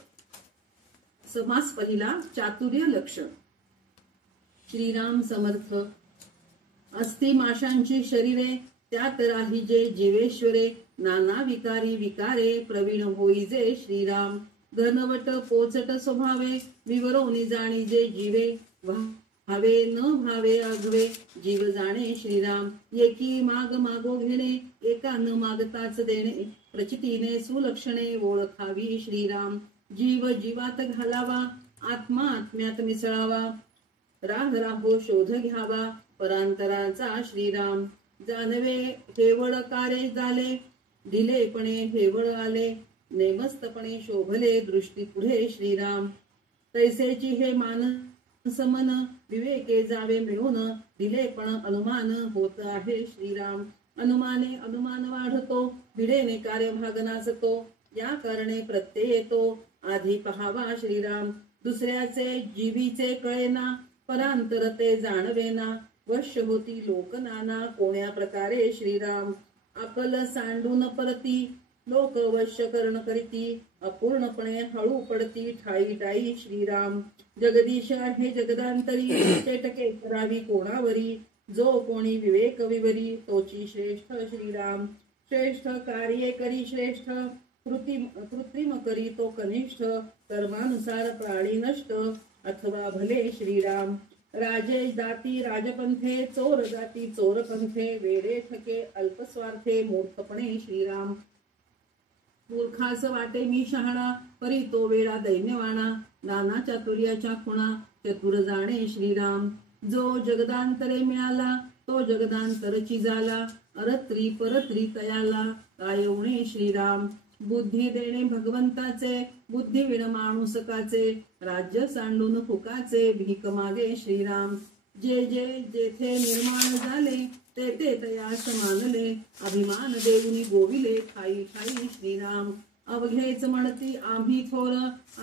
समास पहिला चातुर्य लक्षण. श्रीराम समर्थ. अस्ति माशांची शरीरे, त्यात राहिजे जीवेश्वरे, नाना विकारी विकारे, प्रवीण होईजे श्रीराम. घनवट पोचट स्वभावे, विवरोनी जाणीजे जीवे, भावे न भावे आघवे, जीव जाणे श्रीराम. एकी माग मागो घेणे, एका न मागताच देणे, प्रचितीने सुलक्षणे ओळखावी श्रीराम. जीव जीवात घालावा, आत्मा आत्म्यात मिसळावा, राह राहो शोध घ्यावा, परांतराचा श्रीराम. जानवे हेवळ कार्य झाले, दिलेपणे हेवळ आले, नेमस्तपणे शोभले दृष्टी पुढे श्रीराम. तैसेची हे मानस मन, विवेके जावे मिळून, दिलेपण अनुमान होत आहे श्रीराम. अनुमाने अनुमान वाढतो, भिडेने कार्यभाग नाचतो, या कारणे प्रत्यय येतो, आधी पहावा श्रीराम. दुसऱ्याचे जीवीचे कळेना, परांतर ते जाणवेना, वश्य होती लोक नाना, कोण्या प्रकारे श्रीराम. अकल सांडून परती, लोक वश्य करण करीती, अपूर्णपणे हळू पडती ठाई टाई श्रीराम. जगदीश आहे जगदांतरी, चेटके करावी कोणावरी, जो कोणी विवेक विवरी, तोची श्रेष्ठ श्रीराम. श्रेष्ठ कार्ये करी श्रेष्ठ, कृत्रिम करी तो कनिष्ठ, कर्मानुसार प्राणी नष्ट, अथवा भले श्रीराम. राजे जाती राजपंथे, चोर जाती चोरपंथे, वेडे ठके अल्पस्वार्थे, मूर्खपणे श्रीराम. मूर्खास वाटे मी शहाणा, परी तो वेळा दैन्यवाणा, नाना चातुर्याच्या खुणा, चतुर जाणे श्रीराम. जो जगदांतरे मिळाला, तो जगदांतरची झाला, अरत्री परत्री तयाला, काय उणे श्रीराम. बुद्धी देणे भगवंताचे, बुद्धिविण माणूसकाचे, राज्य सांडून फुकाचे, भीक मागे श्रीराम. जे जे जेथे निर्माण झाले, ते ते तयास मानले, अभिमान देऊनी गोविले, ठाई ठाई श्रीराम. अवघेच म्हणती आम्ही थोर,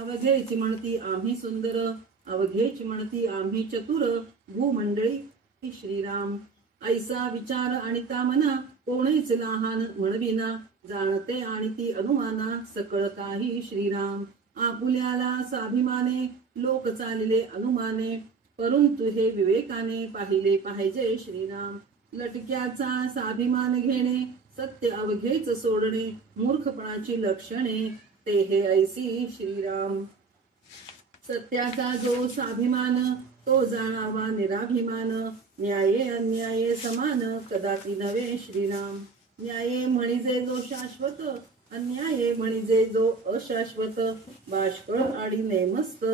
अवघेच म्हणती आम्ही सुंदर, अवघेच म्हणती आम्ही चतुर, भूमंडळी श्रीराम. ऐसा विचार आणि ता मना, कोणीच लहान म्हणविना, जाणते आणि ती अनुमाना, सकळ काही श्रीराम. आपुल्याला स्वाभिमाने, लोक चालले अनुमाने, परंतु हे विवेकाने पाहिले पाहिजे श्रीराम. लटक्याचा स्वाभिमान घेणे, सत्य अवघेच सोडणे, मूर्खपणाची लक्षणे, ते हे ऐसी श्रीराम. सत्याचा जो स्वाभिमान, तो जाणावा निराभिमान, न्याये अन्याये समान, कदापि नव्हे श्रीराम. न्याये म्हणजे जो शाश्वत, अन्याये म्हणजे जो अशाश्वत, बाष्कळ आणि नेमस्त,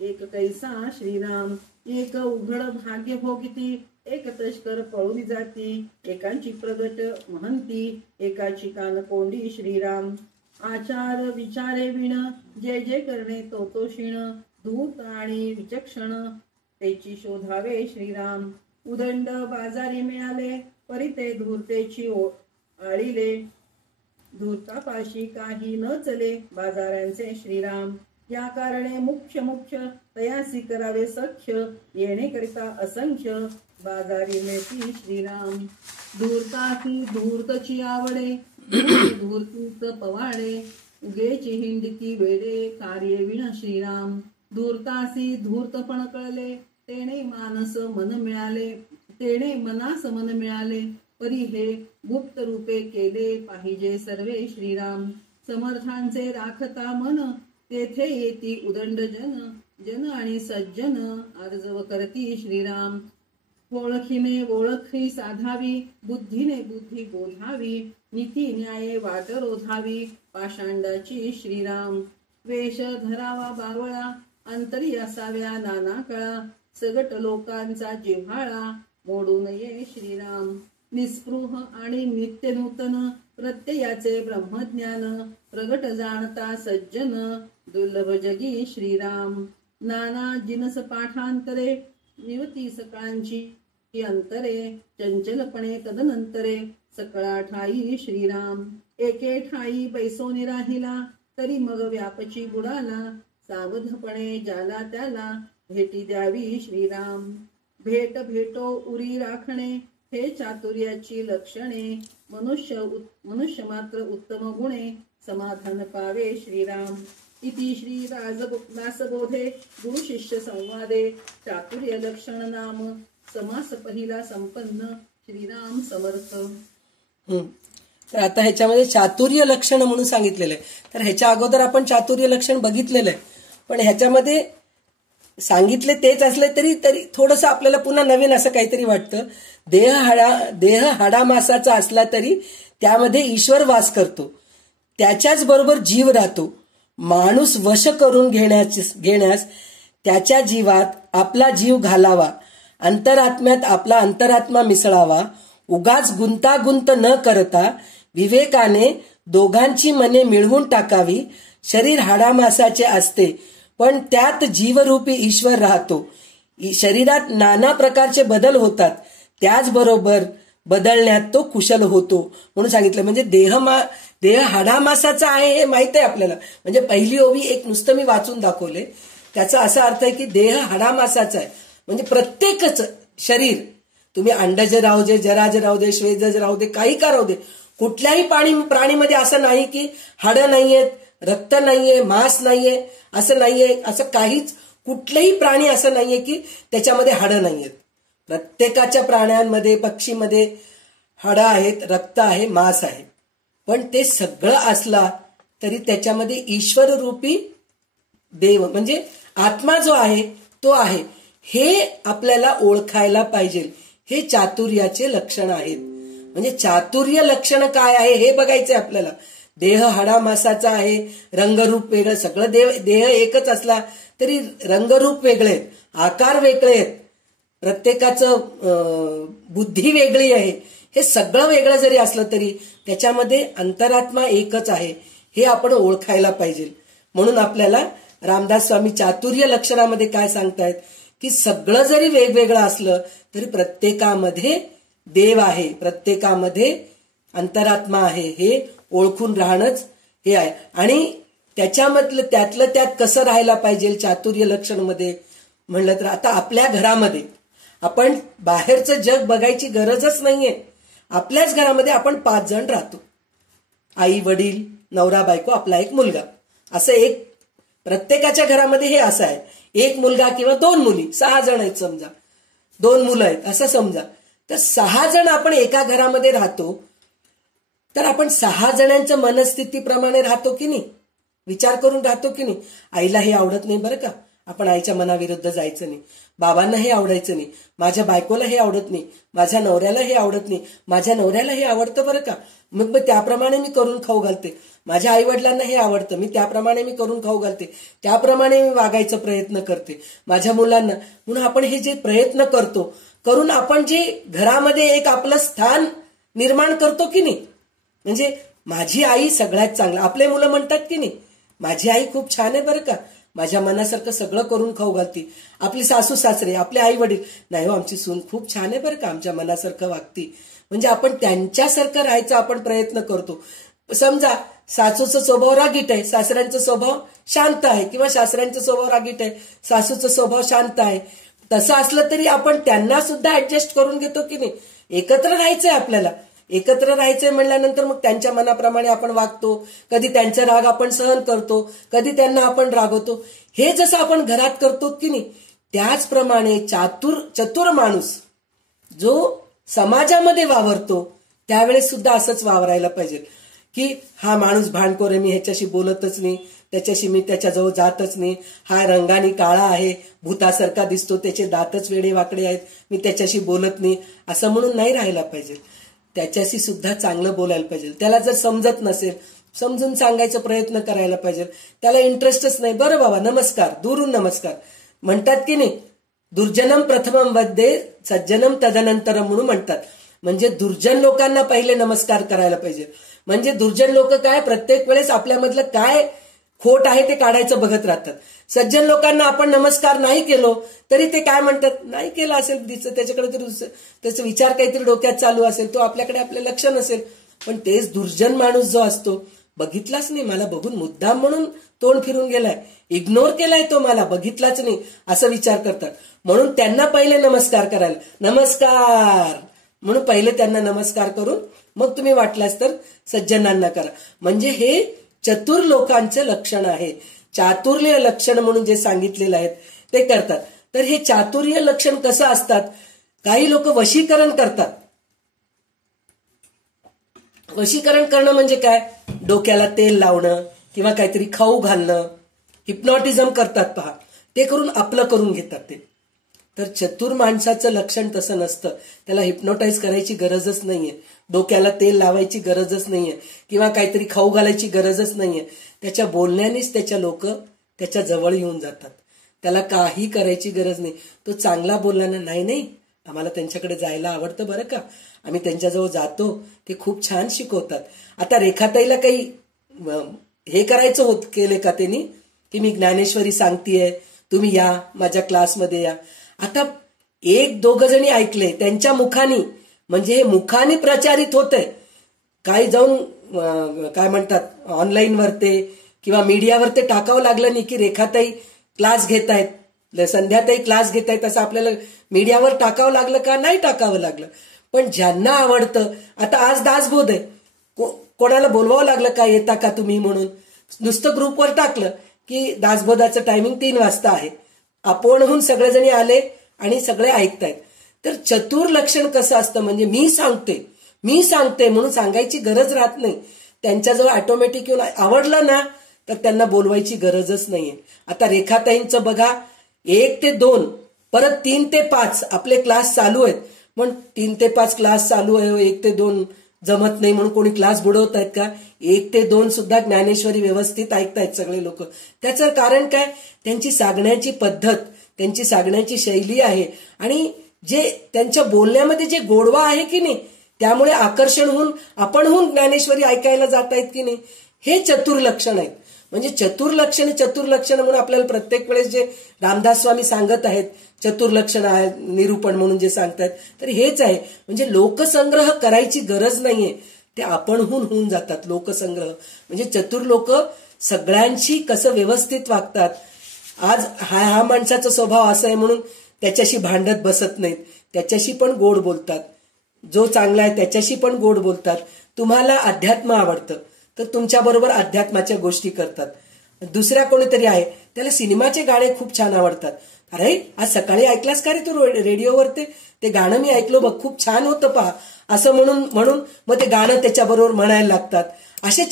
एक कैसा श्रीराम. एक उघड भाग्य भोगिती, एक तस्कर पळून जाती, एकांची प्रगट महंती, एकाची कान कोंडी श्रीराम. आचार विचारे विण, जे जे करणे तो तो क्षीण, धूर्त आणि विचक्षण, त्याची शोधावे श्रीराम. उदंड बाजारी मिळाले, परी ते धूर्तेची आळिले, धूर्तापाशी काही न चले, बाजारांचे श्रीराम. या कारणे मुख्य मुख्य, तयासी करावे सख्य, येणे करिता असंख्य, बाजारी मिळती श्रीराम. धूर्तासी धूर्तची आवडे, धूर्तीच पवाडे, उगेची हिंडती वेडे, कार्य विण श्रीराम. धूर्तासी धूर्तपण कळले, तेणे मानस मन मिळाले, तेणे मनास मन मिळाले, परी हे गुप्त रूपे केले पाहिजे सर्वे श्रीराम. समर्थांचे राखता मन, तेथे येती उदंड जन, जन आणि सज्जन, अर्जव करती श्रीराम. ओळखीने ओळखी साधावी, बुद्धीने बुद्धी बोधावी, नीती न्याये वाट रोधावी, पाषांडाची श्रीराम. वेश धरावा बावळा, अंतरी असाव्या नाना कळा, सगट लोकांचा जिव्हाळा, मोडू नये श्रीराम. निस्पृह आणि नित्य नूतन, प्रत्ययाचे ब्रह्मज्ञान, प्रगट जाणता सज्जन, दुर्लभ जगी श्रीराम. नाना जिनस पाठांतरे, निवती सकाळची अंतरे, चंचलपणे तदनंतरे, सकळा ठाई श्रीराम. एके ठाई बैसोनी राहिला, तरी मग व्यापची बुडाला, सावधपणे ज्याला त्याला, भेटी द्यावी श्रीराम. भेट भेटो उरी राखणे, हे चातुर्याची लक्षणे, मनुष्य मात्र उत्तम गुणे, समाधान पावे श्रीराम. इति श्री दासबोधे गुरु शिष्य संवादे, चातुर्य लक्षण नाम, समास पहिला संपन्न. श्रीराम समर्थ. तर आता ह्याच्यामध्ये चातुर्य लक्षण म्हणून सांगितलेलं आहे. तर ह्याच्या अगोदर आपण चातुर्य लक्षण बघितलेलं आहे, पण ह्याच्यामध्ये सांगितले तेच असले तरी थोडंसं आपल्याला पुन्हा नवीन असं काहीतरी वाटतं. देह हाडामासाचा असला तरी त्यामध्ये ईश्वर वास करतो, त्याच्याच बरोबर जीव राहतो. माणूस वश करून घेण्यास त्याच्या जीवात आपला जीव घालावा, अंतरात्म्यात आपला अंतरात्मा मिसळावा, उगाच गुंतागुंत न करता विवेकाने दोघांची मने मिळवून टाकावी. शरीर हाडामासाचे असते, पण त्यात जीवरूपी ईश्वर राहतो. शरीरात नाना प्रकारचे बदल होतात, त्याचबरोबर बदलण्यात तो कुशल होतो म्हणून सांगितलं. म्हणजे देह हाडामासाचा आहे हे माहित आहे आपल्याला. म्हणजे पहिली ओवी एक नुसतं मी वाचून दाखवले, त्याचा असा अर्थ आहे की देह हाडामासाचा आहे. म्हणजे प्रत्येकच शरीर, तुम्ही अंडज राहू दे, जराज राहू दे, श्वेतज राहू दे, काही का राहू दे, कुठल्याही प्राणीमध्ये असं नाही की हाडं नाहीयेत, रक्त नाहीये, मांस नाहीये, असं नाहीये. असं काहीच कुठलेही प्राणी असं नाहीये की त्याच्यामध्ये हाडं नाहीयेत. प्रत्येकाच्या प्राण्यांमध्ये, पक्षीमध्ये हाडं आहेत, रक्त आहे, मांस आहे. पण ते सगळं असला तरी त्याच्यामध्ये ईश्वर रूपी देव म्हणजे आत्मा जो आहे तो आहे, हे आपल्याला ओळखायला पाहिजे. हे चातुर्याचे लक्षण आहेत. म्हणजे चातुर्य लक्षण काय आहे हे बघायचंय आपल्याला. देह हाडामासाचा आहे, रंगरूप वेगळं, सगळं देह एकच असला तरी रंगरूप वेगळे आहेत, आकार वेगळे आहेत, प्रत्येकाचं बुद्धी वेगळी आहे. हे सगळं वेगळं जरी असलं तरी त्याच्यामध्ये अंतरात्मा एकच आहे, हे आपण ओळखायला पाहिजे. म्हणून आपल्याला रामदास स्वामी चातुर्य लक्षणामध्ये काय सांगतायत की सगळं जरी वेगवेगळं असलं तरी प्रत्येकामध्ये देव आहे, प्रत्येकामध्ये अंतरात्मा आहे, हे ओळखून राहणंच हे आहे. आणि त्याच्यामधलं त्यात कसं राहायला पाहिजे चातुर्य लक्षण मध्ये म्हणलं तर आता आपल्या घरामध्ये आपण बाहेरचं जग बघायची गरजच नाहीये. आपल्याच घरामध्ये आपण 5 जण राहतो. आई वडील, नवरा बायको, आपला एक मुलगा, असं एक प्रत्येकाच्या घरामध्ये हे असं आहे. एक मुलगा किंवा 2 मुली, 6 जण आहेत समजा, 2 मुलं आहेत असं समजा. तर 6 जण आपण एका घरामध्ये राहतो. तर आपण 6 जणांच्या मनस्थितीप्रमाणे राहतो की नाही, विचार करून राहतो की नाही. आईला हे आवडत नाही बरं का, आपण आईच्या मनाविरुद्ध जायचं नाही. बाबांना हे आवडायचं नाही, माझ्या बायकोला हे आवडत नाही, माझ्या नवऱ्याला हे आवडत नाही, माझ्या नवऱ्याला हे आवडतं बरं का, मग त्याप्रमाणे मी करून खाऊ घालते. माझ्या आई वडिलांना हे आवडतं, मी त्याप्रमाणे मी करून खाऊ घालते, त्याप्रमाणे मी वागायचा प्रयत्न करते. माझ्या मुलांना, म्हणून आपण हे जे प्रयत्न करतो करून आपण जे घरामध्ये एक आपलं स्थान निर्माण करतो की नाही. म्हणजे माझी आई सगळ्यात चांगलं, आपले मुलं म्हणतात की नाही माझी आई खूप छान आहे बरं का, माझ्या मनासारखं सगळं करून खाऊ घालती. आपली सासू सासरे, आपले आई वडील, नाही हो आमची सून खूप छान आहे बरं का, आमच्या मनासारखं वागती. म्हणजे आपण त्यांच्यासारखं राहायचा आपण प्रयत्न करतो. समजा सासूचा स्वभाव रागीट आहे, सासऱ्यांचा स्वभाव शांत आहे, किंवा सासऱ्यांचा स्वभाव रागीट आहे, सासूचा स्वभाव शांत आहे. तसं असलं तरी आपण त्यांना सुद्धा ऍडजस्ट करून घेतो की नाही. एकत्र राहायचंय आपल्याला, एकत्र राहायचंय म्हणल्यानंतर मग त्यांच्या मनाप्रमाणे आपण वागतो. कधी त्यांचा राग आपण सहन करतो, कधी त्यांना आपण रागवतो. हे जसं आपण घरात करतो की नाही, त्याचप्रमाणे चतुर माणूस जो समाजामध्ये वावरतो त्यावेळेस सुद्धा असंच वावरायला पाहिजे की हा माणूस भांडखोर आहे, मी ह्याच्याशी बोलतच नाही, त्याच्याशी मी त्याच्याजवळ जातच नाही, हा रंगाने काळा आहे, भूतासारखा दिसतो, त्याचे दातच वेडे वाकडे आहेत, मी त्याच्याशी बोलत नाही, असं म्हणून नाही राहायला पाहिजे. त्याच्याशी सुद्धा चांगलं बोलायला पाहिजे. त्याला जर समजत नसेल समजून सांगायचा प्रयत्न करायला पाहिजे. त्याला इंटरेस्टच नाही, बरं बाबा नमस्कार, दुरून नमस्कार म्हणतात की नाही. दुर्जनम प्रथमम वद्ये सज्जनम तदनंतरम म्हणून म्हणतात. म्हणजे दुर्जन लोकांना पहिले नमस्कार करायला पाहिजे. म्हणजे दुर्जन लोक काय, प्रत्येक वेळेस आपल्यामधलं काय खोट आहे ते काढायचं बघत राहतात. सज्जन लोकांना आपण नमस्कार नाही केलो तरी ते काय म्हणतात, नाही केला असेल त्याच्याकडे तरी त्याचा विचार काहीतरी डोक्यात चालू असेल, तो आपल्याकडे आपलं लक्ष नसेल. पण तेच दुर्जन माणूस जो असतो, बघितलाच नाही, मला बघून मुद्दाम म्हणून तोंड फिरून गेलाय, इग्नोर केलाय तो, मला बघितलाच नाही असं विचार करतात. म्हणून त्यांना पहिले नमस्कार करायला, नमस्कार म्हणून पहिले त्यांना नमस्कार करून मग तुम्ही वाटल्यास तर सज्जनांना करा. म्हणजे हे चतुर लोकांचं लक्षण आहे. चातुर्य लक्षण म्हणून जे सांगितलेलं आहे ते करतात. तर हे चातुर्य लक्षण कसं असतात, काही लोक वशीकरण करतात. वशीकरण करणं म्हणजे काय, डोक्याला तेल लावणं किंवा काहीतरी खाऊ घालणं, हिप्नॉटिझम करतात पहा, ते करून आपलं करून घेतात ते. तर चतुर माणसाचं लक्षण तसं नसतं. त्याला हिप्नोटाईज करायची गरजच नाहीये, डोक्याला तेल लावायची गरजच नाहीये, किंवा काहीतरी खाऊ घालायची गरजच नाहीये. त्याच्या बोलण्यानेच त्याच्या लोक त्याच्या जवळ येऊन जातात. त्याला काही करायची गरज नाही. तो चांगला बोलला ना, नाही आम्हाला त्यांच्याकडे जायला आवडतं बरं का, आम्ही त्यांच्याजवळ जातो, ते खूप छान शिकवतात. आता रेखाताईला काही हे करायचं केले का त्यांनी, की मी ज्ञानेश्वरी सांगतेय, तुम्ही या माझ्या क्लासमध्ये या. आता 1-2 जणी ऐकले त्यांच्या मुखानी, म्हणजे हे मुखानी प्रचारित होतंय. काही जाऊन काय म्हणतात ऑनलाईनवर ते किंवा मीडियावर ते टाकावं लागलं नाही की रेखाताई क्लास घेत आहेत, संध्याताई क्लास घेत आहेत, असं आपल्याला मीडियावर टाकावं लागलं का, नाही टाकावं लागलं. पण ज्यांना आवडतं, आता आज दासबोध आहे, कोणाला बोलवावं लागलं का, येता का तुम्ही म्हणून, नुसतं ग्रुपवर टाकलं की दासबोधाचं टायमिंग 3 वाजता आहे, आपणहून सगळेजणी आले आणि सगळे ऐकतायत. तर चतुर लक्षण कसं असतं, म्हणजे मी सांगते म्हणून सांगायची गरज राहत नाही. त्यांच्याजवळ ऑटोमॅटिक येऊन आवडलं ना तर त्यांना बोलवायची गरजच नाहीये. आता रेखाताईंचं बघा, 1 ते 2 परत 3 ते 5 आपले क्लास चालू आहेत. पण 3 ते 5 क्लास चालू आहे, 1 ते 2 जमत नाही म्हणून कोणी क्लास बुडवत आहेत का, 1 ते 2 सुद्धा ज्ञानेश्वरी व्यवस्थित ऐकतायत सगळे लोक. त्याचं कारण काय, त्यांची सांगण्याची पद्धत, त्यांची सांगण्याची शैली आहे, आणि जे त्यांच्या बोलण्यामध्ये जे गोडवा आहे की नाही, त्यामुळे आकर्षण होऊन आपणहून ज्ञानेश्वरी ऐकायला जात आहेत की नाही. हे चतुर्लक्षण आहेत. म्हणजे चतुर्लक्षण म्हणून आपल्याला प्रत्येक वेळेस जे रामदास स्वामी सांगत आहेत चतुर्लक्षण आहे निरूपण म्हणून जे सांगतायत, तर हेच आहे. म्हणजे लोकसंग्रह करायची गरज नाहीये, ते आपणहून होऊन जातात. लोकसंग्रह म्हणजे चतुर्लोक सगळ्यांशी कसं व्यवस्थित वागतात. आज हा माणसाचा स्वभाव असा आहे म्हणून त्याच्याशी भांडत बसत नाहीत, त्याच्याशी पण गोड बोलतात. जो चांगला आहे त्याच्याशी पण गोड बोलतात. तुम्हाला अध्यात्म आवडतं तर तुमच्याबरोबर अध्यात्माच्या गोष्टी करतात. दुसऱ्या कोणीतरी आहे त्याला सिनेमाचे गाणे खूप छान आवडतात. अरे आज सकाळी ऐकलास का रे तू रेडिओवर ते गाणं मी ऐकलो बघ, खूप छान होतं पहा, असं म्हणून मग ते गाणं त्याच्याबरोबर म्हणायला लागतात. असे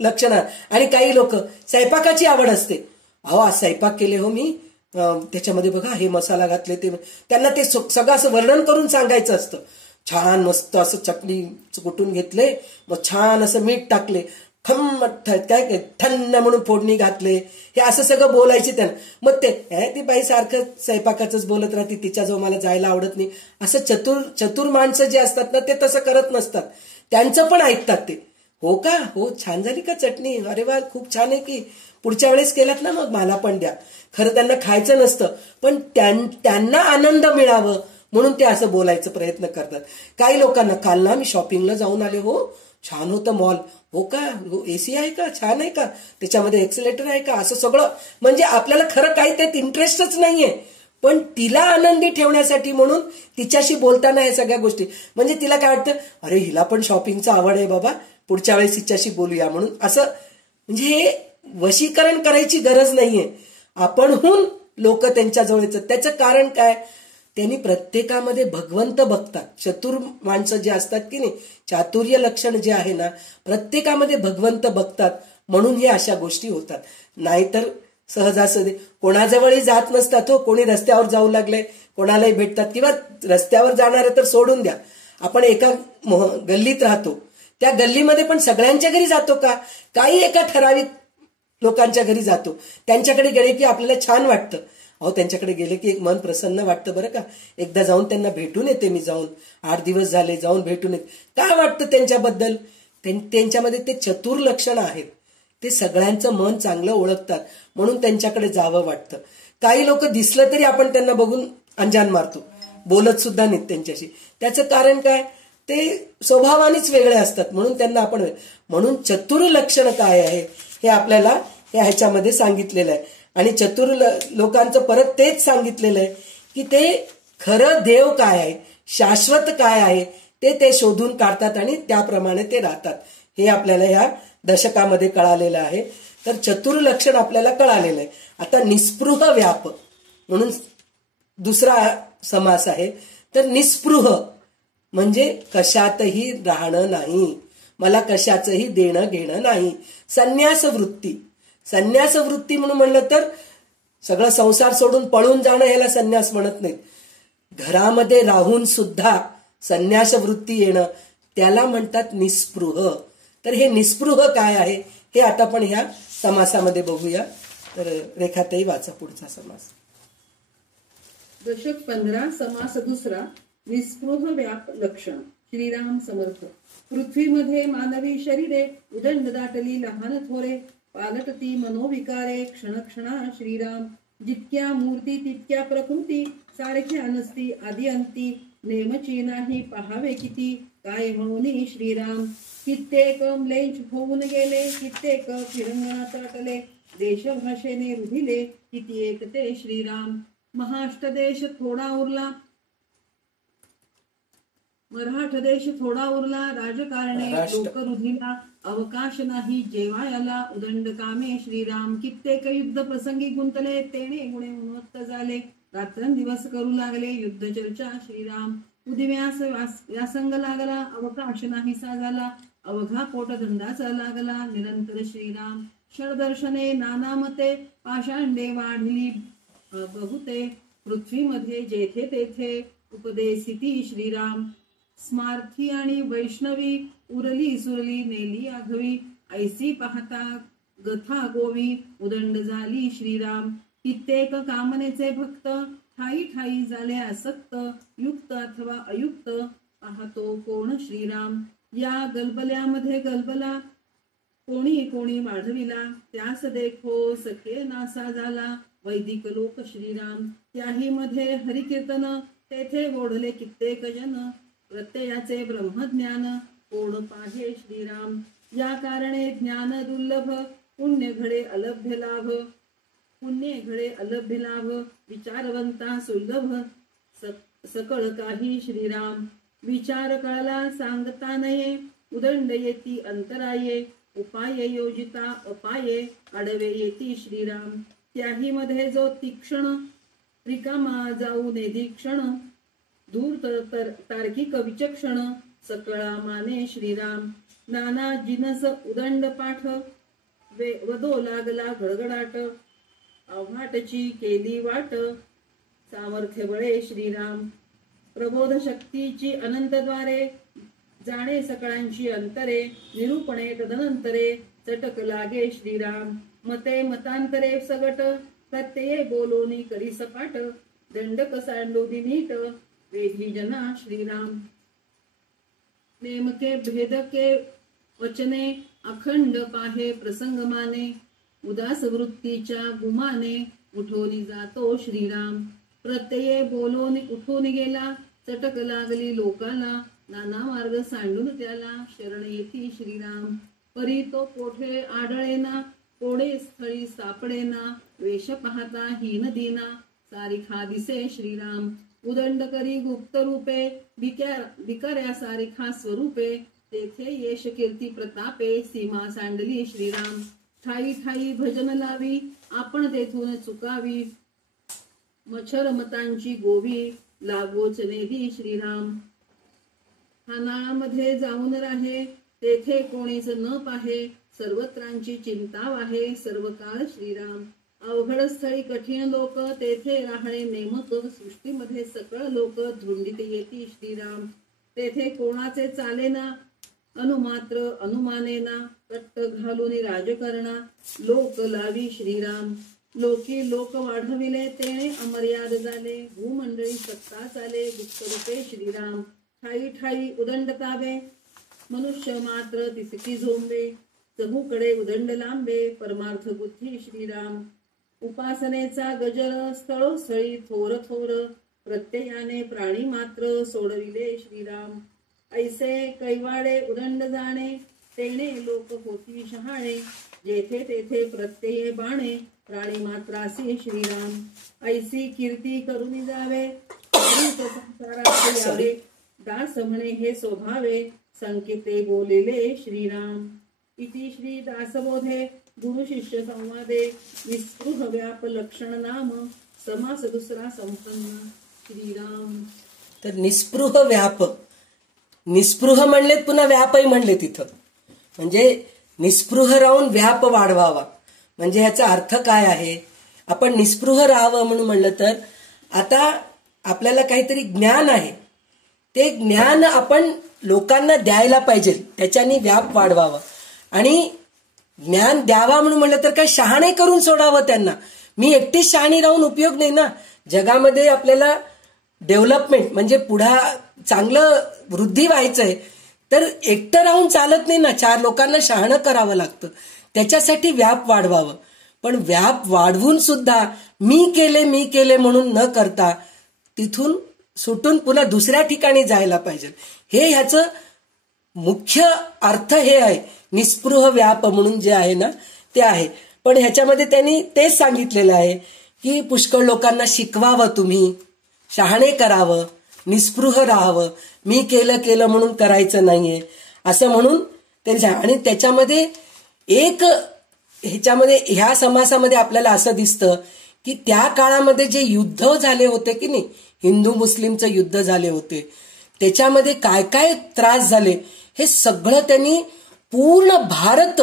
लक्षण. आणि काही लोक स्वयंपाकाची आवड असते. अहो आज स्वयंपाक केले हो मी, त्याच्यामध्ये बघा हे मसाला घातले, ते त्यांना ते सगळं असं वर्णन करून सांगायचं असतं. छान मस्त असं चटणी कुटून घेतले, मग छान असं मीठ टाकले, काय थंड म्हणून फोडणी घातले, हे असं सगळं बोलायचे त्यांना. मग ती बाई सारखं स्वयंपाकाच बोलत राहते, तिच्याजवळ मला जायला आवडत नाही. असं चतुर माणसं जे असतात ना ते तसं करत नसतात, त्यांचं पण ऐकतात ते. हो का, हो छान झाली का चटणी, अरे वा खूप छान आहे की, पुढच्या वेळेस केलात ना मग मला पण द्या. खरं त्यांना खायचं नसतं, पण त्यांना आनंद मिळावं म्हणून ते असं बोलायचा प्रयत्न करतात. काही लोकांना काल ना मी शॉपिंगला जाऊन आले हो, छान होतं मॉल. हो का, एसी आहे का, छान आहे का, त्याच्यामध्ये एक्सिलेटर आहे का, असं सगळं. म्हणजे आपल्याला खरं काही त्यात इंटरेस्टच नाहीये, पण तिला आनंदी ठेवण्यासाठी म्हणून तिच्याशी बोलताना हे सगळ्या गोष्टी. म्हणजे तिला काय वाटतं, अरे हिला पण शॉपिंगचा आवड आहे बाबा, पुढच्या वेळेस तिच्याशी बोलूया म्हणून. असं म्हणजे हे वशीकरण करायची गरज नाहीये, आपणहून लोक त्यांच्याजवळ येतात. त्याचं कारण काय, त्यांनी प्रत्येकामध्ये भगवंत बघतात. चतुर माणसं जे असतात की नाही, चातुर्य लक्षण जे आहे ना, प्रत्येकामध्ये भगवंत बघतात म्हणून हे अशा गोष्टी होतात. नाहीतर सहजासहजी कोणाजवळही जात नसतात हो. कोणी रस्त्यावर जाऊ लागले कोणालाही भेटतात, किंवा रस्त्यावर जाणारे तर सोडून द्या, आपण एका गल्लीत राहतो, त्या गल्लीमध्ये पण सगळ्यांच्या घरी जातो का, काही एका ठराविक लोकांच्या घरी जातो. त्यांच्याकडे गेले की आपल्याला छान वाटतं. अहो त्यांच्याकडे गेले की एक मन प्रसन्न वाटतं बरं का. एकदा जाऊन त्यांना भेटून येते मी, जाऊन 8 दिवस झाले जाऊन भेटून येते. काय वाटतं त्यांच्याबद्दल, त्यांच्यामध्ये ते चतुर लक्षण आहेत, ते सगळ्यांचं मन चांगलं ओळखतात म्हणून त्यांच्याकडे जावं वाटतं. काही लोक दिसलं तरी आपण त्यांना बघून अंजान मारतो, बोलत सुद्धा नाहीत त्यांच्याशी. त्याचं कारण काय, ते स्वभावानेच वेगळे असतात म्हणून त्यांना आपण. म्हणून चतुर लक्षण काय आहे हे आपल्याला ह्याच्यामध्ये सांगितलेलं आहे. आणि चतुर लोकांचं परत तेच सांगितलेलं आहे की ते खरं देव काय आहे, शाश्वत काय आहे ते शोधून काढतात आणि त्याप्रमाणे ते राहतात. हे आपल्याला ह्या दशकामध्ये कळालेलं आहे. तर चतुर लक्षण आपल्याला कळालेलं आहे. आता निस्पृह व्याप म्हणून दुसरा समास आहे. तर निस्पृह म्हणजे कशातही राहणं नाही, मला कशाचंही देणं घेणं नाही. संन्यास वृत्ती म्हणून म्हणलं तर सगळं संसार सोडून पळून जाणं ह्याला संन्यास म्हणत नाहीत. घरामध्ये राहून सुद्धा संन्यास वृत्ती येणं त्याला म्हणतात निस्पृह. तर हे निस्पृह काय आहे हे आता आपण ह्या समासामध्ये बघूया. तर रेखाताई वाचा पुढचा समास. दशक 15 समास दुसरा, निस्पृह व्याप लक्षण. श्रीराम समर्थ. पृथ्वीमध्ये मानवी शरीरे उदंड दाटली लहान थोरे, पालटती मनोविकारे क्षणक्षणा. श्रीराम. जितक्या मूर्ती तितक्या प्रकृती, सारख्या नसती आदी अंती, नेमची नाही पहावे किती, काय म्हणून श्रीराम. कित्येक म्लेच्छ होऊन गेले, कित्येक फिरंगणात अटले, देशभाषेने रुधिले, किती एक ते श्रीराम. महाराष्ट्र देश थोडा उरला, राजकारणे लोक रुधिला, अवकाश नाही जेवायला, उदंड कामे. श्रीराम. कित्येक युद्ध प्रसंगी गुंतले, तेणे गुणे उन्मत्त झाले, रात्रंदिवस करू लागले युद्ध चर्चा. श्रीराम. उदिम्यास व्यासंग लागला, अवकाश नाहीसा झाला, अवघा पोटदंडाचा लागला निरंतर. श्रीराम. षडदर्शने नाना मते, पाषांडे वाढली बहुते, पृथ्वीमध्ये जेथे तेथे उपदेसिती. श्रीराम. स्मार्थी आणि वैष्णवी, उरली सुरली नेली आघवी, ऐसी पाहता गथा गोवी, उदंड झाली. श्रीराम. कित्येक कामनेचे भक्त, ठाई ठाई झाले आसक्त, युक्त अथवा अयुक्त, पाहतो कोण. श्रीराम. या गलबल्यामध्ये गलबला, कोणी कोणी वाढविला त्यास देखो सखे नासा झाला. वैदिक लोक श्रीराम त्याही मध्ये हरिकीर्तन तेथे ओढले कित्येक जन. प्रत्ययाचे ब्रह्मज्ञान कोण पाहे श्रीराम. या कारणे ज्ञान दुर्लभ पुण्य घडे अलभ्य लाभ. पुण्य घडे अलभ्य लाभ विचारवंता सुलभ. सकळ काही श्रीराम विचार कळला सांगता नये. उदंड येती अंतराये उपाय योजिता अपाये. आडवे येती श्रीराम त्याही मध्ये जो तीक्ष्ण. रिकामा जाऊ निरीक्षण दूर तार्किक विचक्षण. सकळा माने श्रीराम नाना जिनस उदंड पाठ. वदो लागला गडगडाट आव्हाटची केली वाट. सामर्थ्य बळे श्रीराम प्रबोध शक्तीची अनंत द्वारे. जाणे सकळांची अंतरे निरूपणे तदनंतरे. चटक लागे श्रीराम मते मतांतरे सगट. प्रत्यये बोलोनी करी सपाट. दंडक सांडोदी नीट वेगळी जना श्रीराम. नेमके भेदके वचने अखंड पाहे प्रसंग माने. उदास वृत्तीच्या गुमाने उठोनी जातो श्रीराम. प्रत्यये बोलोनी उठून गेला चटक लागली लोकाला. नाना मार्ग सांडून त्याला शरण येती श्रीराम. परी तो कोठे आढळेना कोडे स्थळी सापडेना. वेश पाहता हीन दीना सारिखा दिसे श्रीराम. उदंड करी गुप्त रूपे भिकाऱ्या सारिखा स्वरूपे. तेथे यश कीर्ती प्रतापे सीमा सांडली श्रीराम. ठाई ठाई भजन लावी आपण तेथून चुकावी. मच्छर मतांची गोवी लागोच नेदी श्रीराम. हानाळामध्ये जाऊन राहे तेथे कोणीच न पाहे. सर्वत्रांची चिंता वाहे सर्व काळ श्रीराम. अवघड स्थळी कठीण लोक तेथे राहणे नेमक. सृष्टीमध्ये सकळ लोक धुंडीत येती श्रीराम. तेथे कोणाचे चालेना अनुमात्र अनुमानेना. कट्ट घालून राजकरणा लोक लावी श्रीराम. लोकी लोक वाढविले तेणे अमर्याद झाले. भूमंडळी सत्ता चाले गुप्त रूपे श्रीराम. ठाई ठाई उदंड ताबे मनुष्य मात्र तिसकी झोंबे. चहूकडे उदंड लांबे परमार्थ बुद्धी श्रीराम. उपासनेचा गजर स्थळोस्थळी थोर थोर. प्रत्ययाने प्राणी मात्र सोडविले श्रीराम. ऐसे कैवाडे उदंड जाणे तेणे लोक होती शहाणे. जेथे तेथे प्रत्यये बाणे प्राणी मात्रासी श्रीराम. ऐसी कीर्ती करून जावे यावे. दास म्हणे हे स्वभावे संकेते बोलेले श्रीराम. इति श्री दासबोधे गुरु शिष्य संवादे निस्पृह व्याप लक्षण नाम. समास दुसरा संपन्न श्रीराम. तर निस्पृह व्याप. निस्पृह म्हणलेत पुन्हा व्यापही म्हणले तिथं. म्हणजे निस्पृह राहून व्याप वाढवावा. म्हणजे याचा अर्थ काय आहे. आपण निस्पृह राहावं म्हणून म्हणलं तर आता आपल्याला काहीतरी ज्ञान आहे. ते ज्ञान आपण लोकांना द्यायला पाहिजे. त्याच्याने व्याप वाढवावा. आणि ज्ञान द्यावा म्हणून म्हणलं तर काय शहाणे करून सोडावं त्यांना. मी एकटीच शहाणी राहून उपयोग नाही ना. जगामध्ये आपल्याला डेव्हलपमेंट म्हणजे पुढा चांगलं वृद्धी व्हायचंय तर एकटं राहून चालत नाही ना. 4 लोकांना शहाणं करावं लागतं. त्याच्यासाठी व्याप वाढवावं. पण व्याप वाढवून सुद्धा मी केले म्हणून न करता तिथून सुटून पुन्हा दुसऱ्या ठिकाणी जायला पाहिजे. हे ह्याचं मुख्य अर्थ हे आहे. निस्पृह व्याप म्हणून जे आहे ना ते आहे. पण ह्याच्यामध्ये त्यांनी तेच सांगितलेलं आहे की पुष्कळ लोकांना शिकवावं. तुम्ही शहाणे करावं. निस्पृह राहावं. मी केलं म्हणून करायचं नाहीये असं म्हणून त्यांनी. आणि त्याच्यामध्ये ह्या समासामध्ये आपल्याला असं दिसतं की त्या काळामध्ये जे युद्ध झाले होते की नाही, हिंदू मुस्लिमचं युद्ध झाले होते, त्याच्यामध्ये काय काय त्रास झाले हे सगळं त्यांनी पूर्ण भारत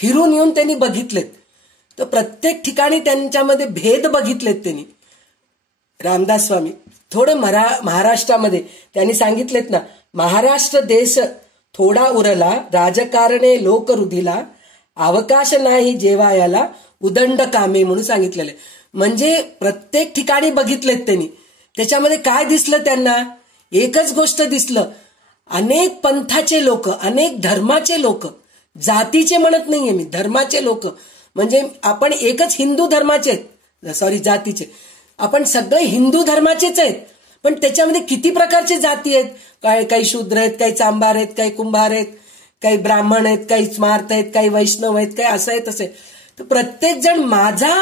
फिरून येऊन त्यांनी बघितलेत. तर प्रत्येक ठिकाणी त्यांच्यामध्ये भेद बघितलेत त्यांनी. रामदास स्वामी थोडं महाराष्ट्रामध्ये त्यांनी सांगितलेत ना, महाराष्ट्र देश थोडा उरला राजकारणे लोक रुधिला अवकाश नाही जेवायाला उदंड कामे म्हणून सांगितलेले. म्हणजे प्रत्येक ठिकाणी बघितलेत त्यांनी. त्याच्यामध्ये काय दिसलं त्यांना, एकच गोष्ट दिसलं, अनेक पंथाचे लोक, अनेक धर्माचे लोक जातीचे म्हणत नाहीये मी, धर्माचे लोक. म्हणजे आपण एकच हिंदू धर्माचे आहेत, सॉरी जातीचे, आपण सगळे हिंदू धर्माचेच आहेत. पण त्याच्यामध्ये किती प्रकारचे जाती आहेत, काही शूद्र आहेत, काही चांभार आहेत, काही कुंभार आहेत, काही ब्राह्मण आहेत, काही स्मार्त आहेत, काही वैष्णव आहेत, काही असं आहे तसे. तर प्रत्येक जण माझा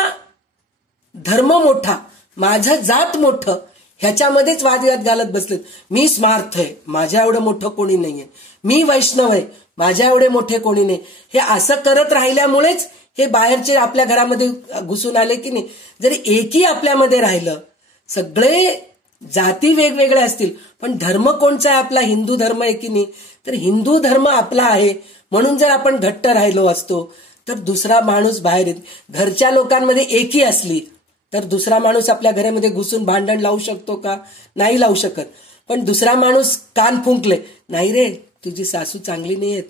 धर्म मोठा, माझं जात मोठं, ह्याच्यामध्येच वादविवाद घालत बसलेत. मी स्मार्थ आहे, माझ्या एवढं मोठं कोणी नाहीये. मी वैष्णव आहे, माझ्या एवढे मोठे कोणी नाही. हे असं करत राहिल्यामुळेच हे बाहेरचे आपल्या घरामध्ये घुसून आले की नाही. जरी एकही आपल्यामध्ये राहिलं, सगळे जाती वेगवेगळ्या असतील, पण धर्म कोणचा आहे आपला, हिंदू धर्म आहे की नाही. तर हिंदू धर्म आपला आहे म्हणून जर आपण घट्ट राहिलो असतो तर दुसरा माणूस बाहेर येत. घरच्या लोकांमध्ये एकी असली तर दुसरा माणूस आपल्या घरामध्ये घुसून भांडण लावू शकतो का? नाही लावू शकत. पण दुसरा माणूस कान फुंकले, नाही रे तुझी सासू चांगली नाहीये,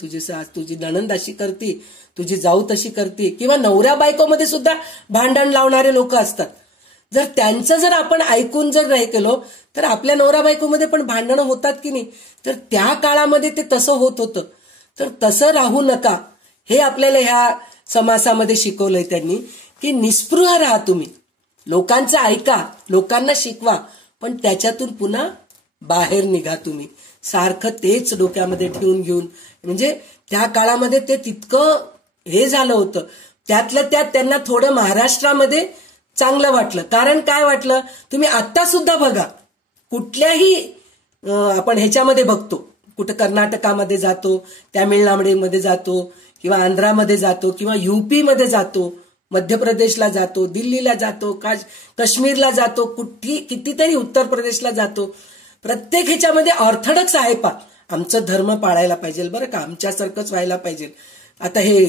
तुझी नणंद अशी करती, तुझी जाऊ तशी करती, किंवा नवऱ्या बायकोमध्ये सुद्धा भांडण लावणारे लोक असतात. जर त्यांचं जर आपण ऐकून जर नाही केलो तर आपल्या नवरा बायकोमध्ये पण भांडणं होतात की नाही. तर त्या काळामध्ये ते तसं होत होतं. तर तसं राहू नका, हे आपल्याला ह्या समासामध्ये शिकवलंय त्यांनी, की निस्पृह राहा तुम्ही, लोकांचं ऐका, लोकांना शिकवा, पण त्याच्यातून पुन्हा बाहेर निघा तुम्ही. सारखं तेच डोक्यामध्ये ठेवून घेऊन, म्हणजे त्या काळामध्ये ते तितकं हे झालं होतं. त्यातल्या त्यात त्यांना थोडं महाराष्ट्रामध्ये चांगलं वाटलं. कारण काय वाटलं, तुम्ही आत्ता सुद्धा बघा, कुठल्याही आपण ह्याच्यामध्ये बघतो, कुठं कर्नाटकामध्ये जातो, तामिळनाडूमध्ये जातो, किंवा आंध्रामध्ये जातो, किंवा युपी मध्ये जातो, मध्य प्रदेशला जातो, दिल्लीला जातो, काश्मीरला जातो, कितीतरी उत्तर प्रदेशला जातो. प्रत्येक ह्याच्यामध्ये ऑर्थोडॉक्स आहे पा, आमचं धर्म पाळायला पाहिजे बरं का, आमच्यासारखंच व्हायला पाहिजे. आता हे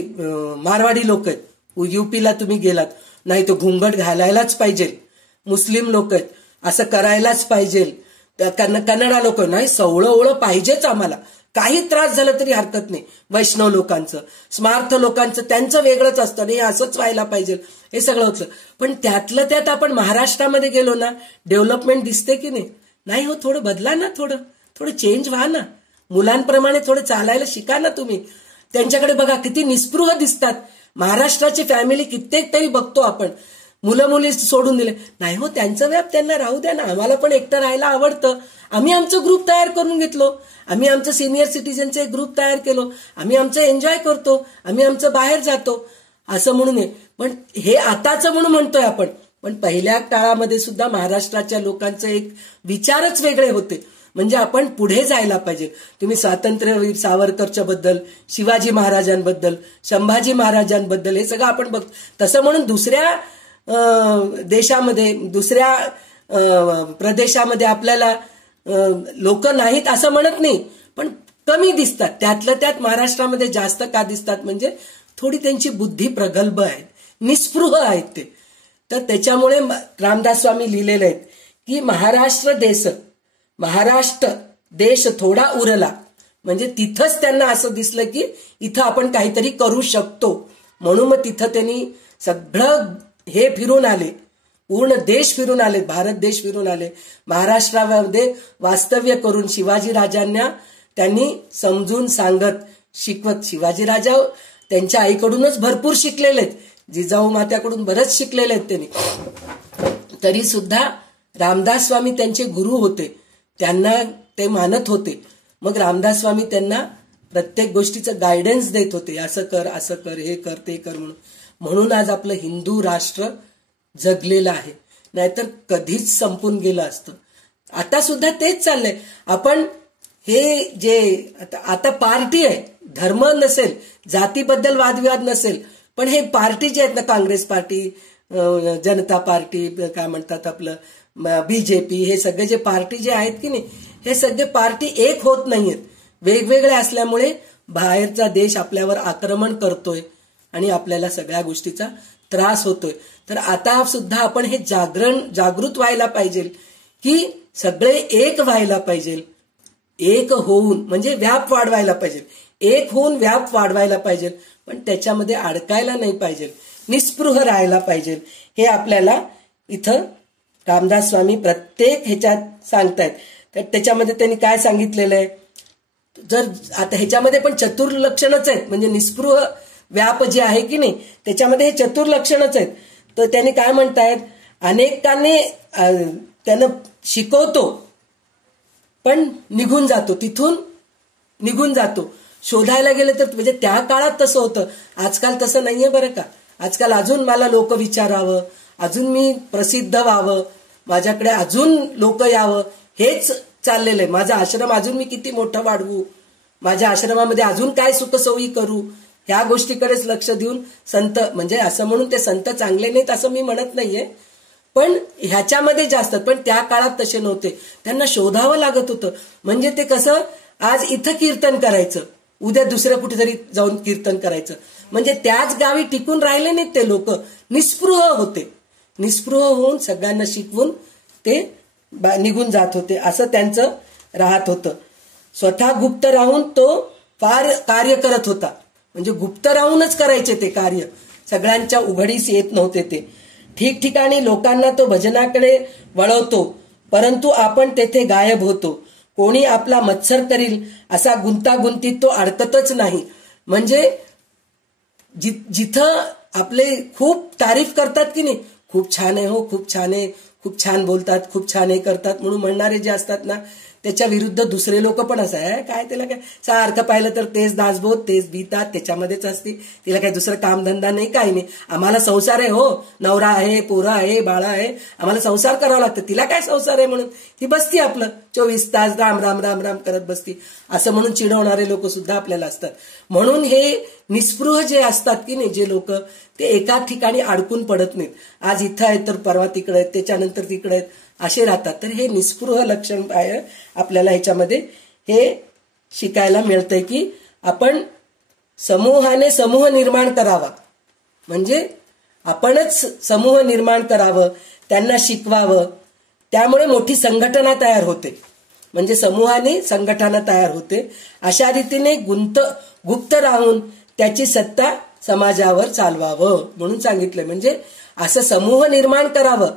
मारवाडी लोक आहेत, युपीला तुम्ही गेलात, नाही तो घुंगट घालायलाच पाहिजे. मुस्लिम लोक आहेत, असं करायलाच पाहिजे. कन्नडा लोक, नाही सवळं ओळं पाहिजेच आम्हाला, काही त्रास झाला तरी हरकत नाही. वैष्णव लोकांचं, स्मार्थ लोकांचं, त्यांचं वेगळंच असतं, नाही असंच व्हायला पाहिजे, हे सगळं होतं. पण त्यातलं त्यात आपण महाराष्ट्रामध्ये गेलो ना, डेव्हलपमेंट दिसते की नाही. नाही हो, थोडं बदला ना, थोडं चेंज व्हा ना, मुलांप्रमाणे थोडं चालायला शिका ना तुम्ही. त्यांच्याकडे बघा किती निस्पृह दिसतात. महाराष्ट्राची फॅमिली कित्येक तरी बघतो आपण, मुलं मुली सोडून दिले, नाही हो त्यांचं व्याप त्यांना राहू द्या ना, आम्हाला पण एकटं राहायला आवडतं. आम्ही आमचं ग्रुप तयार करून घेतलो, आम्ही आमचं सिनियर सिटीजनचे ग्रुप तयार केलो, आम्ही आमचं एन्जॉय करतो, आम्ही आमचं बाहेर जातो, असं म्हणून. पण हे आताचं म्हणून म्हणतोय आपण, पण पहिल्या काळामध्ये सुद्धा महाराष्ट्राच्या लोकांचे एक विचारच वेगळे होते. म्हणजे आपण पुढे जायला पाहिजे. तुम्ही स्वातंत्र्यवीर सावरकरच्या बद्दल, शिवाजी महाराजांबद्दल, संभाजी महाराजांबद्दल हे सगळं आपण बघतो. तसं म्हणून दुसऱ्या देशामध्ये, दुसऱ्या प्रदेशामध्ये आपल्याला लोक नाहीत असं म्हणत नाही, पण कमी दिसतात. त्यातलं त्यात महाराष्ट्रामध्ये जास्त का दिसतात, म्हणजे थोडी त्यांची बुद्धी प्रगल्भ आहे, निस्पृह आहेत ते. तर त्याच्यामुळे रामदास स्वामी लिहिलेले आहेत की महाराष्ट्र देश थोडा उरला, म्हणजे तिथंच त्यांना असं दिसलं की इथं आपण काहीतरी करू शकतो. म्हणून मग तिथं त्यांनी सगळं हे फिरून आले, पूर्ण देश फिरून आले, भारत देश फिरून आले, महाराष्ट्रामध्ये वास्तव्य करून शिवाजी राजांना त्यांनी समजून सांगत शिकवत. शिवाजी राजा त्यांच्या आईकडूनच भरपूर शिकलेले आहेत, जिजाऊ मात्याकडून बरंच शिकलेले आहेत त्यांनी. तरी सुद्धा रामदास स्वामी त्यांचे गुरु होते, त्यांना ते मानत होते. मग रामदास स्वामी त्यांना प्रत्येक गोष्टीचं गायडन्स देत होते, असं कर, असं कर, हे कर, ते कर म्हणून. म्हणून आज आपलं हिंदू राष्ट्र जगलेलं आहे, नाहीतर कधीच संपून गेलं असतं. आता सुद्धा तेच चाललंय. आपण हे जे आता पार्टी आहे, धर्म नसेल, जातीबद्दल वादविवाद नसेल, पण हे पार्टी जे आहेत ना, काँग्रेस पार्टी, जनता पार्टी, काय म्हणतात आपलं बीजेपी, हे सगळे जे पार्टी जे आहेत की नाही, हे सगळे पार्टी एक होत नाहीयेत. वेगवेगळे असल्यामुळे बाहेरचा देश आपल्यावर आक्रमण करतोय आणि आपल्याला सगळ्या गोष्टीचा त्रास होतोय. तर आता सुद्धा आपण हे जागृत व्हायला पाहिजे की सगळे एक व्हायला पाहिजे. एक होऊन म्हणजे व्याप वाढवायला पाहिजे, एक होऊन व्याप वाढवायला पाहिजे, पण त्याच्यामध्ये अडकायला नाही पाहिजे, निस्पृह राहायला पाहिजे. हे आपल्याला इथं रामदास स्वामी प्रत्येक ह्याच्यात सांगतायत. तर त्याच्यामध्ये त्यांनी काय सांगितलेलं आहे, जर आता ह्याच्यामध्ये पण चतुर्लक्षणच आहेत, म्हणजे निस्पृह व्याप जे आहे की नाही त्याच्यामध्ये हे चतुर्लक्षणच आहेत. तर त्यांनी काय म्हणतायत, अनेकांनी त्यानं शिकवतो पण निघून जातो, तिथून निघून जातो. शोधायला गेलं तर म्हणजे त्या काळात तसं होतं, आजकाल तसं नाहीये बरं का. आजकाल अजून मला लोक विचारावं, अजून मी प्रसिद्ध व्हावं, माझ्याकडे अजून लोक यावं, हेच चाललेलं आहे. माझा आश्रम अजून मी किती मोठा वाढवू, माझ्या आश्रमामध्ये अजून काय सुखसोयी करू, ह्या गोष्टीकडेच लक्ष देऊन संत, म्हणजे असं म्हणून ते संत चांगले नाहीत असं मी म्हणत नाहीये, पण ह्याच्यामध्ये जास्त. पण त्या काळात तसे नव्हते, त्यांना शोधावं लागत होतं. म्हणजे ते कसं, आज इथं कीर्तन करायचं, उद्या दुसऱ्या कुठेतरी जाऊन कीर्तन करायचं, म्हणजे त्याच गावी टिकून राहिले नाहीत ते लोक, निस्पृह होते. निस्पृह होऊन सगळ्यांना शिकवून ते निघून जात होते, असं त्यांचं राहत होतं. स्वतः गुप्त राहून तो फार कार्य करत होता, म्हणजे गुप्त राहूनच करायचे ते कार्य, सगळ्यांच्या उघडीस येत नव्हते ते. ठिकठिकाणी लोकांना तो भजनाकडे वळवतो, परंतु आपण तेथे गायब होतो. कोणी आपला मत्सर करील असा गुंतागुंतीत तो अडकतच नाही. म्हणजे जिथं आपले खूप तारीफ करतात की नाही, खूप छान आहे हो, खूप छान आहे, खूप छान बोलतात, खूप छान हे करतात म्हणून म्हणणारे जे असतात ना, त्याच्या विरुद्ध दुसरे लोक पण असं आहे, काय त्याला काय सारखं पाहिलं तर तेच दासबोध, तेच भीतात, त्याच्यामध्येच असते, तिला काही दुसरं कामधंदा नाही, काही नाही. आम्हाला संसार आहे हो, नवरा आहे, पोरं आहे, बाळा आहे, आम्हाला संसार करावा लागतं, तिला काय संसार आहे म्हणून ती बसती आपलं 24 तास राम राम राम राम करत बसती, असं म्हणून चिडवणारे लोक सुद्धा आपल्याला असतात. म्हणून हे निस्पृह जे असतात की नाही जे लोक, ते एका ठिकाणी अडकून पडत नाहीत. आज इथं आहेत तर परवा तिकडे आहेत, त्याच्यानंतर तिकडे आहेत, असे राहतात. तर हे निस्पृह लक्षण आहे आपल्याला ह्याच्यामध्ये हे शिकायला मिळतंय की आपण समूहाने समूह निर्माण करावा, म्हणजे आपणच समूह निर्माण करावं, त्यांना शिकवावं, त्यामुळे मोठी संघटना तयार होते. म्हणजे समूहाने संघटना तयार होते. अशा रीतीने गुप्त राहून त्याची सत्ता समाजावर चालवावं म्हणून सांगितलंय. म्हणजे असं समूह निर्माण करावं,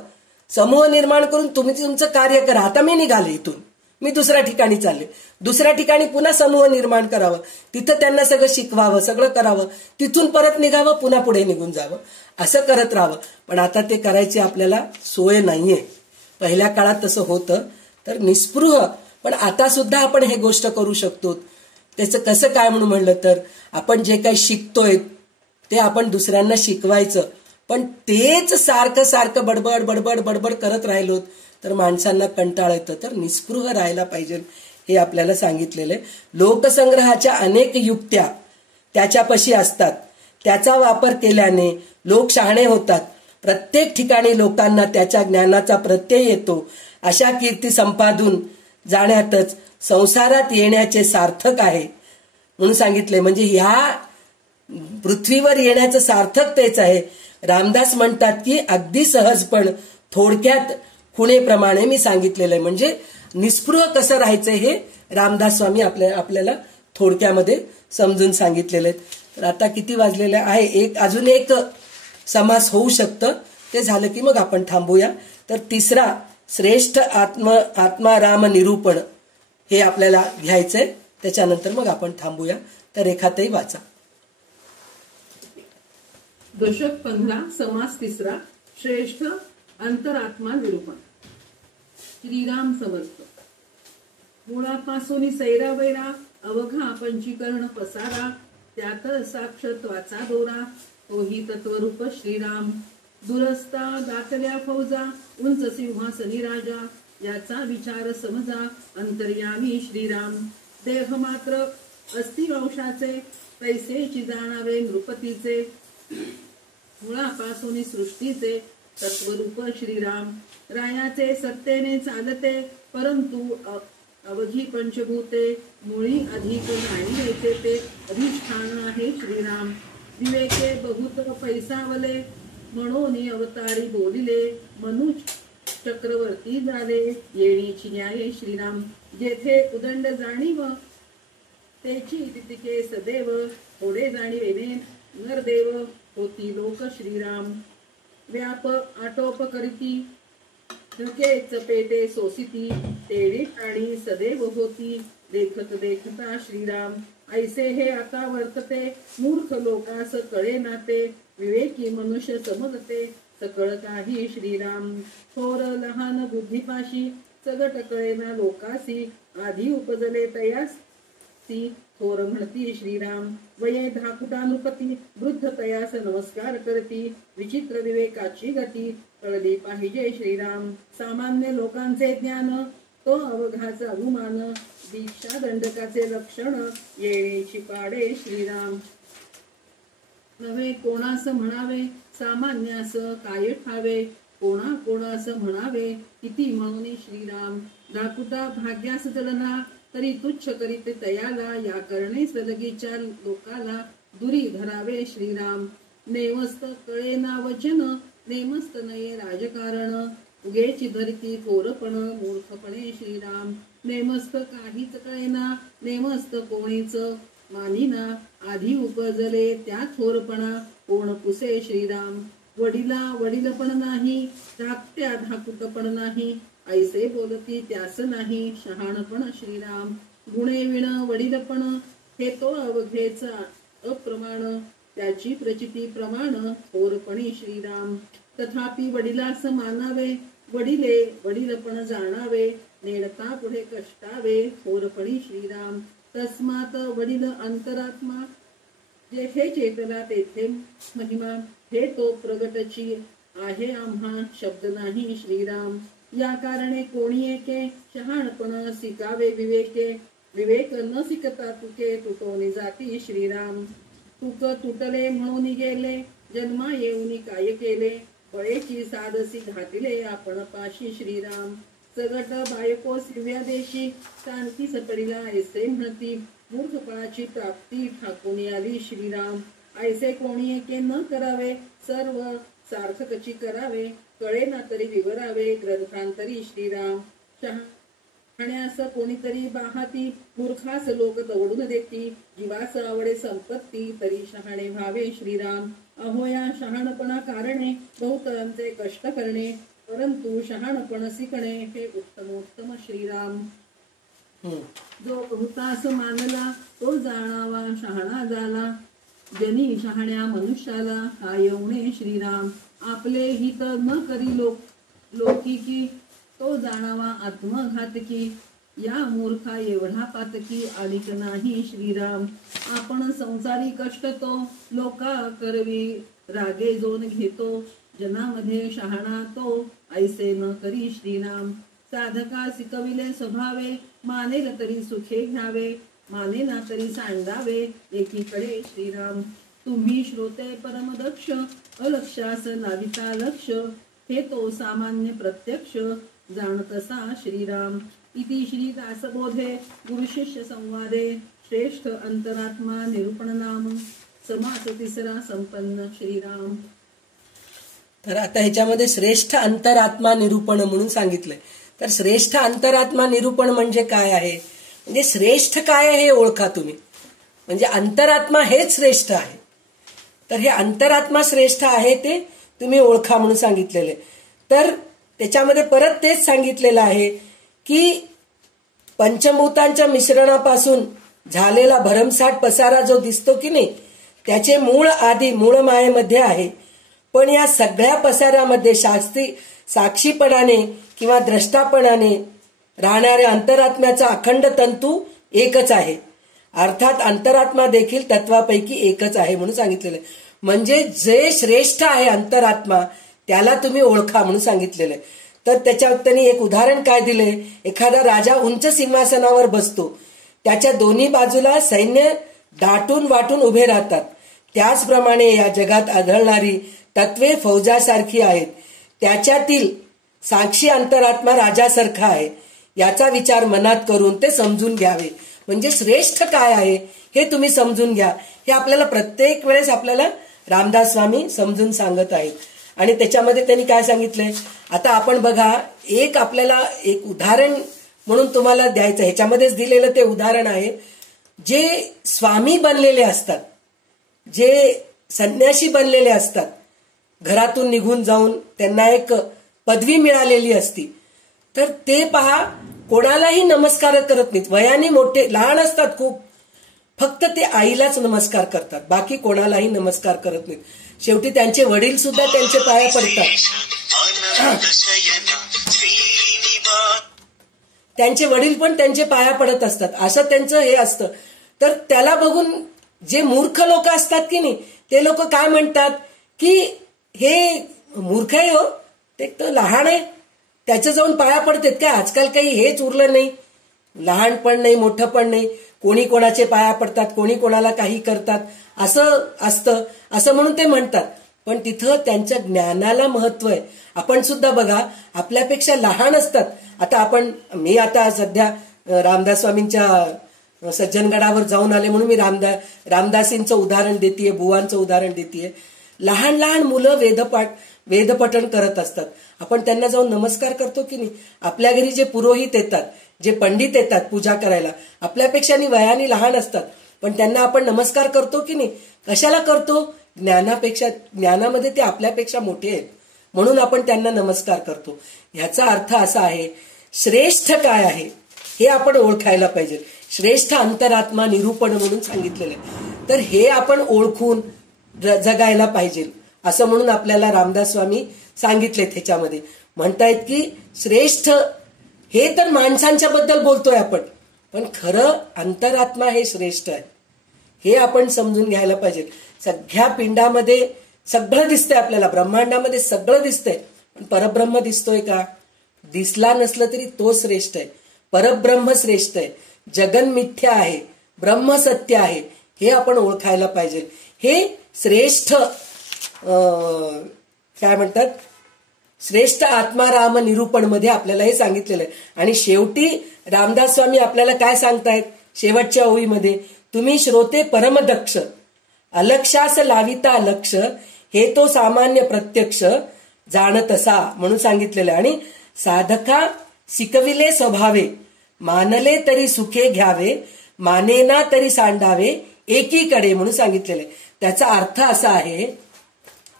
समूह निर्माण करून तुम्ही तुमचं कार्य करा. आता मी निघाले इथून, मी दुसऱ्या ठिकाणी चालले, दुसऱ्या ठिकाणी पुन्हा समूह निर्माण करावं, तिथं त्यांना सगळं शिकवावं, सगळं करावं, तिथून परत निघावं, पुन्हा पुढे निघून जावं, असं करत राहावं. पण आता ते करायची आपल्याला सोय नाहीये. पहिल्या काळात तसं होतं. तर निस्पृह, पण आता सुद्धा आपण हे गोष्ट करू शकतो. त्याचं कसं काय म्हणून म्हणलं तर, आपण जे काही शिकतोय ते आपण दुसऱ्यांना शिकवायचं. पण तेच सारखं सारखं बडबड बडबड बडबड करत राहिलो तर माणसांना कंटाळ येतं. तर निस्पृह राहायला पाहिजे हे आपल्याला सांगितलेलं आहे. लोकसंग्रहाच्या अनेक युक्त्या त्याच्यापाशी असतात, त्याचा वापर केल्याने लोक शहाणे होतात. प्रत्येक ठिकाणी लोकांना त्याच्या ज्ञानाचा प्रत्यय येतो. अशा कीर्ती संपादून जाण्यातच संसारात येण्याचे सार्थक आहे म्हणून सांगितले. म्हणजे ह्या पृथ्वीवर येण्याचं सार्थक तेच आहे. रामदास म्हणतात की अगदी सहजपण थोडक्यात खुणेप्रमाणे मी सांगितलेलं आहे. म्हणजे निस्पृह कसं राहायचं हे रामदास स्वामी आपल्याला थोडक्यामध्ये समजून सांगितलेलं आहे. तर आता किती वाजलेलं आहे, अजून एक समास होऊ शकतं, ते झालं की मग आपण थांबूया. तर तिसरा श्रेष्ठ आत्माराम निरूपण हे आपल्याला घ्यायचंय, त्याच्यानंतर मग आपण थांबूया. तर रेखाताई वाचा. दशक 15 समास तिसरा, श्रेष्ठ अंतरात्मा निरूपण. श्रीराम समर्थ. मुळापासून सैरा वैरा, अवघा पंचीकरण पसारा, त्यात साक्षत्वाचा दोरा, तोही तत्वरूप श्रीराम. दुरस्ता दाटल्या फौजा, उंच सिंहासनी राजा, याचा विचार समजा, अंतर्यामी श्रीराम. देह मात्र अस्थिवंशाचे, तैसेची जाणावे नृपतीचे, मुळापासून सृष्टीचे तत्वरूप श्रीराम. रायाचे सत्तेने चालते, परंतु अवघी पंचभूते, मुळी अधिक नाही येते ते अधिष्ठान आहे श्रीराम. विवेके बहुत पैसावले, म्हणून अवतारी बोलिले, मनुज चक्रवर्ती झाले, येणीची न्याय श्रीराम. जेथे उदंड जाणीव, तेची तितिके सदैव, थोडे जाणीवेने नरदेव, होती लोक श्रीराम. व्याप आटोप करीती, धके चपेटे सोसिती तेडी ठाणी सदैव होती देखत देखता श्रीराम ऐसे हे आता वर्तते मूर्ख लोकास कळे नाते विवेकी मनुष्य समजते सकळ काही श्रीराम थोर लहान बुद्धिपाशी सगट कळेना लोकासी आधी उपजले तयासी थोर म्हणती श्रीराम वये धाकुटा नृपती वृद्ध तयास नमस्कार करती विचित्र विवेकाची गती कळली पाहिजे श्रीराम सामान्य लोकांचे ज्ञान तो अवघाचा अभिमान दीक्षा दंडकाचे लक्षण येण्याची पाडे श्रीराम नव्हे कोणास म्हणावे सामान्यास काय ठावे कोणास म्हणावे किती म्हणून श्रीराम धाकुटा भाग्यास जलना तरी तुच्छ करीत तयाला या करणे सलगीच्या लोकाला दुरी धरावे श्रीराम नेमस्त कळेना वचन नेमस्त नये राजकारण उगेची धरती थोरपण मूर्खपणे श्रीराम नेमस्त काहीच कळेना नेमस्त कोणीच मानिना आधी उपजले त्या थोरपणा कोण पुसे श्रीराम वडिला वडीलपण नाही धाकट्या धाकुटपण नाही ऐसे बोलती त्यास नाही शहाणपण श्रीराम गुणे विण वडीलपण हे तो अवघेचा अप्रमाण त्याची प्रचिती प्रमाण थोरपणी श्रीराम तथापि वडिलास मानावे वडिले वडीलपण जाणावे नेडता पुढे कष्टावे थोरपणी श्रीराम तस्मात वडील अंतरात्मा जेथे चेतला तेथे महिमा हे तो प्रगटची आहे आम्हा शब्द नाही श्रीराम या कारणे कोणी एके शहाणपण शिकावे विवेके विवेक न शिकता तुके तुटवणे जाती श्रीराम तुक तुटले म्हणून गेले जन्मा येऊन काय केले बळेची साधसी घातले आपण पाशी श्रीराम सगट बायको सिव्या देशी शांती सपडीला ऐसे म्हणती मूर्खपणाची प्राप्ती ठाकून आली श्रीराम ऐसे कोणी एके न करावे सर्व सार्थकची करावे कळे ना तरी विवरावे ग्रंथांतरी श्रीराम शहाण्यास कोणीतरी बाहाती मूर्खास लोक दवडून देती जीवास आवडे संपत्ती तरी शहाणे व्हावे श्रीराम अहो या शहाणपणा कारणे बहुतरांचे कष्ट करणे परंतु शहाणपण शिकणे हे उत्तमोत्तम श्रीराम जो बहुतास मानला तो जाणावा शहाणा झाला जनी शहाण्या मनुष्याला हा येऊने श्रीराम आपले हित न करी लोकिकी तो जाणावा आत्मघातकी या मूर्खा एवढा पातकी अलिक नाही श्रीराम आपण संसारी कष्ट तो लोका करवी रागे जोन घेतो जनामध्ये शहाणा तो ऐसे न करी श्रीराम साधका शिकविले स्वभावे मानेल तरी सुखे घ्यावे मानेना तरी सांडावे एकीकडे श्रीराम तुम्ही श्रोते परमदक्ष अलक्षास लाविता लक्ष हे तो सामान्य प्रत्यक्ष जाणतसा श्रीराम इति श्री दासबोधे गुरुशिष्य संवादे श्रेष्ठ अंतरात्मा निरूपण नाम समास तिसरा संपन्न श्रीराम. तर आता ह्याच्यामध्ये श्रेष्ठ अंतरात्मा निरूपण म्हणून सांगितलंय. तर श्रेष्ठ अंतरात्मा निरूपण म्हणजे काय आहे, म्हणजे श्रेष्ठ काय आहे हे ओळखा तुम्ही. म्हणजे अंतरात्मा हेच श्रेष्ठ आहे. तर हे अंतरात्मा श्रेष्ठ आहे ते तुम्ही ओळखा म्हणून सांगितलेले. तर त्याच्यामध्ये परत तेच सांगितलेलं आहे की पंचभूतांच्या मिश्रणापासून झालेला भरमसाठ पसारा जो दिसतो की नाही त्याचे मूळ आधी मूळ मायेमध्ये आहे. पण या सगळ्या पसाऱ्यामध्ये साक्षीपणाने किंवा द्रष्टापणाने राहणाऱ्या अंतरात्म्याचा अखंड तंतू एकच आहे. अर्थात अंतरात्मा देखील तत्वापैकी एकच आहे म्हणून सांगितलेलं आहे. म्हणजे जे श्रेष्ठ आहे अंतरात्मा त्याला तुम्ही ओळखा म्हणून सांगितलेलं आहे. तर त्याच्यात त्यांनी एक उदाहरण काय दिले, एखादा राजा उंच सिंहासनावर बसतो, त्याच्या दोन्ही बाजूला सैन्य दाटून वाटून उभे राहतात. त्याचप्रमाणे या जगात आढळणारी तत्वे फौजासारखी आहेत. त्याच्यातील साक्षी अंतरात्मा राजासारखा आहे. याचा विचार मनात करून ते समजून घ्यावे. म्हणजे श्रेष्ठ काय आहे हे तुम्ही समजून घ्या. हे आपल्याला प्रत्येक वेळेस आपल्याला रामदास स्वामी समजून सांगत आहेत. आणि त्याच्यामध्ये त्यांनी काय सांगितलंय, आता आपण बघा, एक आपल्याला एक उदाहरण म्हणून तुम्हाला द्यायचं. ह्याच्यामध्येच दिलेलं ते उदाहरण आहे. जे स्वामी बनलेले असतात, जे संन्यासी बनलेले असतात, घरातून निघून जाऊन त्यांना एक पदवी मिळालेली असती, तर ते पहा कोणालाही नमस्कार करत नाहीत. वयाने मोठे लहान असतात खूप, फक्त ते आईलाच नमस्कार करतात, बाकी कोणालाही नमस्कार करत नाहीत. शेवटी त्यांचे वडील सुद्धा त्यांचे पाया पडतात. त्यांचे वडील पण त्यांचे पाया पडत असतात, असं त्यांचं हे असतं. तर त्याला बघून जे मूर्ख लोक असतात की नाही, ते लोक काय म्हणतात की हे मूर्ख आहे हो, ते तर लहान आहे, त्याच्या जाऊन पाया पडतात काय. आजकाल काही हेच उरलं नाही, लहान पण नाही मोठं पण नाही, कोणी कोणाचे पाया पडतात, कोणी कोणाला काही करतात, असं असतं, असं म्हणून ते म्हणतात. पण तिथं त्यांच्या ज्ञानाला महत्व आहे. आपण सुद्धा बघा आपल्यापेक्षा लहान असतात. आता मी आता सध्या रामदास स्वामींच्या सज्जनगडावर जाऊन आले म्हणून मी रामदासींचं उदाहरण देतीये, बुवांचं उदाहरण देतीये. लहान लहान मुलं वेदपठण करत असतात. आपण त्यांना जाऊन नमस्कार करतो की नाही. आपल्या घरी जे पुरोहित येतात, जे पंडित येतात पूजा करायला, आपल्यापेक्षा वयाने लहान असतात, पण त्यांना आपण नमस्कार करतो की नाही. कशाला करतो? ज्ञानामध्ये ते आपल्यापेक्षा मोठे आहेत म्हणून आपण त्यांना नमस्कार करतो. ह्याचा अर्थ असा आहे, श्रेष्ठ काय आहे हे आपण ओळखायला पाहिजे. श्रेष्ठ अंतरात्मा निरूपण म्हणून सांगितलेलं आहे, तर हे आपण ओळखून जगायला पाहिजे, असं म्हणून आपल्याला रामदास स्वामी सांगितले. त्याच्यामध्ये म्हणतायत की श्रेष्ठ हे तर माणसांच्या बद्दल बोलतोय आपण, पण खरं अंतरात्मा हे श्रेष्ठ आहे, हे आपण समजून घ्यायला पाहिजे. सगळ्या पिंडामध्ये सगळं दिसतंय आपल्याला, ब्रह्मांडामध्ये सगळं दिसतंय, पण परब्रह्म दिसतोय का? दिसला नसलं तरी तो श्रेष्ठ आहे, परब्रह्म श्रेष्ठ आहे, जगन मिथ्या आहे, ब्रह्म सत्य आहे, हे आपण ओळखायला पाहिजे. हे श्रेष्ठ काय म्हणतात, श्रेष्ठ आत्माराम निरूपण मध्ये आपल्याला हे सांगितलेलं आहे. आणि शेवटी रामदास स्वामी आपल्याला काय सांगतायत शेवटच्या ओळीमध्ये, तुम्ही श्रोते परमदक्ष, अलक्षास लाविता लक्ष, हे तो सामान्य प्रत्यक्ष जाणतसा म्हणून सांगितलेलं आहे. आणि साधका शिकविले स्वभावे, मानले तरी सुखे घ्यावे, मानेना तरी सांडावे एकीकडे म्हणून सांगितलेलं आहे. त्याचा अर्थ असा आहे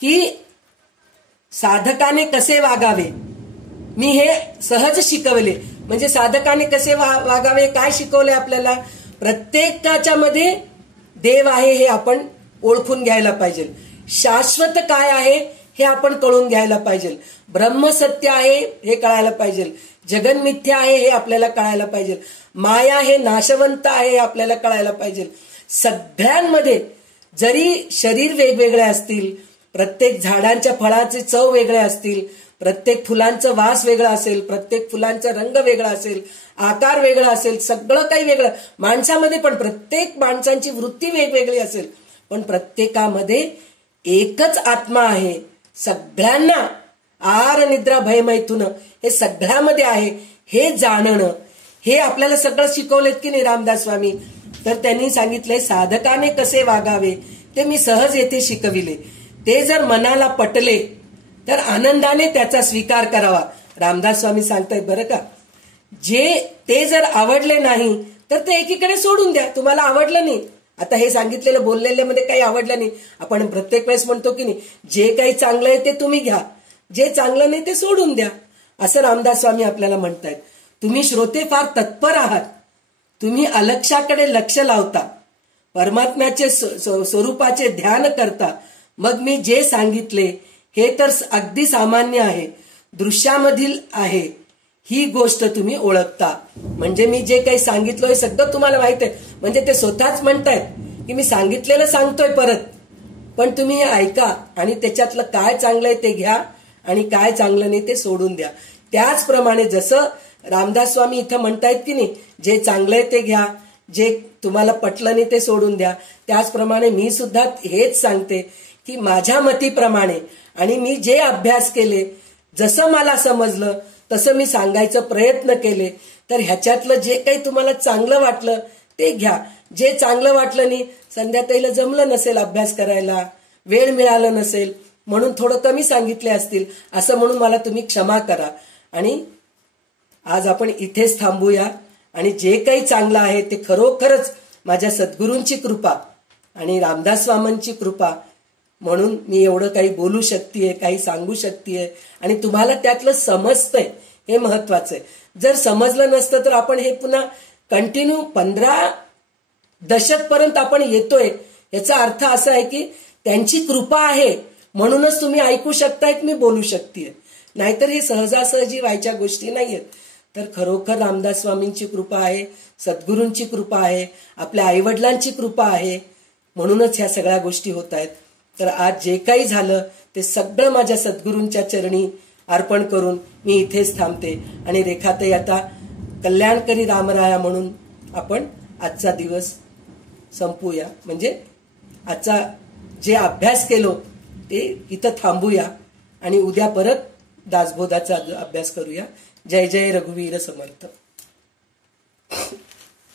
की साधकाने कसे वागावे, मी हे सहज शिकवले. म्हणजे साधकाने कसे वागावे काय शिकवले आपल्याला? प्रत्येकाच्या मध्ये देव आहे हे आपण ओळखून घ्यायला पाहिजे. शाश्वत काय आहे हे आपण कळून घ्यायला पाहिजे. ब्रह्मसत्य आहे हे कळायला पाहिजे. जगन मिथ्या आहे हे आपल्याला कळायला पाहिजे. माया हे नाशवंत आहे हे आपल्याला कळायला पाहिजे. सगळ्यांमध्ये जरी शरीर वेगवेगळे असतील, प्रत्येक झाडांच्या फळाचे चव वेगळे असतील, प्रत्येक फुलांचा वास वेगळा असेल, प्रत्येक फुलांचा रंग वेगळा असेल, आकार वेगळा असेल, सगळं काही वेगळं. माणसामध्ये पण प्रत्येक माणसांची वृत्ती वेगवेगळी असेल, पण प्रत्येकामध्ये एकच आत्मा आहे. सगळ्यांना आहार निद्रा भय मैथुन हे सगळ्यामध्ये आहे हे जाणणं, हे आपल्याला सगळं शिकवलेत की नाही रामदास स्वामी. तर त्यांनी सांगितलंय साधकाने कसे वागावे ते मी सहज येथे शिकविले. ते जर मनाला पटले तर आनंदाने त्याचा स्वीकार करावा. रामदास स्वामी सांगतायत बरं का, ते जर आवडले नाही तर ते एकीकडे सोडून द्या. तुम्हाला आवडलं नाही, आता हे सांगितलेलं बोललेल्यामध्ये काही आवडलं नाही, आपण प्रत्येक वेळेस म्हणतो की नाही, जे काही चांगलं आहे ते तुम्ही घ्या, जे चांगलं नाही ते सोडून द्या, असं रामदास स्वामी आपल्याला म्हणतायत. तुम्ही श्रोते फार तत्पर आहात, तुम्ही अलक्षाकडे लक्ष लावता, परमात्म्याचे स्वरूपाचे ध्यान करता. मग मी जे सांगितले हे तर अगदी सामान्य आहे, दृश्यामधील आहे, ही गोष्ट तुम्ही ओळखता. म्हणजे मी जे काही सांगितलं हे सगळं तुम्हाला माहित आहे. म्हणजे ते स्वतःच म्हणतायत की मी सांगितलेलं सांगतोय परत, पण तुम्ही हे ऐका आणि त्याच्यातलं काय चांगलं आहे ते घ्या आणि काय चांगलं नाही ते सोडून द्या. त्याचप्रमाणे जसं रामदास स्वामी इथं म्हणतायत की नाही, जे चांगलं आहे ते घ्या, जे तुम्हाला पटलं नाही ते सोडून द्या, त्याचप्रमाणे मी सुद्धा हेच सांगते की माझ्या मतीप्रमाणे आणि मी जे अभ्यास केले, जसं मला समजलं तसं मी सांगायचा प्रयत्न केले. तर ह्याच्यातलं जे काही तुम्हाला चांगलं वाटलं ते घ्या, जे चांगलं वाटलं नाही, संध्याताईला जमलं नसेल अभ्यास करायला, वेळ मिळाला नसेल म्हणून थोडं कमी सांगितले असतील, असं म्हणून मला तुम्ही क्षमा करा. आणि आज आपण इथेच थांबूया आणि जे काही चांगलं आहे ते खरोखरच माझ्या सद्गुरूंची कृपा आणि रामदास स्वामींची कृपा म्हणून मी एवढं काही बोलू शकतेय, काही सांगू शकतेय आणि तुम्हाला त्यातलं समजतंय हे महत्वाचं आहे. जर समजलं नसतं तर आपण हे पुन्हा कंटिन्यू 15 दशक पर्यंत आपण येतोय. याचा अर्थ असा आहे की त्यांची कृपा आहे म्हणूनच तुम्ही ऐकू शकतायत, मी बोलू शकतेय. नाहीतर हे सहजासहजी व्हायच्या गोष्टी नाहीयेत. तर खरोखर रामदास स्वामींची कृपा आहे, सद्गुरूंची कृपा आहे, आपल्या आईवडिलांची कृपा आहे, म्हणूनच ह्या सगळ्या गोष्टी होत आहेत. तर आज जे काही झालं ते सगळं माझ्या सद्गुरूंच्या चरणी अर्पण करून मी इथेच थांबते. आणि रेखाताई आता कल्याणकरी रामराया म्हणून आपण आजचा दिवस संपूया. म्हणजे आजचा जे अभ्यास केलो ते इथं थांबूया आणि उद्या परत दासबोधाचा अभ्यास करूया. जय जय रघुवीर समर्थ.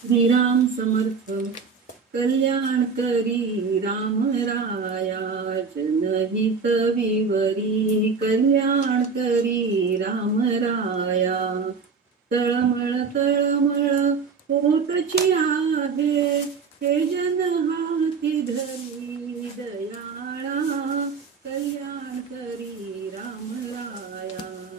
श्रीराम समर्थ. कल्याण करी राम राया जनहित विवरी. कल्याण करी राम राया. तळमळ तळमळ होतची आहे हे जन हाती धरी दयाळा. कल्याण करी राम राया.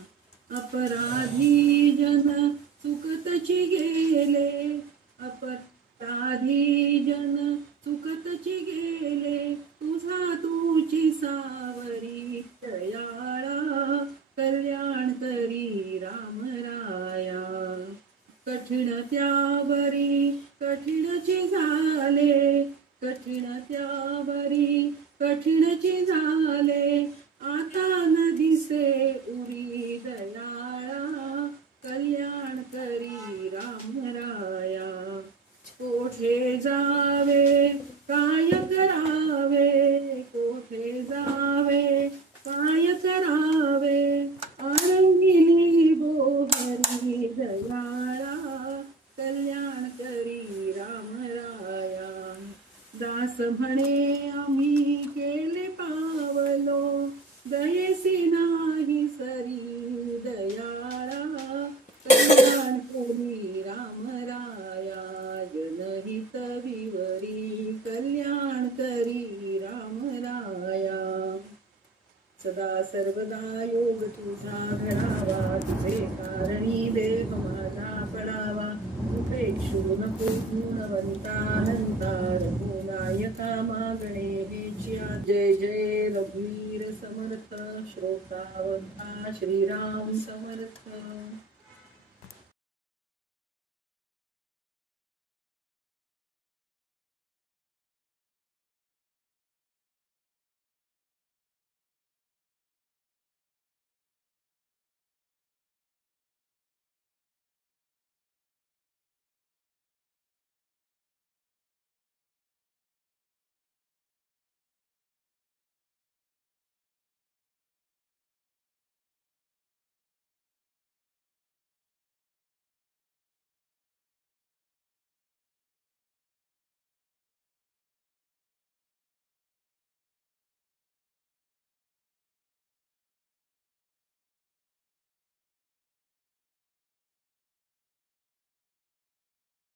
अपराधी जन सुखतची गेले. अपराधी जन सुखतची गेले. तुझा तुझी सावरी दयाळा. कल्याण करी राम राया. कठीण त्यावरी कठीणची झाले. कठीण त्यावरी कठीणची झाले. आता न दिसे उरी दयाळा. कल्याण करी राम राया. कोठे जावे काय करावे. कोठे जावे काय करावे. आरंगिली बोहरी दयाळा. कल्याण करी राम राया. दास म्हणे आम्ही केले पावलो. दयेसी नाही सरी दयाळा. कल्याण करी राम राया. जनहित विवरी. कल्याण करी राम राया. सदा सर्वदा योग तुझा घडावा. तुझे कारणी देह माझा पडावा. उपेक्षू नको गुणवंता हंता. रघुनायका मागणे हेचिया. जय जय रघुवीर समर्थ. श्रोतावंता श्रीराम समर्थ.